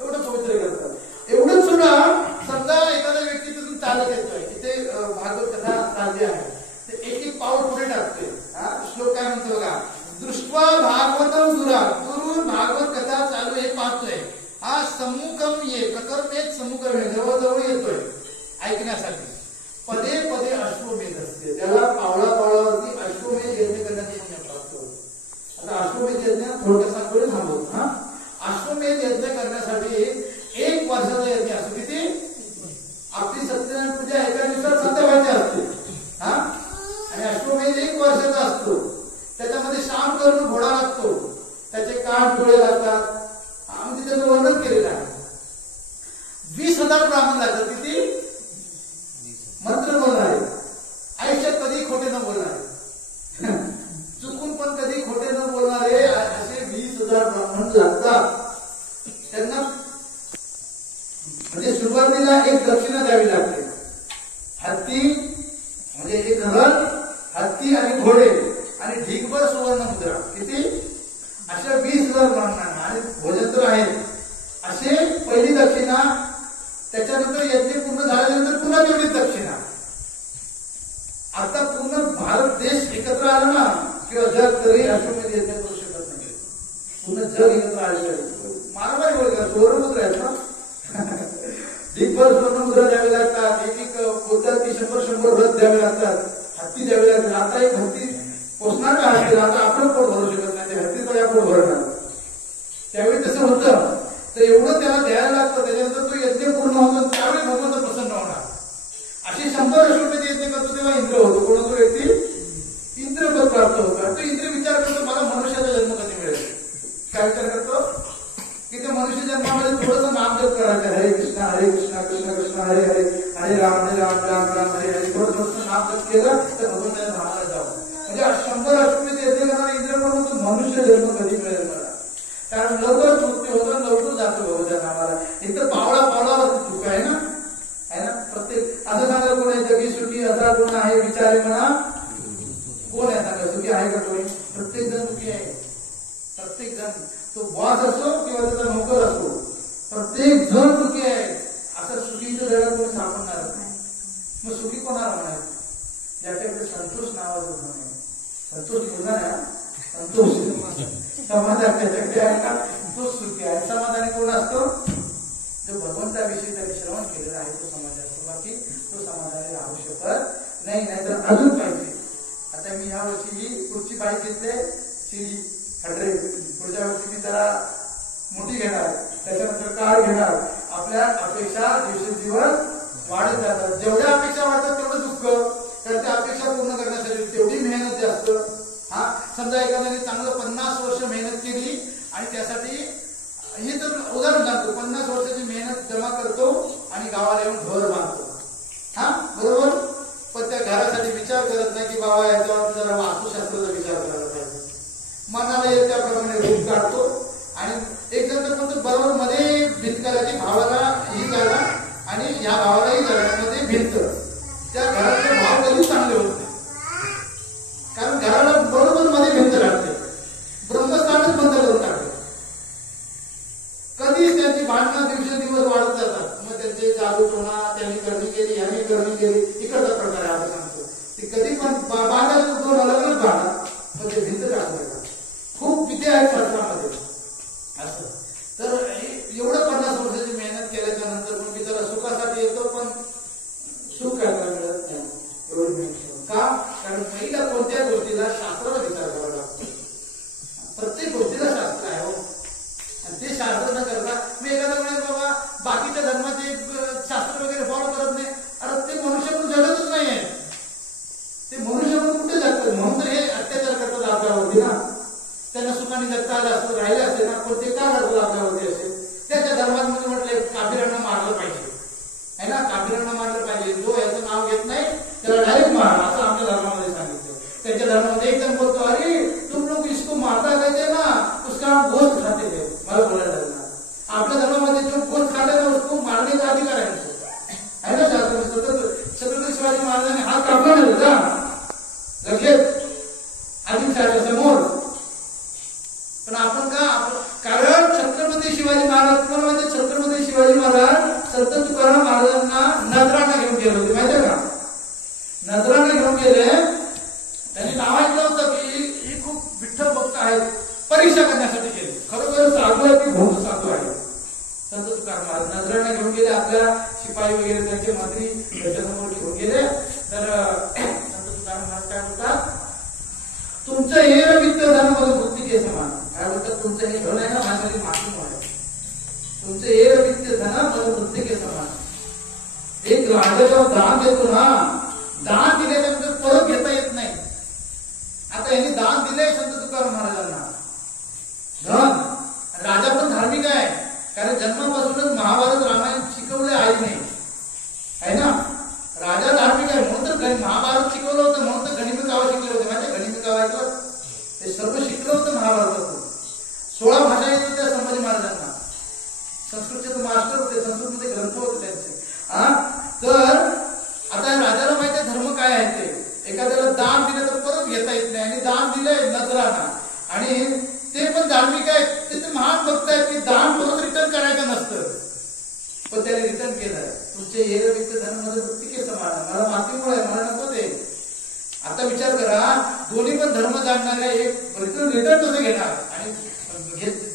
एवढं पवित्र करतात. एवढंच सुद्धा समजा एखादा व्यक्ती तिथून चालत येतोय इथे भागवत कथा चालली आहे ते एक पाऊल पुढे टाकतोय. श्लोक काय म्हणतो बघा दृष्ट्वा भागवतम दुरून भागवत कथा चालू हे पाहतोय. हा सम्मुखम ये प्रकरणे सम्मुखम जवळजवळ येतोय ऐकण्यासाठी. पदे पदे अश्वमेध असते. त्याला पावलावरती अश्वमेध यज्ञ करण्याची पुण्य प्राप्त होतं. आता अश्वमेध यज्ञ थोडक्यात सांगतो थांबवतो. अश्वमेध यज्ञ करण्यासाठी 1 वर्षाचा यज्ञ असतो. किती आपली सत्यनारायण पूजा एका दिवसात संध्याकाळची असते आणि अश्वमेध 1 वर्षाचा असतो. त्याच्यामध्ये शाम करून घोडा लागतो. त्याचे कान डोळे लागतात. आम्ही त्याचं वर्णन केलेलं आहे. 20,000 ब्राह्मण लागतात. किती मंत्र बोलणारे आयुष्यात कधी खोटे न बोलणारे चुकून पण कधी खोटे न बोलणारे असे 20,000 ब्राह्मण लागतात. त्यांना म्हणजे सुरुवातीला एक दक्षिणा द्यावी लागते. हत्ती म्हणजे एक रथ हत्ती आणि घोडे आणि ढीगभर सुवर्ण मुद्रा. किती अशा 20,000 ब्राह्मणांना आणि भोजन तर आहेत असे पहिली दक्षिणा. त्याच्यानंतर यज्ञ पूर्ण झाल्यानंतर पुन्हा तेवढीच दक्षिणा. आता पूर्ण भारत देश एकत्र आला ना किंवा जग तरी अश्वमेध यज्ञ करू शकत नाही. पूर्ण जग एकत्र आले तरी मारामारी बोलतात चोरपुत्र आहेत ना 100 स्वर्णमुद्रा द्यावे लागतात, एक बोलतात की 100 व्रत द्यावे लागतात, हत्ती द्यावे लागतात. आता एक हत्ती पोचणार का हत्तीला? आता आपण पोट भरू शकत नाही, ते हत्तीकडे आपण भरणार. त्यावेळी तसं होतं. तर एवढं त्याला द्यायला लागतं, त्याच्यानंतर तो यज्ञ पूर्ण होतो, त्यावेळी भगवंत प्रसन्न होणार. अशी 100 अश्वमेध यज्ञ करतो तेव्हा इंद्र होतो. कोण तो व्यक्ती? इंद्रपद प्राप्त होतो. आणि तो इंद्र विचार करतो मला मनुष्याचा जन्म कधी मिळेल. काय विचार करतो की त्या मनुष्य जन्मामध्ये थोडंसं नामजप करायचं, हरे कृष्ण कृष्ण कृष्ण हरे हरे, हरे राम राम राम हरे हरे. थोडं नामजप केलं तर भगवंताच्या धामाला जाऊ. म्हणजे 100 अश्वमेध यज्ञ करणारा इंद्र पण म्हणतो मनुष्य जन्म कधी मिळेल मला. कारण लवकर मृत्यू होतो, लवकर जातो भगवंताच्या नामाला. इथं पावला चूक आहे ना, है ना. प्रत्येक असं सांगा कोण आहे जगी सुखी असा कोण आहे विचारे म्हणा. कोण आहे सांगा सुखी आहे का कोणी? प्रत्येक जण सुखी आहे. प्रत्येक जण, तो बॉस असो किंवा त्याचा नोकर असो, प्रत्येक जण सुखी आहे. असं सुखीच्या जगात कोणी सापडणार नाही. मग सुखी कोणाला म्हणायचं? ज्याच्याकडे संतोष नावाचं धन आहे. संतोष बोलणार आहे, संतोष समाधान त्याच्याकडे आहे का, तो सुखी आहे. समाधानी कोण असतो? जो भगवंताविषयी त्याने श्रवण केलेला आहे तो समाधान असतो. बाकी तो समाधानी राहू शकत नाही. नाहीतर अजून पाहिजे. आता मी ह्या वर्षी ही पुढची बाईक घेतले सिरी 100. पुढच्या वर्षी मी त्याला मोठी घेणार, त्याच्यानंतर कार घेणार. आपल्या अपेक्षा दिवसेंदिवस वाढत जातात. जेवढ्या अपेक्षा वाढतात तेवढं दुःख. तर त्या अपेक्षा पूर्ण करण्यासाठी तेवढी मेहनत जास्त. हा समजा एखाद्याने चांगलं 50 वर्ष मेहनत केली आणि त्यासाठी हे तर उदाहरण सांगतो, 50 वर्षाची मेहनत जमा करतो आणि गावाला येऊन घर बांधतो. हा बरोबर. पण त्या घरासाठी विचार करत नाही की बाबा याच्यावर जरा वास्तुशास्त्राचा विचार करायला पाहिजे. मनाला येईल त्याप्रमाणे रूप काढतो. आणि एक जण तर म्हणतो बरोबर मध्ये भिंत करायची, भावाला ही जागा आणि ह्या भावाला ही जागा, मध्ये भिंत. त्या घराचे भाव कधीच चांगले होत नाही. कारण घराला बरोबर मध्ये भिंत लागते. ब्रह्मस्थानच बंद करून टाकते. कधीच त्यांची भांडणं दिवसेंदिवस वाढत जातात. मग त्यांचे जादूटोणा, त्यांनी करणी केली, ह्याने करणी केली, इकडचा प्रकार आहे. आपण सांगतो ते कधी पण बांधायला दोन अलग अलग बांधा, मग ते भिंत टाकतात. खूप विद्या आहेत शास्त्रामध्ये असं. तर एवढं 50 वर्षाची मेहनत केल्याच्या नंतर पण बिचारा सुखासाठी येतो, पण सुख काय मिळत नाही. एवढी मेहनत का? कारण पहिल्या कोणत्या गोष्टीला शास्त्राला विचार करावा लागतो. प्रत्येक गोष्टीला शास्त्र आहे हो. आणि ते शास्त्र न करता मी एखादा म्हणेल बाबा बाकीच्या धर्माचे शास्त्र वगैरे फॉलो करत नाही. अरे ते मनुष्य पण जगतच नाही आहे. ते मनुष्य पण कुठे जगतात? म्हणून तर हे अत्याचार करतात आपल्यावरती ना. त्यांना सुखाने जगता आलं असतं, राहिले असते ना, पण ते का करतात आपल्यावरती असेल? त्याच्या धर्मात म्हटले काफिरांना मारलं पाहिजे, है ना. काफिरांना मारलं पाहिजे. जो याचं नाव घेत नाही त्याला डायरेक्ट मार, असं आमच्या धर्मामध्ये सांगितलं. त्यांच्या धर्मामध्ये एकदम बोलतो अरे तुम लोग इसको मारता कहते ना, उसका हम गोश्त खाते थे. मला बोलायला लागला. आपल्या धर्मामध्ये जो गोश्त खाते ना उसको मारण्याचा अधिकार आहे ना शास्त्र. छत्रपती शिवाजी महाराजांनी हात कापला नाही का लगेच आदिलशाहीच्या समोर. पण आपण का? कारण छत्रपती शिवाजी महाराज, तुम्हाला माहिती छत्रपती शिवाजी महाराज संत तुकाराम महाराजांना नजरांना घेऊन गेले होते, माहिती का? नजरांना घेऊन गेले. त्यांनी नाव ऐकलं होतं की ही खूप विठ्ठल भक्त आहेत, परीक्षा करण्यासाठी केली. खरोखर साधू आहे की भक्त साधू आहे. संत तुकाराम महाराज नजरांना घेऊन गेले. आपल्या शिपाई वगैरे त्यांचे मंत्री त्याच्यासमोर घेऊन गेले. तर संत तुकाराम महाराज काय म्हणतात? तुमचं हे वित्त धन मृत्यू के समान. काय बोलतात? तुमचं हे धन आहे ना, माझ्यासाठी माफी आहे. तुमचं हे वित्त धन मृत्यू के समान. एक राजा जेव्हा दान देतो ना, दान दिल्यानंतर परत घेता येत नाही. आता यांनी दान दिलंय संत तुकाराम महाराजांना धन. राजा पण धार्मिक आहे, कारण जन्मापासूनच महाभारत रामायण शिकवले आईने, आहे ना. राजा धार्मिक आहे म्हणून तर महाभारत शिकवलं होतं. म्हणून तर गणिमी कावा शिकले होते, माहिती गणिमी कावा ऐकलं? ते सर्व शिकलं होतं महाभारतातून. 16 भाषा येत होत्या संभाजी महाराजांना. संस्कृतचे मास्टर होते, संस्कृतमध्ये ग्रंथ होते त्यांचे. तर आता राजाला माहिती आहे धर्म काय आहे ते. एखाद्याला दान दिलं तर परत घेता येत नाही, आणि दान दिलंय नजराना, आणि ते पण धार्मिक आहेत, ते महान भक्त आहेत की दान परत रिटर्न करायचं नसतं, पण त्याने रिटर्न केलं. तुमचे हे वित्त धन मध्ये वृत्ती के समान. मला मातीमुळे मला नको ते. आता विचार करा, दोन्ही पण धर्म जाणणारे एक रिटर्न कसं घेणार आणि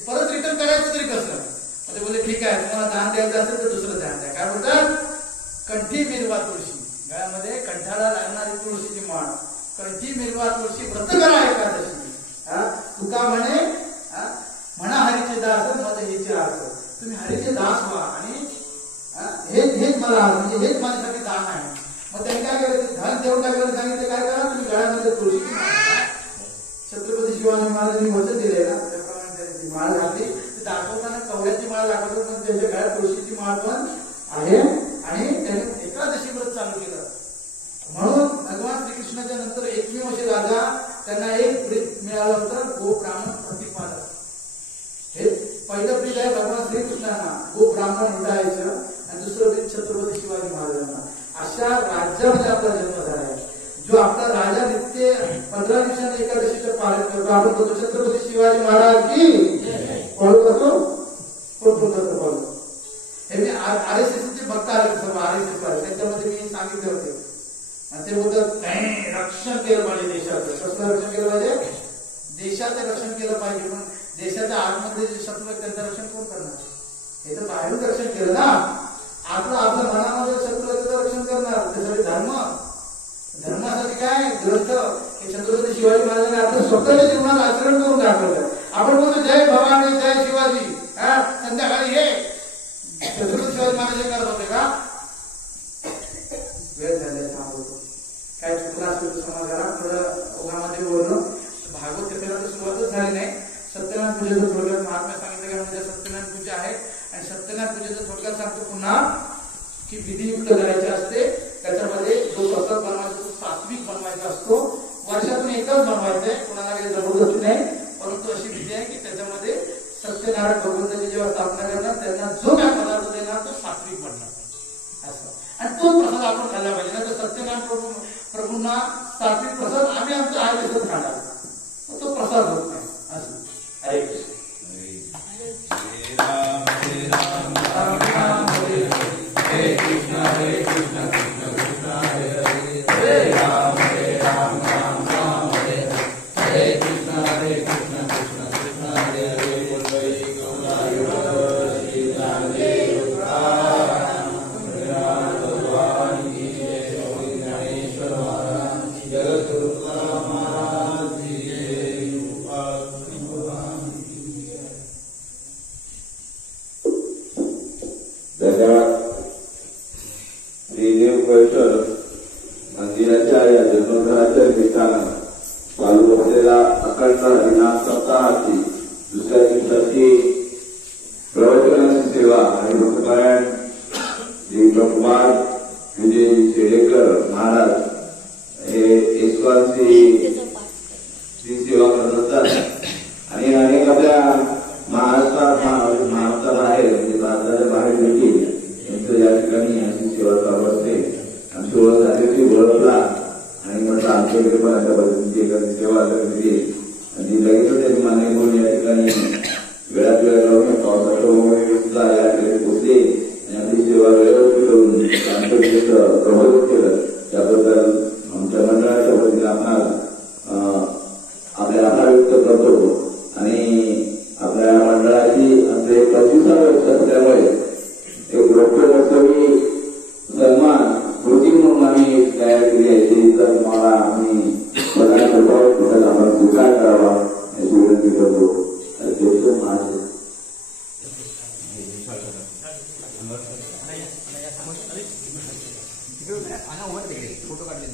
परत रिटर्न करायचं तरी कसं? म्हणजे बोलले ठीक आहे, तुम्हाला दान द्यायचं असेल तर दुसरं दान द्या. काय बोलतात? कंठी मिरवा तुळशी, गळ्यामध्ये कंठाला लागणारी तुळशीची माळ, कंठी मिरवा तुळशी व्रत करा एकादशी. तुका म्हणे म्हणा हरीचे दास मत हेचे अर्थ. तुम्ही हरीचे दास व्हा आणि हेच मला म्हणजे हेच माझ्यासाठी दान आहे. मग त्यांनी काय करायचं, धन देऊन टाकायला सांगितलं, काय करा तुम्ही गळ्यामध्ये तुळशीची माळ. छत्रपती शिवाजी महाराजांनी वचन दिले ना, त्याप्रमाणे त्यांनी ती माळ घातली. ते दाखवताना कवड्याची माळ दाखवतात, पण त्यांच्या गळ्यात तुळशीची माळ पण आहे. आणि त्यांनी एकादशी व्रत चालू केलं. म्हणून भगवान श्रीकृष्णाच्या नंतर एकमेव असे राजा त्यांना एक ब्रीद मिळालं होतं, गो ब्राह्मण प्रतिपादक. हे पहिलं ब्रीद आहे भगवान श्रीकृष्णांना, गो ब्राह्मण हिंडायचं, आणि दुसरं ब्रीद छत्रपती शिवाजी महाराजांना. अशा राज्यामध्ये आपला जन्म झाला आहे. जो आपला राजा नित्य 15 दिवसांनी एकादशीचं पालन करतो. आपण बोलतो छत्रपती शिवाजी महाराज की फॉलो करतो, कोण फॉलो. हे मी RSSचे भक्त आले, सर्व RSS वाले, त्यांच्यामध्ये मी सांगितले होते. आणि ते बोलतात नाही रक्षण केलं पाहिजे देशाचं. कसलं रक्षण केलं पाहिजे? देशाचं रक्षण केलं पाहिजे. पण देशाच्या आतमध्ये जे शत्रू आहेत त्यांचं रक्षण कोण करणार? हे तर बाहेरून रक्षण केलं ना. आपल्या मनामध्ये शत्रू आहे त्याचं रक्षण करणार. त्यासाठी धर्मासाठी काय ग्रंथ हे छत्रपती शिवाजी महाराजांनी आपल्या स्वतःच्या जीवनात आचरण करून दाखवलं. आपण बोलतो जय भवानी जय शिवाजी, संध्याकाळी हे छत्रपती शिवाजी महाराज हे करत होते का? वेळ झाल्याचा होतो काय चुकला असेल समाजाला थोडं ओघामध्ये बोलणं. भागवत कथेला तर सुरुवातच झाली नाही. सत्यनारायण पूजेचं थोडक्यात महात्म्य सांगितलं की म्हणजे सत्यनारायण पूजा आहे. आणि सत्यनारायण पूजेचं थोडक्यात सांगतो पुन्हा की विधियुक्त करायचे असते. त्याच्यामध्ये जो प्रसाद बनवायचा तो सात्विक बनवायचा असतो. वर्षातून एकच बनवायचंय, कोणाला काही जबरदस्ती नाही. परंतु अशी विधी आहे की त्याच्यामध्ये सत्यनारायण भगवंताची जेव्हा स्थापना करणार त्यांना जो काय पदार्थ देणार तो सात्विक बनणार असं. आणि तो प्रसाद आपण खाल्ला पाहिजे ना. तर सत्यनारायण प्रभूंना सात्विक प्रसाद आम्ही आमच्या आयुष्यात खाणार, तो प्रसाद होत नाही असं. हरे कृष्ण. हरे कृष्ण हरे कृष्ण कृष्ण कृष्ण हरे हरे, हरे राम राम राम हरे हरे, हरे कृष्ण कृष्ण कृष्ण हरे हरे. बोल गौरांग श्री रामदेव भगवान की जय. श्री गणेश्वर महाराज की जय. जगद्गुरु महाराज की जय. भगवान की जय. धन्यवाद. श्री देवकेश्वर मंदिराच्या या जीर्णोद्धाराच्या निमित्तानं चालू असलेला अखंड हरिनाम सप्ताहाची दुसऱ्या दिवसाची प्रवचनाची सेवा आणि भक्तपारायण श्री प्रकुमार विजय शेडेकर महाराज हे एसवासी सेवा करत असतात. आणि अनेक आपल्या महाराष्ट्राबाहेर म्हणजे भारताच्या बाहेर देखील यांचं या ठिकाणी अशी सेवा चालू असते. आमची ओळख झाली ओळखला आणि म्हटलं आमच्याकडे पण अशा पद्धतीची एखादी सेवा करते. आणि लगेच त्यांनी मान्य करून या ठिकाणी वेळात वेळ लावून पावसाच्या सुद्धा या ठिकाणी पोचले आणि आपली सेवा वेळेवरती करून आमचं प्रबोधन केलं. त्याबद्दल आमच्या मंडळाच्या वतीने आपले आभार व्यक्त करतो. आणि आपल्या मंडळाची आमचे 25 वर्ष असल्यामुळे एक लोकोत्सवी सन्मान कृती म्हणून आम्ही तयार केली आहे. तर मला आम्ही पदार्थ आम्हाला स्वीकार करावा याची विनंती करतो. अध्यक्ष महाराज फोटो काढले